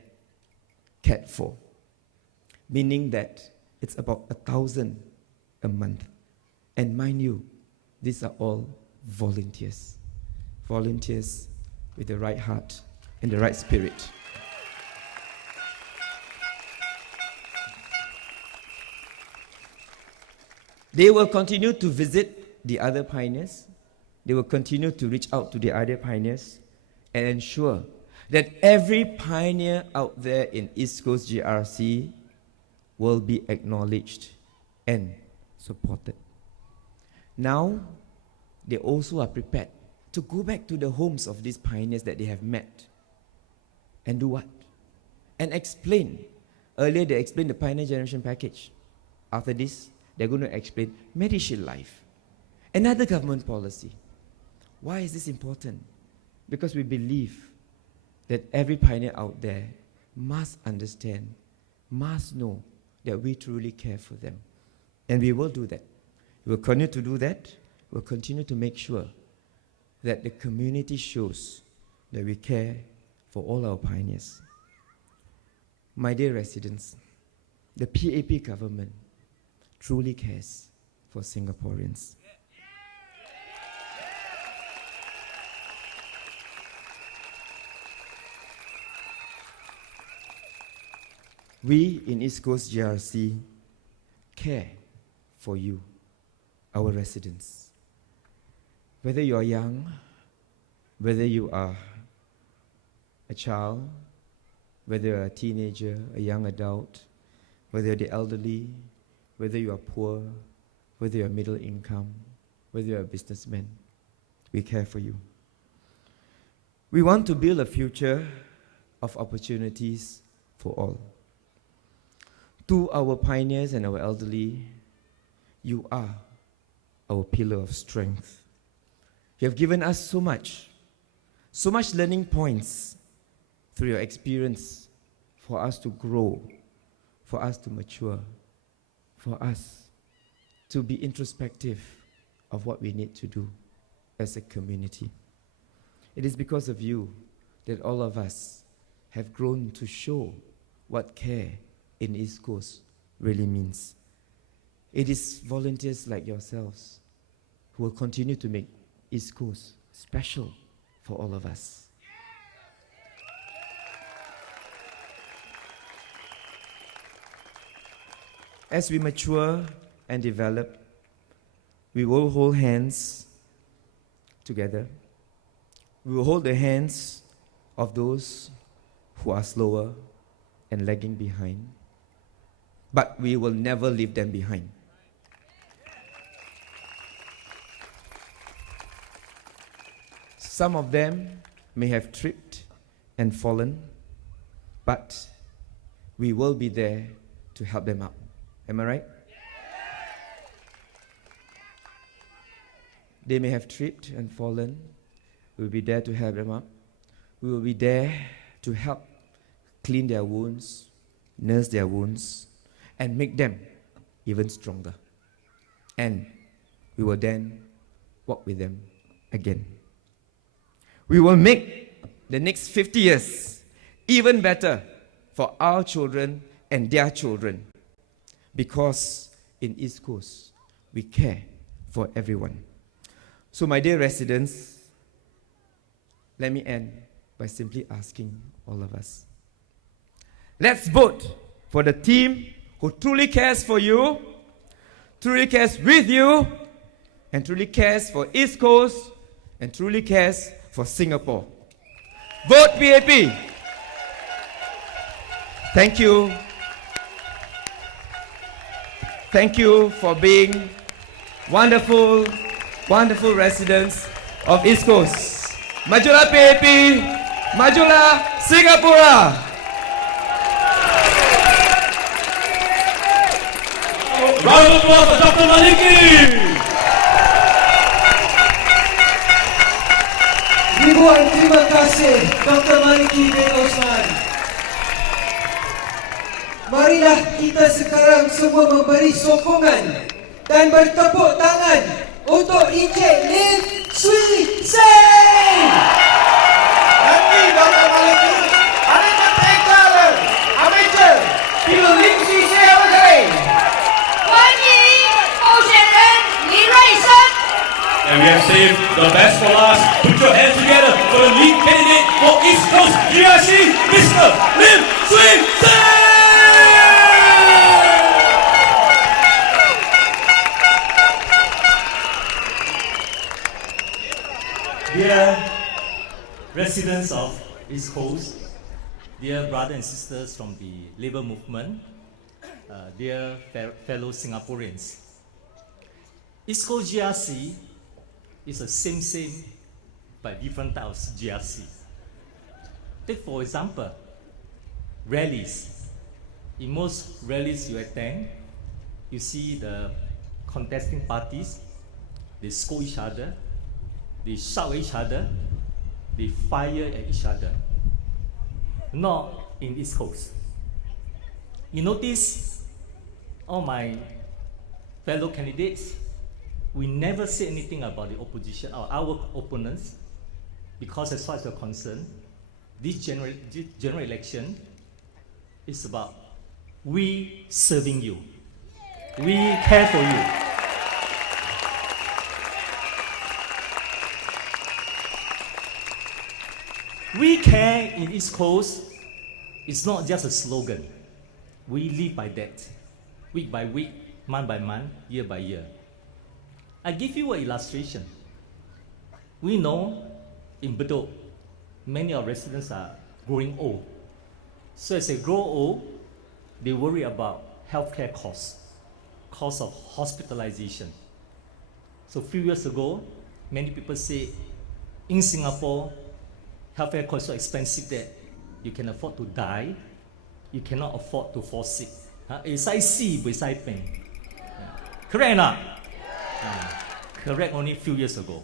cared for. Meaning that it's about 1,000 a month. And mind you, these are all volunteers. Volunteers with the right heart and the right spirit. They will continue to visit the other pioneers. They will continue to reach out to the other pioneers and ensure that every pioneer out there in East Coast GRC will be acknowledged and supported. Now, they also are prepared to go back to the homes of these pioneers that they have met and do what? And explain. Earlier, they explained the Pioneer Generation Package. After this, they're going to explain Medishield Life, another government policy. Why is this important? Because we believe that every pioneer out there must understand, must know that we truly care for them. And we will do that. We will continue to do that. We will continue to make sure that the community shows that we care for all our pioneers. My dear residents, the PAP government truly cares for Singaporeans. We in East Coast GRC care for you, our residents. Whether you are young, whether you are a child, whether you're a teenager, a young adult, whether you're the elderly, whether you are poor, whether you're middle income, whether you're a businessman, we care for you. We want to build a future of opportunities for all. To our pioneers and our elderly, you are our pillar of strength. You have given us so much learning points through your experience for us to grow, for us to mature, for us to be introspective of what we need to do as a community. It is because of you that all of us have grown to show what care in East Coast really means. It is volunteers like yourselves who will continue to make East Coast special for all of us. As we mature and develop, we will hold hands together. We will hold the hands of those who are slower and lagging behind. But we will never leave them behind. Some of them may have tripped and fallen, but we will be there to help them up. Am I right? They may have tripped and fallen. We will be there to help them up. We will be there to help clean their wounds, nurse their wounds, and make them even stronger. And we will then walk with them again. We will make the next 50 years even better for our children and their children, because in East Coast, we care for everyone. So my dear residents, let me end by simply asking all of us, let's vote for the team who truly cares for you, truly cares with you, and truly cares for East Coast, and truly cares for Singapore. Vote PAP. Thank you. Thank you for being wonderful, wonderful residents of East Coast. Majulah PAP, Majulah Singapura. Round of applause for Dr. Maliki. Ribuan terima kasih Dr. Maliki Osman. Marilah kita sekarang semua memberi sokongan dan bertepuk tangan untuk Encik Lim Swee Say. Nanti Dr. Maliki, ada pengacara, amateur, Lim Swee Say apa kali? 欢迎候选人李瑞生。 And we have saved the best for last. Put your hands together for the lead candidate for East Coast GRC, Mr. Lim Swee Say. Dear residents of East Coast, dear brothers and sisters from the labor movement, dear fellow Singaporeans, East Coast GRC is a same but different types of GRC. Take for example, rallies. In most rallies you attend, you see the contesting parties, they scold each other, they shout at each other, they fire at each other. Not in East Coast. You notice all my fellow candidates, we never say anything about the opposition or our opponents, because as far as we're concerned, this general election is about we serving you. We care for you. We care in East Coast. It's not just a slogan. We live by that, week by week, month by month, year by year. I give you an illustration. We know in Bedok, many of residents are growing old. So as they grow old, they worry about healthcare costs, cost of hospitalization. So a few years ago, many people say, in Singapore, healthcare costs are so expensive that you can afford to die, you cannot afford to fall sick. Correct or not? Correct only a few years ago.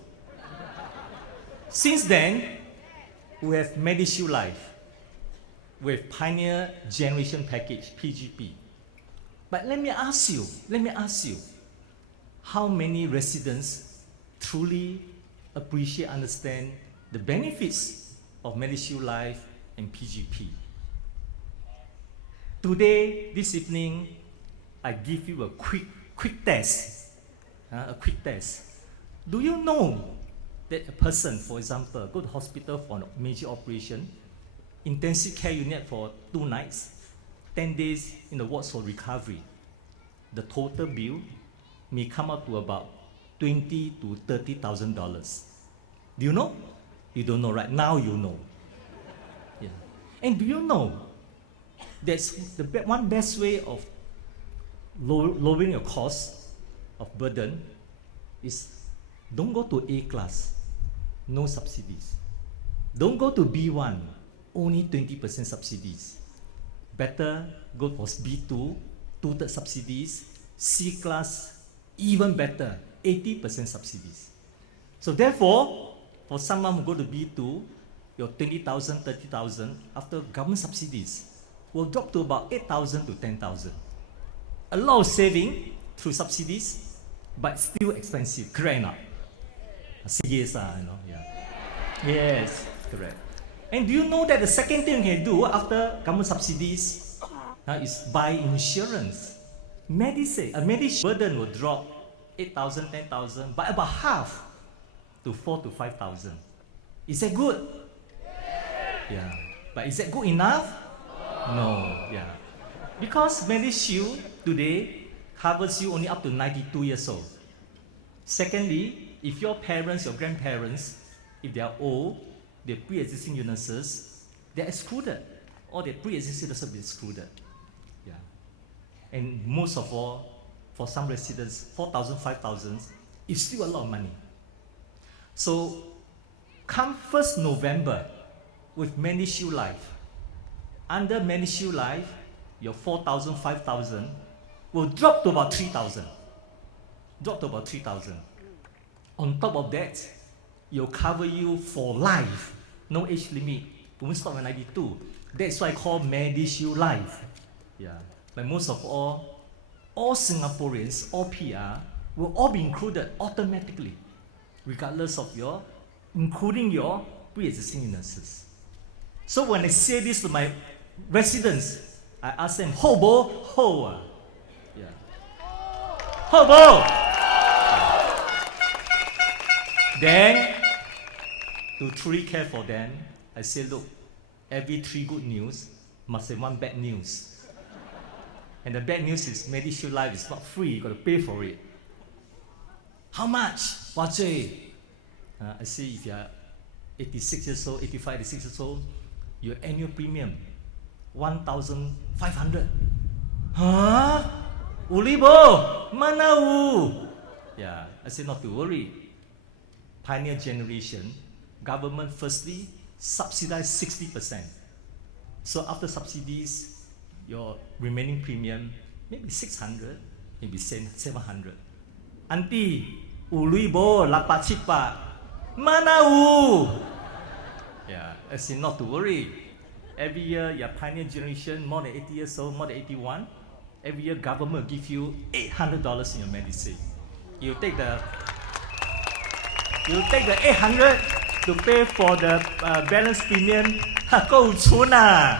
Since then, we have MediShield Life. We have Pioneer Generation Package, PGP. But let me ask you, how many residents truly appreciate, understand the benefits of MediShield Life and PGP? Today, this evening, I give you a quick test. A quick test. Do you know that a person, for example, go to hospital for a major operation, intensive care unit for 2 nights, 10 days in the wards for recovery, the total bill may come up to about $20,000 to $30,000. Do you know? You don't know, right? Now you know. Yeah. And do you know that's the one best way of lowering your cost of burden is don't go to A class, no subsidies. Don't go to B1, only 20% subsidies. Better go for B2, 2/3 subsidies. C class, even better, 80% subsidies. So therefore, for someone who go to B2, your 20,000, 30,000 after government subsidies will drop to about 8,000 to 10,000. A lot of saving through subsidies, but still expensive. Correct or not? Yes, yeah. Yes, correct. And do you know that the second thing you can do after government subsidies is buy insurance? Medicare burden will drop 8,000, 10,000, by about half to 4,000 to 5,000. Is that good? Yeah. But is that good enough? No. Yeah. Because MediShield today covers you only up to 92 years old. Secondly, if your parents, your grandparents, if they are old, they're pre-existing illnesses, they're excluded. Or their pre-existing illnesses will be excluded. Yeah. And most of all, for some residents, 4,000, 5,000 is still a lot of money. So, come 1st November with MediShield Life. Under MediShield Life, your 4,000, 5,000 will drop to about 3,000. Drop to about 3,000. On top of that, it'll cover you for life. No age limit. We won't stop at 92. That's why I call MediShield Life. Yeah. But most of all Singaporeans, all PR, will all be included automatically, regardless of including your pre-existing illnesses. So when I say this to my residents, I ask them, ho bo, ho. Yeah. Ho bo. Then, to truly care for them, I say, look, every 3 good news must have 1 bad news. And the bad news is MediShield Life is not free, you got to pay for it. How much? I say if you are 86 years old, 85, 86 years old, your annual premium, 1,500. Huh? Ulibo, mana? Yeah, I say not to worry. Pioneer generation, government firstly subsidize 60%. So after subsidies, your remaining premium maybe 600, maybe 700. Auntie, ulibo lapachipa. Manau. Yeah, as in not to worry. Every year, your pioneer generation, more than 80 years old, more than 81, every year government will give you $800 in your medicine. You take the 800 to pay for the balance premium. Go chuna.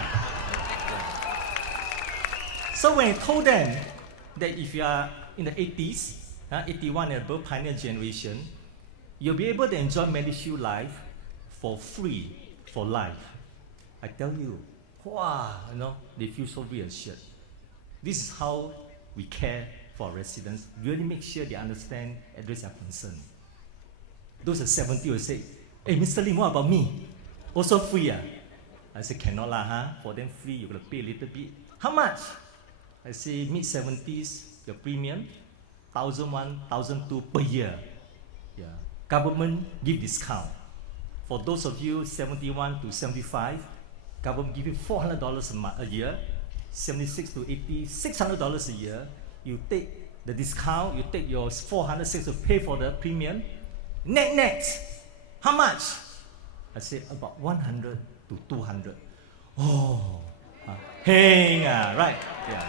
So when I told them that if you are in the 80s, 81 and above pioneer generation, you'll be able to enjoy MediShield Life for free for life. I tell you, wow, they feel so reassured. This is how we care for our residents. Really make sure they understand, address their concern. Those at 70 will say, hey, Mr. Lim, what about me? Also free, I say, cannot lah, For them free, you're going to pay a little bit. How much? I say, mid-70s, your premium, 1,001, 1,002 per year. Yeah. Government give discount. For those of you 71 to 75, government give you $400 a year. 76 to 80, $600 a year. You take the discount, you take your 406 to pay for the premium. Net, how much? I say about 100 to 200. Oh, hey, right? Yeah.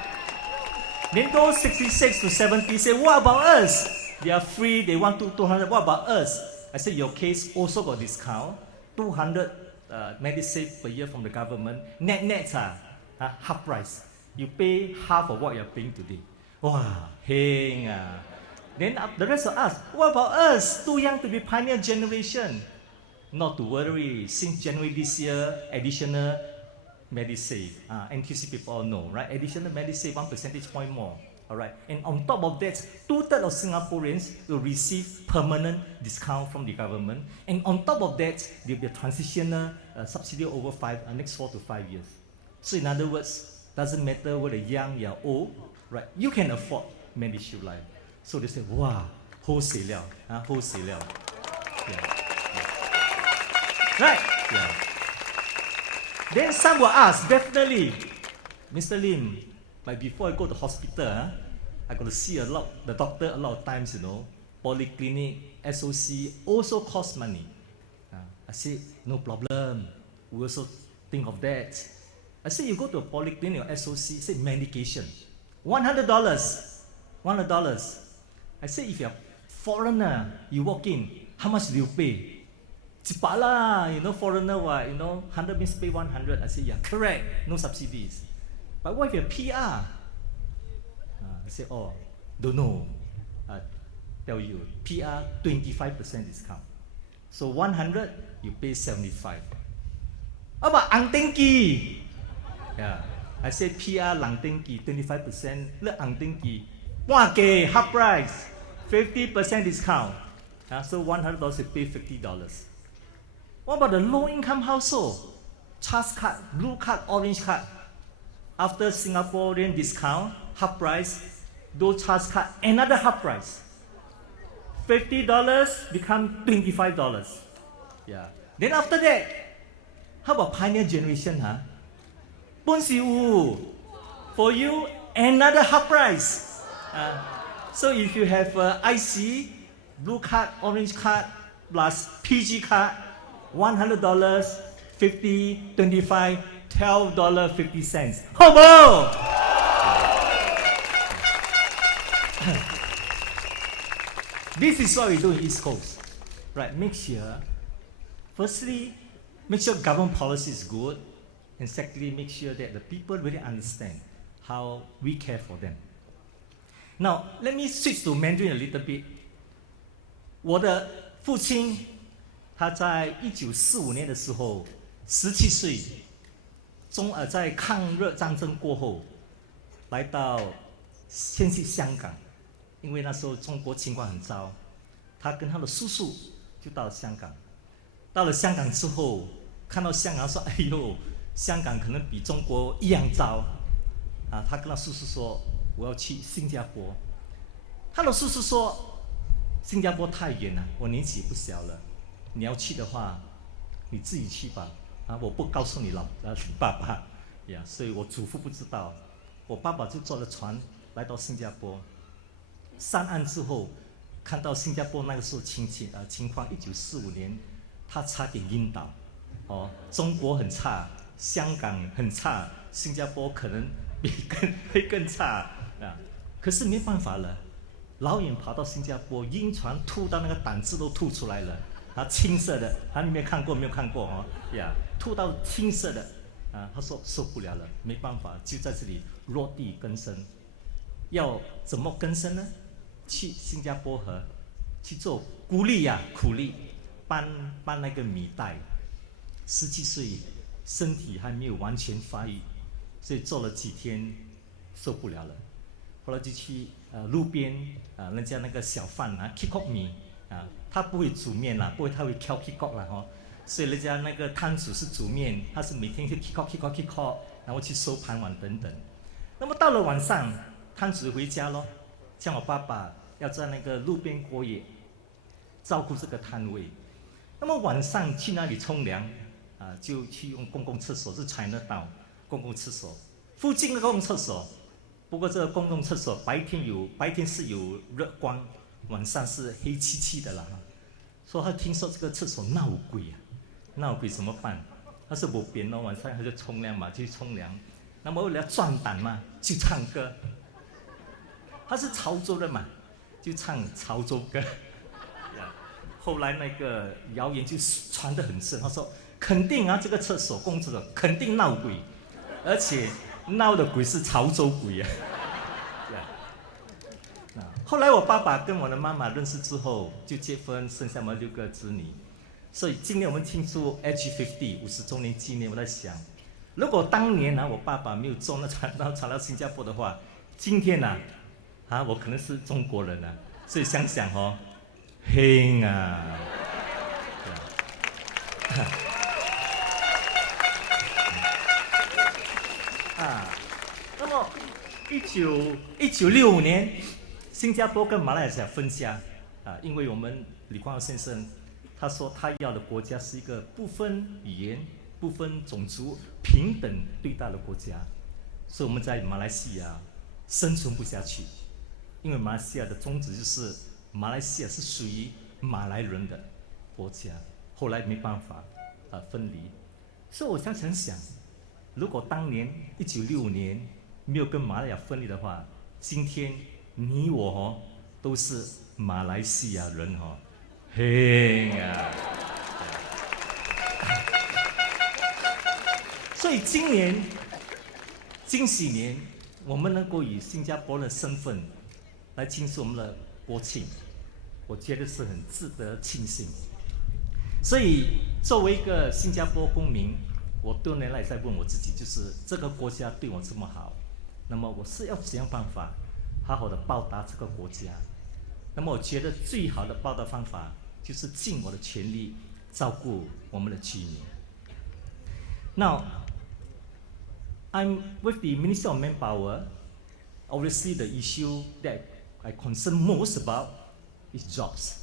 Then those 66 to 70 say, what about us? They are free, they want 200, what about us? I said, your case also got discount, 200 Medisave per year from the government. Net, half price. You pay half of what you're paying today. Wow, hey. Then the rest of us, what about us? Too young to be pioneer generation. Not to worry, since January this year, additional Medisave. NTC people all know, right? Additional Medisave, 1 percentage point more. All right. And on top of that, 2/3 of Singaporeans will receive permanent discount from the government. And on top of that, there will be a transitional subsidy over next 4 to 5 years. So in other words, doesn't matter whether young or old, right? You can afford MediShield Life. So they say, wow, wholesale, wholesale. Yeah. Right? Yeah. Then some will ask, definitely, Mr. Lim, but before I go to hospital, I got to see the doctor a lot of times, polyclinic, SOC, also cost money. I say, no problem. We also think of that. I say, you go to a polyclinic or SOC, say medication, $100. $100. I say, if you're a foreigner, you walk in, how much do you pay? Cepat lah, foreigner, 100 means pay 100. I say, yeah, correct, no subsidies. But what if you're PR? I say, oh, don't know. I tell you, PR, 25% discount. So 100, you pay 75. How about Ang Tengki? Yeah, I say PR Lang Tengki, 25%. Le Ang Tengki, okay, half price, 50% discount. So $100, you pay $50. What about the low-income household? Trust card, blue card, orange card. After Singaporean discount, half price, those trust card, another half price. $50 become $25. Yeah. Then after that, how about pioneer generation, Pun si u. For you, another half price. So if you have IC, blue card, orange card, plus PG card, $100, 50, 25, $12.50. Hobo! This is what we do in East Coast. Right, make sure, firstly, make sure government policy is good, and secondly, make sure that the people really understand how we care for them. Now, let me switch to Mandarin a little bit. 我的父亲他在1945年的时候17岁，在抗日战争过后来到先去香港，因为那时候中国情况很糟，他跟他的叔叔就到了香港。到了香港之后，看到香港说：“哎呦，香港可能比中国一样糟。”他跟他叔叔说：“我要去新加坡。”他的叔叔说：“新加坡太远了，我年纪也不小了。你要去的话，你自己去吧。我不告诉你爸爸呀，所以我祖父不知道。我爸爸就坐了船来到新加坡，上岸之后，看到新加坡那个时候情况，1945年，他差点晕倒，中国很差，香港很差，新加坡可能会更差啊。可是没办法了，老远跑到新加坡，晕船吐到那个胆汁都吐出来了，青色的，你没有看过吐到青色的，他说受不了了，没办法，就在这里落地更生。要怎么更生呢？去新加坡河去做苦力，搬那个米袋。17岁，身体还没有完全发育，所以做了几天受不了了。后来就去路边人家那个小贩kikok 米他不会煮面啦，他会挑 kikok 啦所以人家那个摊主是煮面，他是每天去 kikok， 然后去收盘碗等等。那么到了晚上，摊主回家咯，像我爸爸要在那个路边过夜，照顾这个摊位。那么晚上去那里冲凉就去用公共厕所，是 Chinatown 公共厕所，附近的公共厕所。不过这个公共厕所白天是有热光，晚上是黑漆漆的啦。所以他听说这个厕所闹鬼怎么办？他是没边晚上他就冲凉嘛，就去冲凉。那么为了壮胆嘛，就唱歌。他是潮州人嘛，就唱潮州歌。后来那个谣言就传得很深，他说肯定这个公共厕所肯定闹鬼，而且闹的鬼是潮州鬼后来我爸爸跟我的妈妈认识之后就结婚，生下我们6个子女。所以今年我们庆祝 AG50 50周年纪念，我在想，如果当年我爸爸没有做传到新加坡的话，今天我可能是中国人所以想想嘿那么1965年，新加坡跟马来西亚分家因为我们李光耀先生他说他要的国家是一个不分语言、不分种族、平等对待的国家，所以我们在马来西亚生存不下去，因为马来西亚的宗旨就是马来西亚是属于马来人的国家，后来没办法分离。所以我想，如果当年1965年没有跟马来西亚分离的话，今天你我都是马来西亚人嘿所以今年惊喜年，我们能够以新加坡的身份来庆祝我们的国庆，我觉得是很值得庆幸。所以作为一个新加坡公民，我多年来在问我自己，就是这个国家对我这么好，那么我是要怎样办法好好的报答这个国家？那么我觉得最好的报答方法就是尽我的全力照顾我们的居民。Now, I'm with the Minister of Manpower. Obviously, the issue that I concern most about is jobs.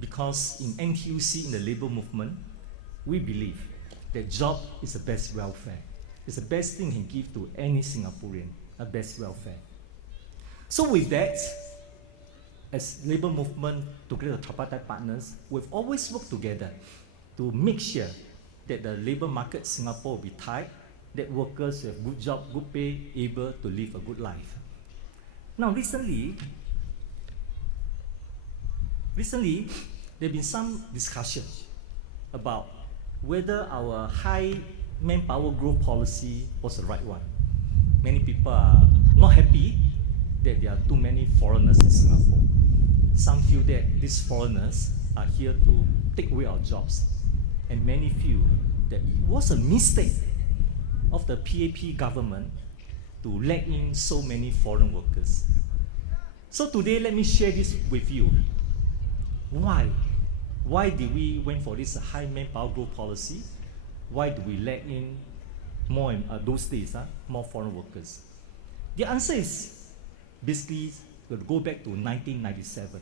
Because in NTUC, in the labor movement, we believe that job is the best welfare. It's the best thing you can give to any Singaporean, a best welfare. So with that, as labor movement together with tripartite partners, we've always worked together to make sure that the labor market in Singapore will be tight, that workers have good job, good pay, able to live a good life. Now recently, there have been some discussion about whether our high manpower growth policy was the right one. Many people are not happy that there are too many foreigners in Singapore. Some feel that these foreigners are here to take away our jobs. And many feel that it was a mistake of the PAP government to let in so many foreign workers. So today, let me share this with you. Why? Why did we went for this high manpower growth policy? Why do we let in more those days, more foreign workers? The answer is basically we'll go back to 1997.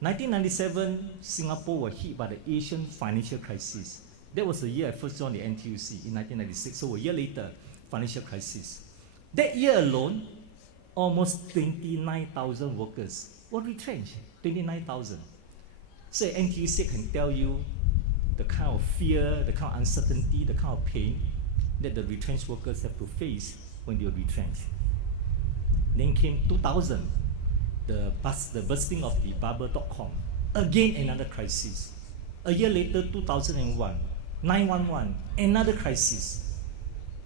1997, Singapore was hit by the Asian financial crisis. That was the year I first joined the NTUC in 1996. So a year later, financial crisis. That year alone, almost 29,000 workers were retrenched. 29,000. So NTUC can tell you the kind of fear, the kind of uncertainty, the kind of pain that the retrenched workers have to face when they are retrenched. Then came 2000, the bursting of the bubble.com. Again, another crisis. A year later, 2001, 911, another crisis.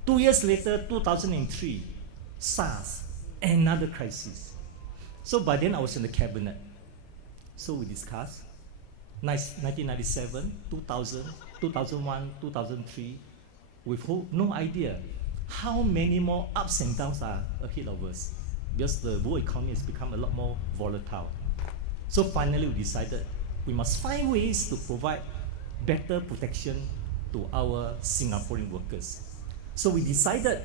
2 years later, 2003, SARS, another crisis. So by then I was in the cabinet. So we discussed 1997, 2000, 2001, 2003, with no idea how many more ups and downs are ahead of us, because the world economy has become a lot more volatile. So finally we decided we must find ways to provide better protection to our Singaporean workers. So we decided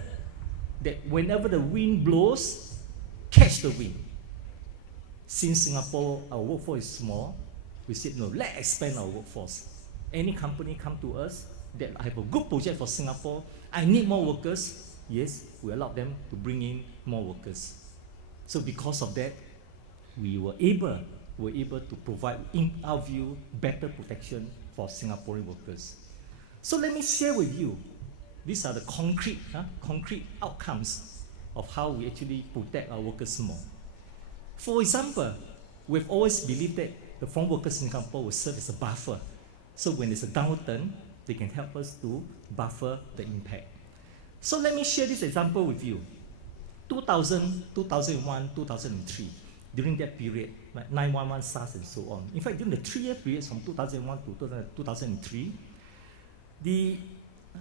that whenever the wind blows, catch the wind. Since Singapore, our workforce is small, we said, no, let's expand our workforce. Any company come to us that I have a good project for Singapore, I need more workers, yes, we allow them to bring in more workers. So because of that, we were able to provide, in our view, better protection for Singaporean workers. So let me share with you, these are the concrete outcomes of how we actually protect our workers more. For example, we've always believed that the foreign workers in Singapore will serve as a buffer. So when there's a downturn, they can help us to buffer the impact. So let me share this example with you. 2000, 2001, 2003, during that period, 911, SARS, and so on. In fact, during the 3-year period from 2001 to 2003, the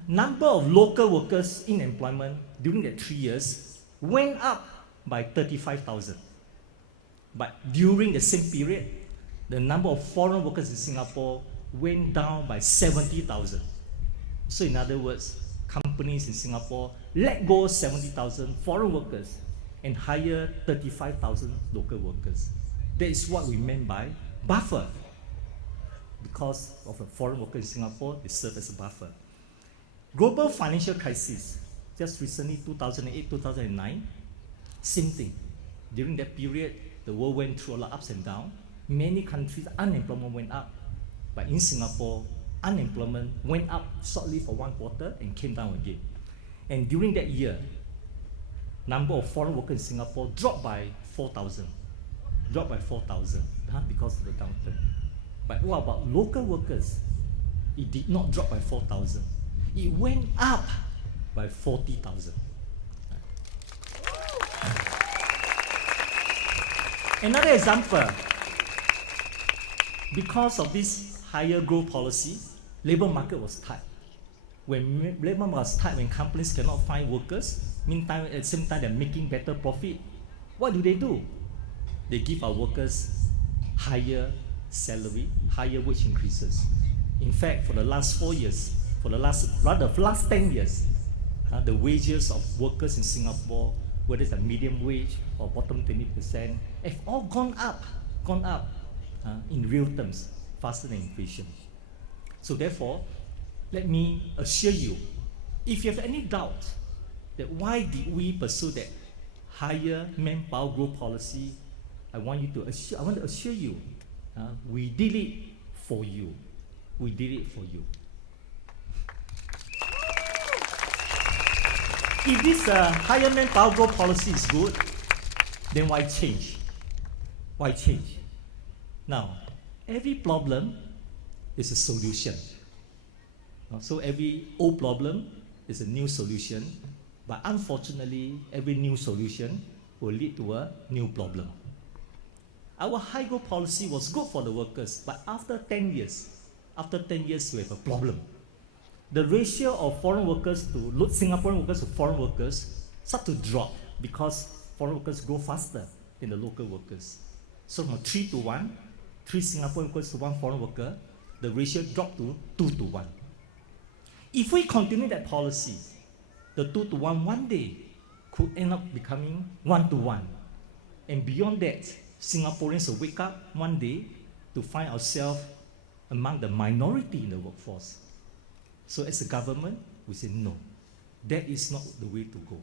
number of local workers in employment during that 3 years went up by 35,000. But during the same period, the number of foreign workers in Singapore went down by 70,000. So in other words, companies in Singapore let go 70,000 foreign workers and hire 35,000 local workers. That is what we meant by buffer. Because of a foreign worker in Singapore, they serve as a buffer. Global financial crisis, just recently 2008, 2009, same thing. During that period, the world went through a lot of ups and downs. Many countries, unemployment went up. But in Singapore, unemployment went up shortly for 1 quarter and came down again. And during that year, number of foreign workers in Singapore dropped by 4,000. Because of the downturn. But what about local workers? It did not drop by 4,000. It went up by 40,000. Another example, because of this higher growth policy, labor market was tight. When labor market was tight, when companies cannot find workers, meantime, at the same time they're making better profit, what do? They give our workers higher salary, higher wage increases. In fact, for the last 4 years, for the last 10 years, the wages of workers in Singapore, whether it's a medium wage or bottom 20%, have all gone up in real terms, faster than inflation. So therefore, let me assure you, if you have any doubt that why did we pursue that higher manpower growth policy, I want to assure you, we did it for you. We did it for you. If this higher manpower growth policy is good, then why change? Why change? Now, every problem is a solution. So every old problem is a new solution, but unfortunately, every new solution will lead to a new problem. Our high growth policy was good for the workers, but after 10 years, we have a problem. The ratio of foreign workers to Singaporean workers to foreign workers start to drop because foreign workers grow faster than the local workers. So from 3 to 1, 3 Singaporean workers to 1 foreign worker, the ratio dropped to 2 to 1. If we continue that policy, the 2 to 1 one day could end up becoming 1 to 1. And beyond that, Singaporeans will wake up one day to find ourselves among the minority in the workforce. So as a government, we say no, that is not the way to go.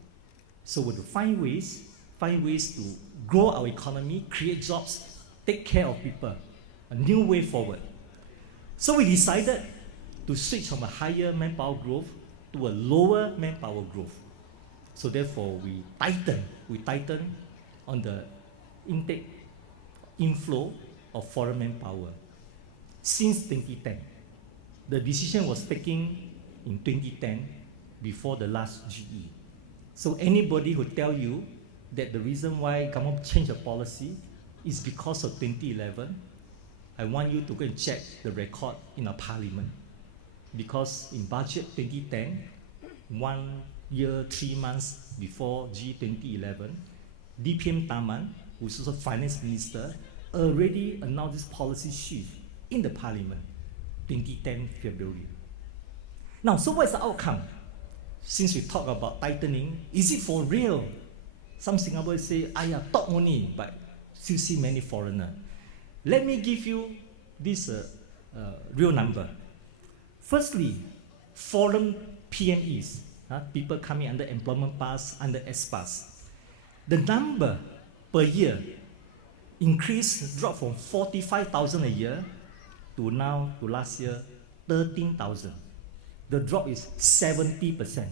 So we have to find ways to grow our economy, create jobs, take care of people, a new way forward. So we decided to switch from a higher manpower growth to a lower manpower growth. So therefore, we tighten on the inflow of foreign manpower. Since 2010, the decision was taken in 2010 before the last GE. So anybody who tell you that the reason why government changed the policy is because of 2011, I want you to go and check the record in our parliament. Because in budget 2010, 1 year, 3 months before GE 2011, DPM Taman, who is also finance minister, already announced this policy shift in the parliament, 2010 February. Now, so what is the outcome? Since we talk about tightening, is it for real? Some Singaporeans say, talk only, but still see many foreigners. Let me give you this real number. Firstly, foreign PMEs, people coming under employment pass, under S-pass. The number per year dropped from 45,000 a year to last year, 13,000. The drop is 70%.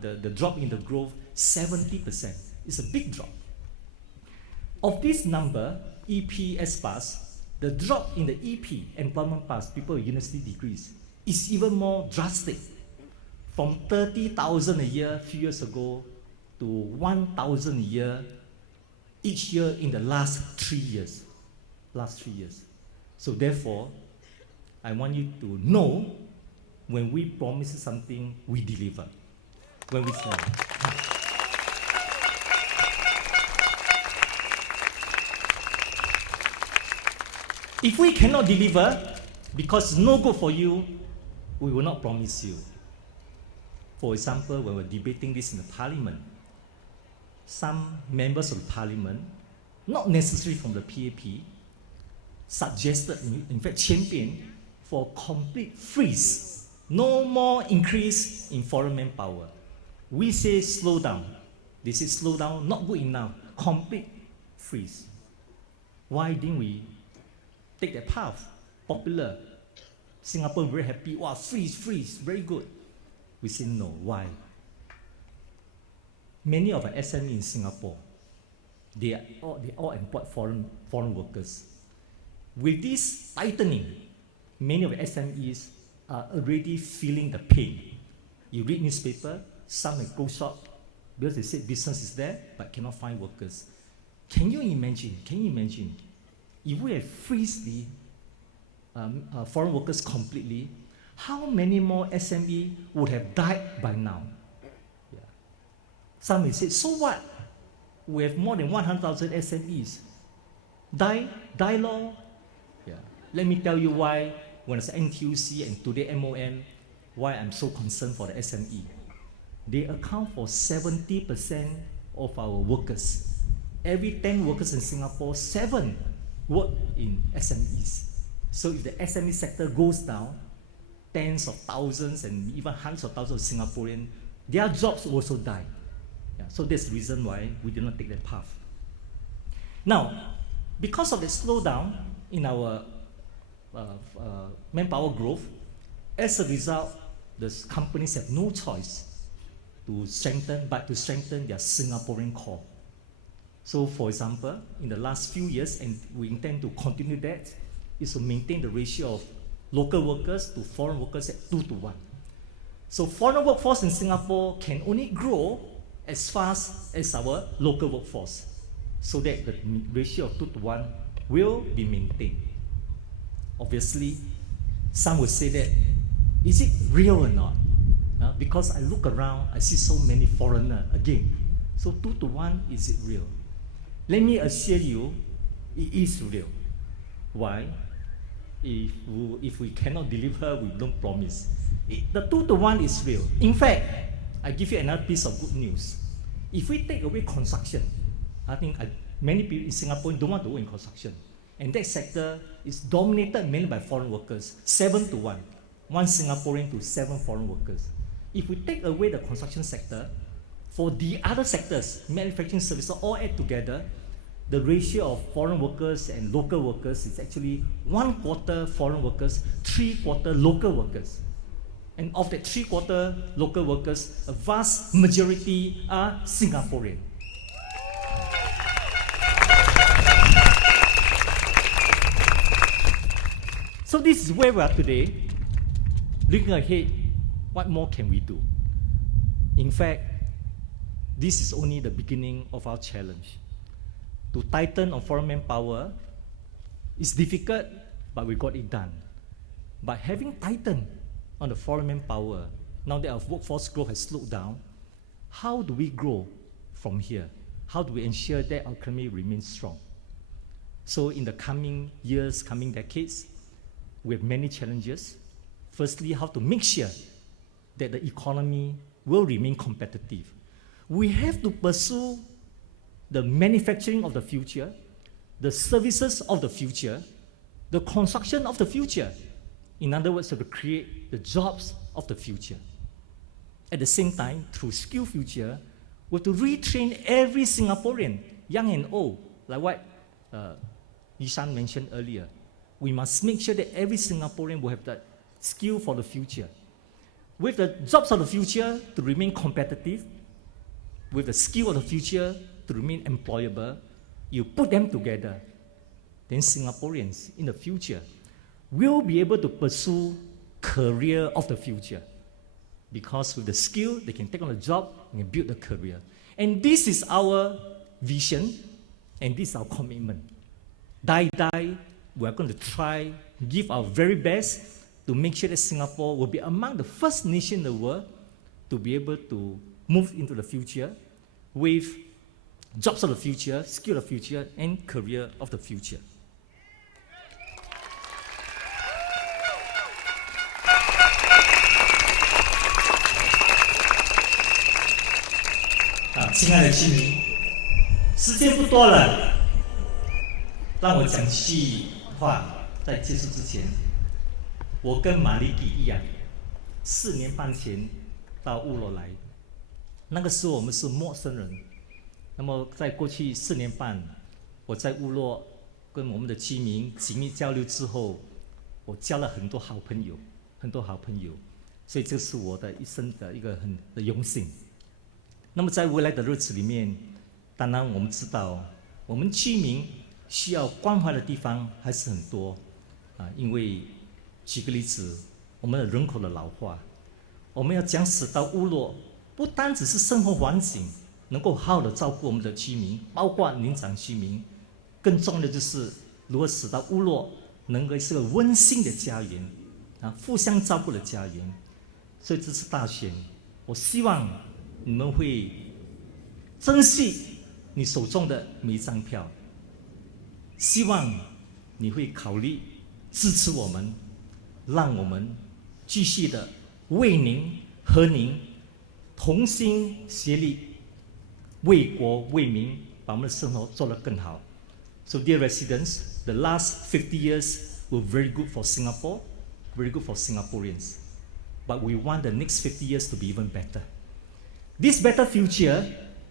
The drop in the growth, 70%. It's a big drop. Of this number, EP S-pass, the drop in the EP, employment pass, people with university degrees, is even more drastic. From 30,000 a year a few years ago to 1,000 a year each year in the last 3 years. So therefore, I want you to know when we promise something, we deliver. When we say. If we cannot deliver, because it's no good for you, we will not promise you. For example, when we're debating this in the parliament, some members of the parliament, not necessarily from the PAP, suggested, in fact, championed for complete freeze. No more increase in foreign manpower. We say slow down. They say slow down, not good enough. Complete freeze. Why didn't we take that path? Popular. Singapore very happy. Wow, freeze, very good. We say no. Why? Many of our SME in Singapore, they all employ foreign workers. With this tightening, many of the SMEs are already feeling the pain. You read newspaper, some may go short because they said business is there but cannot find workers. Can you imagine? If we have freeze the foreign workers completely, how many more SME would have died by now? Yeah. Some may say, so what? We have more than 100,000 SMEs. Die law. Yeah. Let me tell you why, when it's NTUC and today MOM, why I'm so concerned for the SME. They account for 70% of our workers. Every 10 workers in Singapore, 7 work in SMEs. So if the SME sector goes down, tens of thousands and even hundreds of thousands of Singaporeans, their jobs also die. Yeah, so that's the reason why we did not take that path. Now, because of the slowdown in our manpower growth, as a result, the companies have no choice to strengthen their Singaporean core. So, for example, in the last few years, and we intend to continue that, is to maintain the ratio of local workers to foreign workers at 2:1. So foreign workforce in Singapore can only grow as fast as our local workforce, so that the ratio of 2:1 will be maintained. Obviously, some will say that, is it real or not? Because I look around, I see so many foreigners again. So 2:1, is it real? Let me assure you, it is real. Why? If we cannot deliver, we don't promise. The 2:1 is real. In fact, I give you another piece of good news. If we take away construction, I think many people in Singapore don't want to work in construction. And that sector is dominated mainly by foreign workers, 7:1. 1 Singaporean to 7 foreign workers. If we take away the construction sector, for the other sectors, manufacturing services, all add together, the ratio of foreign workers and local workers is actually 1/4 foreign workers, 3/4 local workers. And of the 3/4 local workers, a vast majority are Singaporean. So this is where we are today. Looking ahead, what more can we do? In fact, this is only the beginning of our challenge. To tighten on foreign manpower is difficult, but we got it done. But having tightened on the foreign manpower, now that our workforce growth has slowed down, how do we grow from here? How do we ensure that our economy remains strong? So in the coming years, coming decades, we have many challenges. Firstly, how to make sure that the economy will remain competitive. We have to pursue the manufacturing of the future, the services of the future, the construction of the future. In other words, to create the jobs of the future. At the same time, through Skill Future, we have to retrain every Singaporean, young and old, like what Yi Shyan mentioned earlier. We must make sure that every Singaporean will have that skill for the future. With the jobs of the future to remain competitive, with the skill of the future to remain employable, you put them together, then Singaporeans in the future will be able to pursue career of the future. Because with the skill, they can take on a job and build a career. And this is our vision, and this is our commitment. Die, we are going to try, give our very best to make sure that Singapore will be among the first nation in the world to be able to move into the future with jobs of the future, skill of the future, and career of the future. Ah, 亲爱的居民，时间不多了，让我讲几句话。在结束之前，我跟马里基一样，4年半前到乌罗来，那个时候我们是陌生人。那么在过去4年半，我在乌洛跟我们的居民紧密交流之后，我交了很多好朋友，所以这是我的一生的一个很的荣幸。那么在未来的日子里面，当然我们知道，我们居民需要关怀的地方还是很多啊，因为举个例子，我们的人口的老化，我们要讲使到乌洛，不单只是生活环境能够好好的照顾我们的居民，包括年长居民，更重要的就是如何使到乌洛能够是个温馨的家园啊，互相照顾的家园。所以这次大选，我希望你们会珍惜你手中的每一张票，希望你会考虑支持我们，让我们继续的为您和您同心协力，为国为民，把我们的生活做得更好。So dear residents, the last 50 years were very good for Singapore, very good for Singaporeans. But we want the next 50 years to be even better. This better future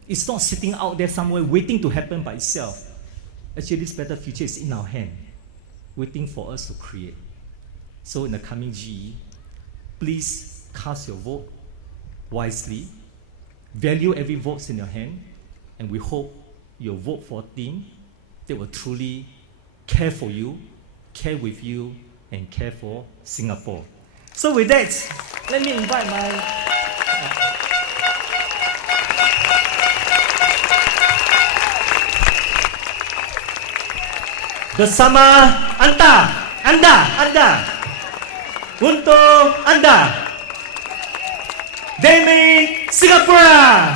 is not sitting out there somewhere waiting to happen by itself. Actually, this better future is in our hand, waiting for us to create. So in the coming GE, please cast your vote wisely, value every vote in your hand, and we hope you'll vote for a team that will truly care for you, care with you, and care for Singapore. So with that, let me invite my bersama Anda, untuk Anda, Demi Singapura,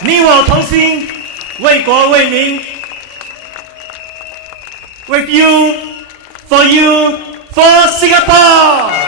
你我同心，为国为民 ，with you, for you, for Singapore.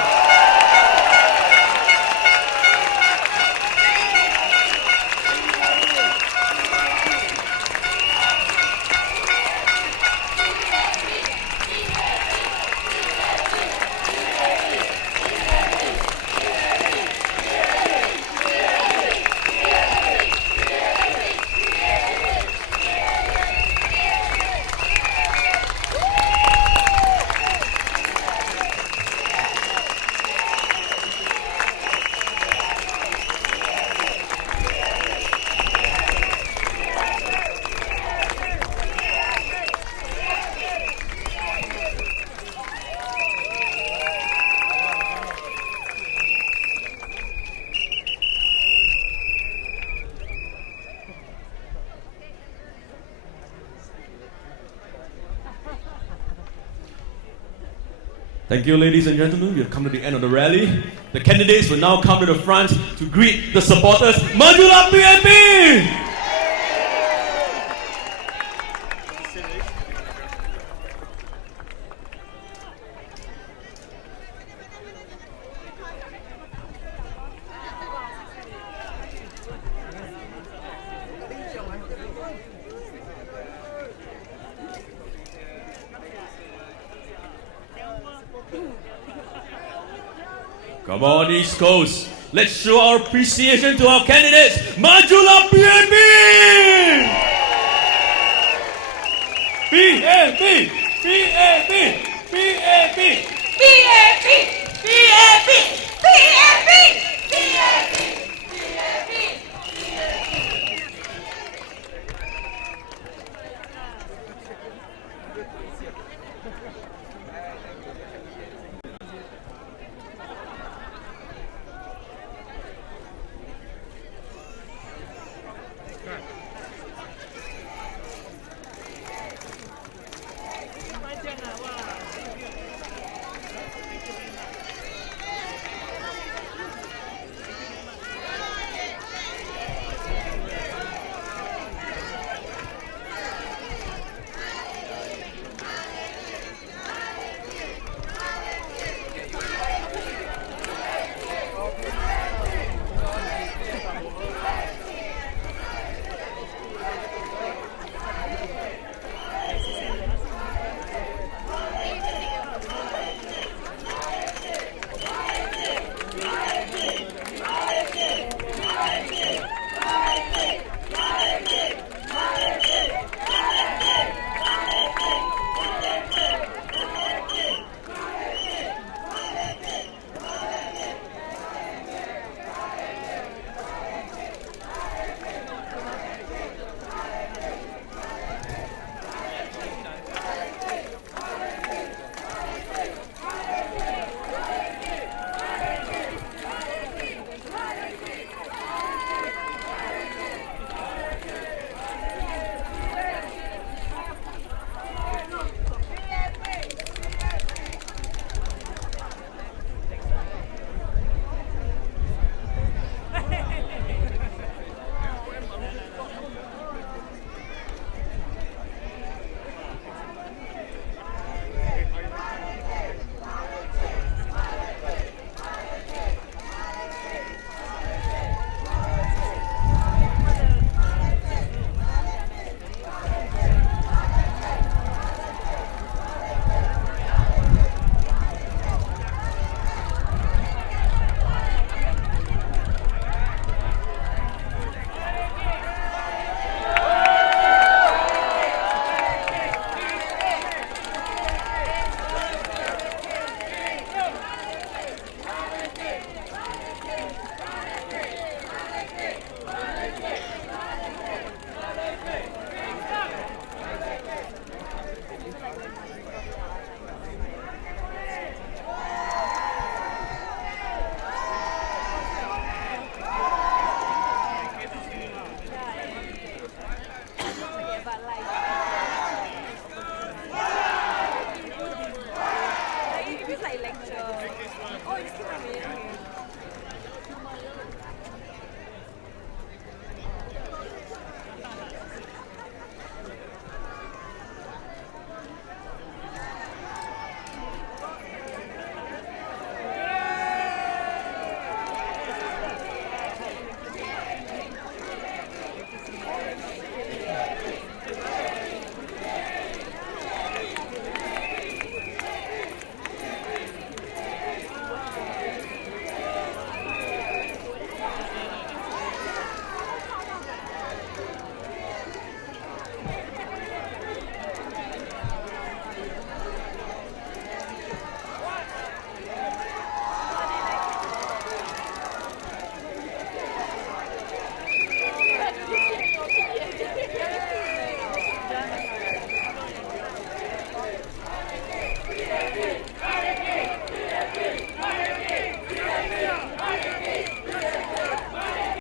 Thank you, ladies and gentlemen. We have come to the end of the rally. The candidates will now come to the front to greet the supporters. Majulah PAP! Come on, East Coast. Let's show our appreciation to our candidates. Maju